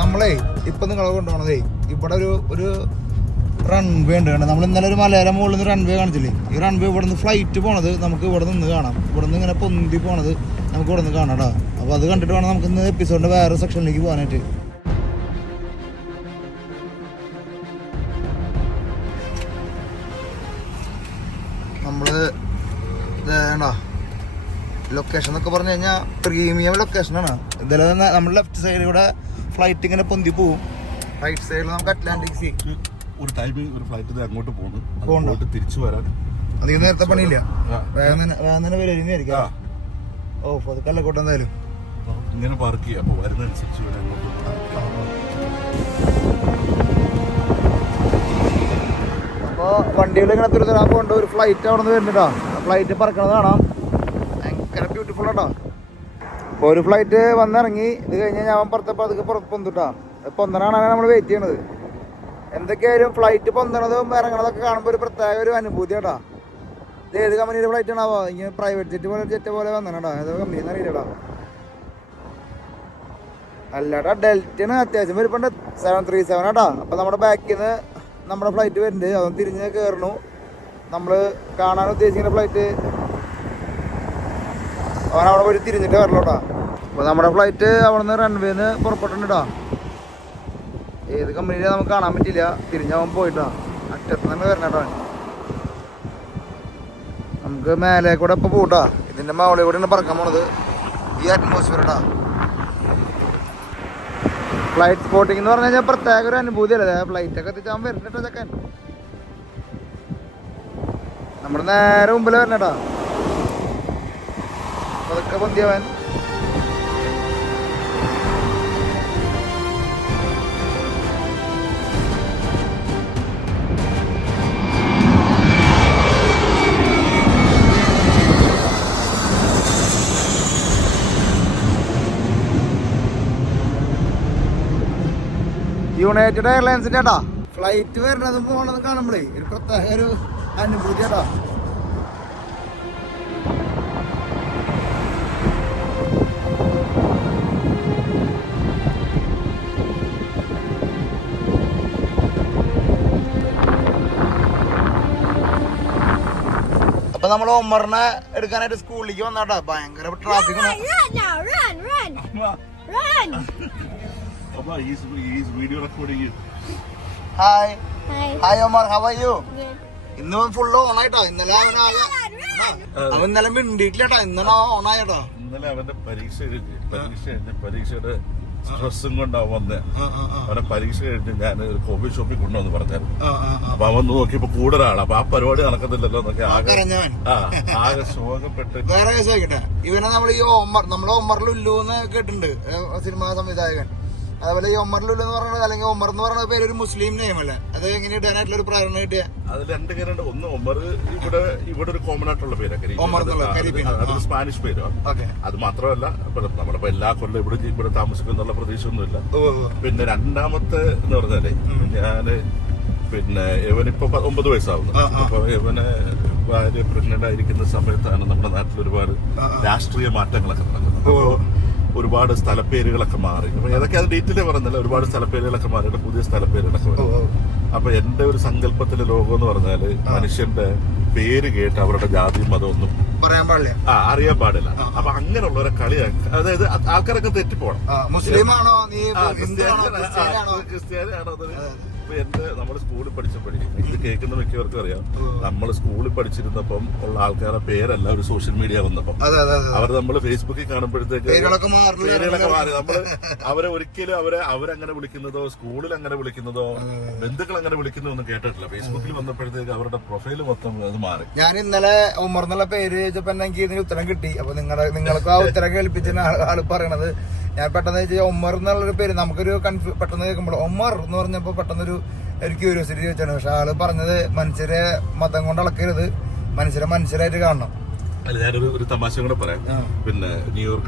നമ്മളെ ഇപ്പൊ നിങ്ങളെ കൊണ്ടുപോകണതേ ഇവിടെ ഒരു റൺവേ ഉണ്ട്. നമ്മൾ ഇന്നലെ ഒരു മലയാളം മുകളിൽ നിന്ന് റൺവേ കാണിച്ചില്ലേ. ഈ റൺവേ ഇവിടെ നിന്ന് ഫ്ലൈറ്റ് പോണത് നമുക്ക് ഇവിടെ നിന്ന് കാണാം. ഇവിടെ നിന്ന് ഇങ്ങനെ പൊന്തി പോണത് നമുക്ക് ഇവിടെ നിന്ന് കാണാം കേട്ടോ. അപ്പോൾ അത് കണ്ടിട്ട് വേണം നമുക്ക് ഇന്ന് എപ്പിസോഡിന്റെ വേറെ സെക്ഷനിലേക്ക് പോകാനായിട്ട്. നമ്മള് ലൊക്കേഷൻ എന്നൊക്കെ പറഞ്ഞു കഴിഞ്ഞാൽ പ്രീമിയം ലൊക്കേഷനാണ്. ഇതെല്ലാം നമ്മുടെ ലെഫ്റ്റ് സൈഡിൽ കൂടെ ഫ്ലൈറ്റ് ഇങ്ങനെ പൊന്തി പോവും. റൈറ്റ് സൈഡിൽ നമുക്ക് അറ്റ്ലാന്റിക് സീ. ഒരു ടൈമിൽ ഒരു ഫ്ലൈറ്റ് അങ്ങോട്ട് പോയിട്ട് തിരിച്ചു വരാൻ അധികം നേരത്തെ പണിയില്ല. വേഗം തന്നെ വരുന്നതായിരിക്കും. ഓ അത് കല്ലക്കോട്ടെ എന്തായാലും ഇങ്ങനെ പാർക്ക് ചെയ്യാം. അപ്പോൾ വരുന്നതനുസരിച്ച് അപ്പോൾ വണ്ടികൾ ഇങ്ങനെ തുറന്നിടാൻ പോകേണ്ട ഒരു ഫ്ലൈറ്റ് അവിടെ നിന്ന് വരുന്നുണ്ടോ. ഫ്ലൈറ്റ് പറക്കണത് കാണാം. ഭയങ്കര ബ്യൂട്ടിഫുൾ ആട്ടോ. അപ്പോൾ ഒരു ഫ്ലൈറ്റ് വന്നിറങ്ങി. ഇത് കഴിഞ്ഞാൽ ഞാൻ പുറത്തപ്പോൾ അതൊക്കെ പൊന്തിട്ടാ. പൊന്തനാണ് നമ്മൾ വെയിറ്റ് ചെയ്യണത്. എന്തൊക്കെയായാലും ഫ്ലൈറ്റ് പൊന്തണതും ഇറങ്ങണതൊക്കെ കാണുമ്പോൾ ഒരു പ്രത്യേക ഒരു അനുഭൂതി കേട്ടോ. ഇത് ഏത് കമ്പനിയുടെ ഫ്ലൈറ്റ് ആണോ? ഇങ്ങനെ പ്രൈവറ്റ് ജെറ്റ് പോലെ വന്നേടാ. ഏതോ കമ്പനി അറിയില്ലടാ. അല്ലാടാ ഡെൽറ്റയാണ്. അത്യാവശ്യം വരുമ്പോണ്ട് 737 ആട്ടാ. അപ്പം നമ്മുടെ ബാക്കിൽ നിന്ന് നമ്മുടെ ഫ്ലൈറ്റ് വരുന്നുണ്ട്. അതൊന്ന് തിരിഞ്ഞ് കയറണു. നമ്മൾ കാണാൻ ഉദ്ദേശിക്കുന്ന ഫ്ലൈറ്റ് അവൻ അവിടെ പോയി തിരിഞ്ഞിട്ട് വരലോട്ടാ. അപ്പോൾ നമ്മുടെ ഫ്ലൈറ്റ് അവിടെ നിന്ന് റൺവേന്ന് പുറപ്പെട്ടിട്ടുണ്ടാ. ഏത് കമ്പനിയിലെ നമുക്ക് കാണാൻ പറ്റില്ല. തിരിഞ്ഞവൻ പോയിട്ടാ. അറ്റത്ത് തന്നെ വരണേട്ടാ. നമുക്ക് മേലെ കൂടെ ഇപ്പോൾ പോട്ടാ. ഇതിൻ്റെ മുകളിൽ കൂടെയാണ് പറക്കാൻ പോണത്. ഈ അറ്റ്മോസ്ഫിയർ ഇടാ. ഫ്ലൈറ്റ് സ്പോട്ടിംഗ് എന്ന് പറഞ്ഞു കഴിഞ്ഞാൽ പ്രത്യേക ഒരു അനുഭൂതി അല്ലേ. ഫ്ലൈറ്റൊക്കെ എത്തിച്ചാൽ വരുന്നിട്ടോ ചക്കൻ. നമ്മുടെ നേരെ മുമ്പിൽ വരണേട്ടാ. അതൊക്കെ പൊന്തിയവൻ. യുണൈറ്റഡ് എയർലൈൻസിന്റെ ഏട്ടാ ഫ്ലൈറ്റ് വരണതും പോകണത് കാണുമ്പോഴേ ഒരു പ്രത്യേക ഒരു അനുഭൂതി ഏട്ടാ. അപ്പൊ നമ്മൾ ഒമറിനെ എടുക്കാനായിട്ട് സ്കൂളിലേക്ക് വന്നാട്ടാ. ഭയങ്കര traffic. Hi Omar, how are you? ഇന്ന് ഫുള്ള് ഓണായിട്ടോ. ഇന്നലെ അവൻ ഇന്നലെ മിണ്ടിയിട്ടില്ലേട്ടാ. ഇന്നലെ ഓണായിട്ടോ. ഇന്നലെ അവന്റെ പരീക്ഷയുടെ സ്ട്രെസ്സും കൊണ്ടാവും വന്നേ. അവനെ പരീക്ഷ കഴിഞ്ഞിട്ട് ഞാൻ ഒരു കോഫി ഷോപ്പിൽ കൊണ്ടുവന്ന് പറഞ്ഞായിരുന്നു. അപ്പൊ അവൻ നോക്കിയപ്പോ കൂടെ ഒരാളാണ്. അപ്പൊ ആ പരിപാടി നടക്കത്തില്ലല്ലോ എന്നൊക്കെ ആകെ ശോകപ്പെട്ട്. വേറെ കേസ് ആയിക്കട്ടെ. ഇവനെ നമ്മൾ ഈ നമ്മളെ ഒമർ ലുല്ലു എന്ന് കേട്ടിട്ടുണ്ട്, സിനിമാ സംവിധായകൻ. അതുപോലെ ഈ ഒമർ ലുല്ലു എന്ന് പറയുന്നത്, അല്ലെങ്കിൽ ഒമർ എന്ന് പറയുന്ന പേര് ഒരു മുസ്ലിം നെയിം അല്ലേ? അത് എങ്ങനെ ഇടാനായിട്ടുള്ള ഒരു പ്രേരണ കിട്ടിയ? അത് രണ്ട് പേരുണ്ട്. ഒന്ന് ഒമർ ഇവിടെ ഒരു കോമൺ ആയിട്ടുള്ള പേരൊക്കെ, അതൊരു സ്പാനിഷ് പേരാണ്. അത് മാത്രമല്ല നമ്മളിപ്പോ എല്ലാ കൊല്ലം ഇവിടെ താമസിക്കുന്നുള്ള പ്രതീക്ഷയൊന്നുമില്ല. പിന്നെ രണ്ടാമത്തെ എന്ന് പറഞ്ഞാലേ, ഞാന് ഇവനിപ്പോ 9 വയസ്സാവുന്നു. അപ്പൊ ഇവന് ഭാര്യ പ്രഗ്നന്റ് ആയിരിക്കുന്ന സമയത്താണ് നമ്മുടെ നാട്ടിൽ ഒരുപാട് രാഷ്ട്രീയ മാറ്റങ്ങളൊക്കെ നടക്കുന്നത്. ഒരുപാട് സ്ഥലപ്പേരുകളൊക്കെ മാറി. അപ്പൊ ഏതൊക്കെ അത് ഡീറ്റെയിലേ പറയുന്നില്ല. ഒരുപാട് സ്ഥലപ്പേരുകളൊക്കെ മാറിയിട്ട് പുതിയ സ്ഥലപ്പേരുകളൊക്കെ വരും. അപ്പൊ എന്റെ ഒരു സങ്കല്പത്തിലെ ലോകം എന്ന് പറഞ്ഞാല് മനുഷ്യന്റെ പേര് കേട്ട് അവരുടെ ജാതി മതമൊന്നും പറയാൻ പാടില്ല, അറിയാൻ പാടില്ല. അപ്പൊ അങ്ങനെയുള്ളവരെ കളിയാക്കി, അതായത് ആൾക്കാരൊക്കെ തെറ്റിപ്പോണം. മുസ്ലിമാണോ ക്രിസ്ത്യാനിയാണോ ഇപ്പൊ നമ്മള് സ്കൂളിൽ പഠിച്ചപ്പോഴേ ഇത് കേൾക്കുന്ന മിക്കവർക്കും അറിയാം, നമ്മൾ സ്കൂളിൽ പഠിച്ചിരുന്നപ്പം ഉള്ള ആൾക്കാരുടെ പേരല്ല ഒരു സോഷ്യൽ മീഡിയ വന്നപ്പം അവർ നമ്മൾ ഫേസ്ബുക്കിൽ കാണുമ്പോഴത്തേക്ക് പേരുകളൊക്കെ മാറി. നമ്മള് അവരെ ഒരിക്കലും അവരങ്ങനെ വിളിക്കുന്നതോ സ്കൂളിൽ അങ്ങനെ വിളിക്കുന്നതോ ബന്ധുക്കൾ അങ്ങനെ വിളിക്കുന്നതോ ഒന്നും കേട്ടിട്ടില്ല. ഫേസ്ബുക്കിൽ വന്നപ്പോഴത്തേക്ക് അവരുടെ പ്രൊഫൈല് മൊത്തം അത് മാറി. ഞാൻ ഇന്നലെ ഉമർ എന്നുള്ള പേര് ചോദിച്ചപ്പോ എനിക്ക് ഇതിന് ഉത്തരം കിട്ടി. അപ്പൊ നിങ്ങൾക്ക് ആ ഉത്തരം കേൾപ്പിച്ച ആള് പറയണത്, ഞാൻ പെട്ടെന്ന് ചോദിച്ചാൽ ഉമർ എന്നുള്ളൊരു പേര് നമുക്കൊരു പെട്ടെന്ന് കേൾക്കുമ്പോൾ ഉമർ എന്ന് പറഞ്ഞപ്പോ പെട്ടെന്നൊരു ക്യൂരിയോസിറ്റി ചോദിച്ചാണ്. പക്ഷെ ആള് പറഞ്ഞത് മനുഷ്യരെ മതം കൊണ്ട് അളക്കരുത്, മനുഷ്യരെ മനുഷ്യരായിട്ട് കാണണം. അല്ല, ഞാനൊരു തമാശ കൂടെ പറയാം. പിന്നെ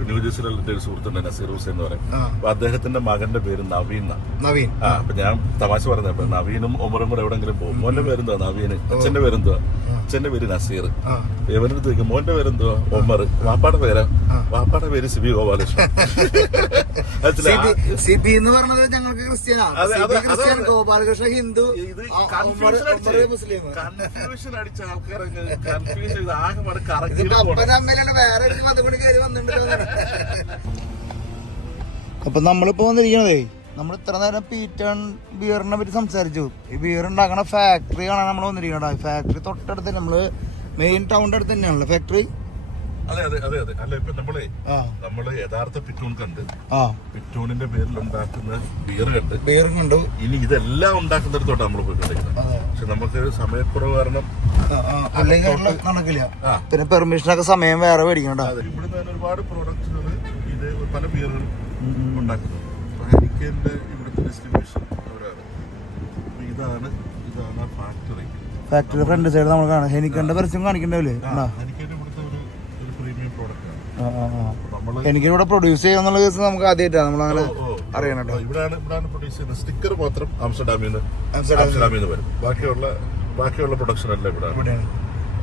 ന്യൂജേഴ്സിയിലുള്ള ഒരു സുഹൃത്തുണ്ട് നസീർ ഹുസൈൻ എന്ന് പറയും. അപ്പൊ അദ്ദേഹത്തിന്റെ മകന്റെ പേര് നവീൻ. അപ്പൊ ഞാൻ തമാശ പറഞ്ഞത് നവീനും ഉമറും കൂടെ എവിടെങ്കിലും പോകും. മോന്റെ പേരെന്തുവാ? നവീന്. അച്ഛന്റെ പേരെന്തുവാ? അച്ഛന്റെ പേര് നസീർ. എവരുടെ ചോദിക്കും മോന്റെ പേരെന്തുവാ? ഉമർ. വാപ്പാടെ പേരാ? വാപ്പാടെ പേര് സിബി ഗോപാലകൃഷ്ണൻ. സിബി എന്ന് പറഞ്ഞത് ഞങ്ങൾക്ക് ക്രിസ്ത്യൻ, ഗോപാലകൃഷ്ണൻ ഹിന്ദു, മുസ്ലിം. കൺഫ്യൂഷൻ അടിച്ച ആൾക്കാരൊക്കെ കൺഫ്യൂഷൻ ചെയ്ത് ആകെ മടക്ക് അപ്പൊ നമ്മളിപ്പോ വന്നിരിക്കണതേ, നമ്മൾ ഇത്ര നേരം പീറ്റൺ ബിയറിനെ പറ്റി സംസാരിച്ചു. ഈ ബിയർ ഉണ്ടാക്കണ ഫാക്ടറി കാണാൻ നമ്മൾ വന്നിരിക്കണ. ഫാക്ടറി തൊട്ടടുത്ത് നമ്മള് മെയിൻ ടൗണിന്റെ അടുത്ത് തന്നെയാണല്ലോ ഫാക്ടറി. അതെ. അല്ല, ഇപ്പൊ നമ്മള് യഥാർത്ഥ പിറ്റൂൺ കണ്ട് പിറ്റൂണിന്റെ പേരിൽ ഉണ്ടാക്കുന്ന ബിയർ കണ്ടു. ഇനി ഇതെല്ലാം ഉണ്ടാക്കുന്നിടത്തോട്ട് നമ്മൾ പോയിക്കൊണ്ടിരിക്കുന്നത്. പക്ഷെ നമുക്ക് സമയക്കുറവ് കാരണം നടക്കില്ല. പിന്നെ പെർമിഷനൊക്കെ സമയം വേറെ മേടിക്കണ്ട. ഇവിടുന്ന് തന്നെ ഒരുപാട് പ്രോഡക്റ്റുകൾ ഇത് പല ബിയറുകളും ഉണ്ടാക്കുന്നു. ഹെനിക്കന്റെ ഇവിടുത്തെ ഡിസ്ട്രിബ്യൂഷൻ അവരാണ്. ഇതാണ് ഫാക്ടറി ഫ്രണ്ട് സൈഡ് നമ്മൾ കാണാം. ഹെനിക്കന്റെ പരസ്യം കാണിക്കണ്ടാവില്ലേ? ഹെനിക്കന്റെ ഇവിടുത്തെ ഒരു പ്രീമിയം പ്രോഡക്റ്റ് എനിക്ക് ഇവിടെ പ്രൊഡ്യൂസ് ചെയ്യാന്നുള്ള കേസ് നമുക്ക് ആദ്യമായിട്ടാണ് നമ്മൾ അങ്ങനെ അറിയണം കേട്ടോ. ഇവിടെയാണ് പ്രൊഡ്യൂസ് ചെയ്യുന്നത്. സ്റ്റിക്കർ മാത്രം ആംസ്റ്റർഡാമിൽ നിന്ന് വരും. ബാക്കിയുള്ള പ്രൊഡക്ഷൻ എല്ലാം ഇവിടെ.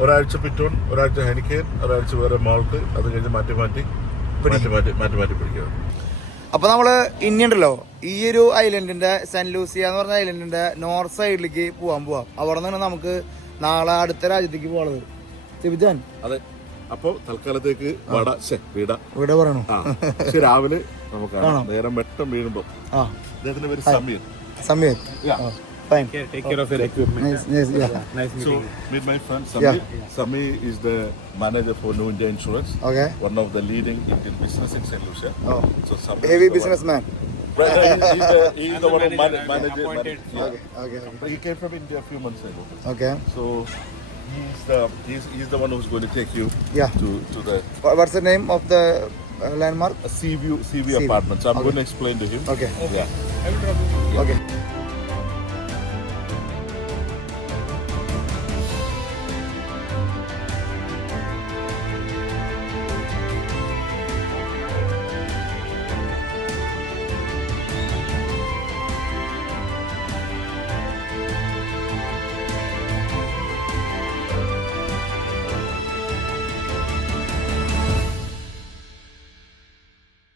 ഒരാഴ്ച പിറ്റോൺ, ഒരാഴ്ച ഹെനിക്കേൻ, ഒരാഴ്ച വേറെ മാൾട്ട്. അത് കഴിഞ്ഞ് മാറ്റി പിടിക്കുക. അപ്പൊ നമ്മള് ഇനി ഉണ്ടല്ലോ ഈ ഒരു ഐലൻഡിന്റെ സെന്റ് ലൂസിയ എന്ന് പറഞ്ഞ ഐലൻഡിന്റെ നോർത്ത് സൈഡിലേക്ക് പോവാം. അവിടെ നിന്നാണ് നമുക്ക് നാളെ അടുത്ത രാജ്യത്തേക്ക് പോകണത്. സിബിജാൻ, അതെ. അപ്പൊ തൽക്കാലത്തേക്ക് വീട് പറയണോ? രാവിലെ നമുക്ക് നേരം വെട്ടം വീഴുമ്പോ അദ്ദേഹത്തിന്റെ പേര് Sameer. Fine. Yeah, take care of your equipment. Nice, yeah. Nice So, meeting you. meet my friend Samir. Samir is the manager for New India Insurance. Okay. One of the leading Indian business in St. Lucia. So Samir Heavy is the businessman. he's the one who manages. Okay. He came from India a few months ago. Okay. So he's the one who's going to take you to the What's the name of the landmark? Sea View Apartments. So I'm going to explain to him. Okay. Yeah. I will drop you. Okay.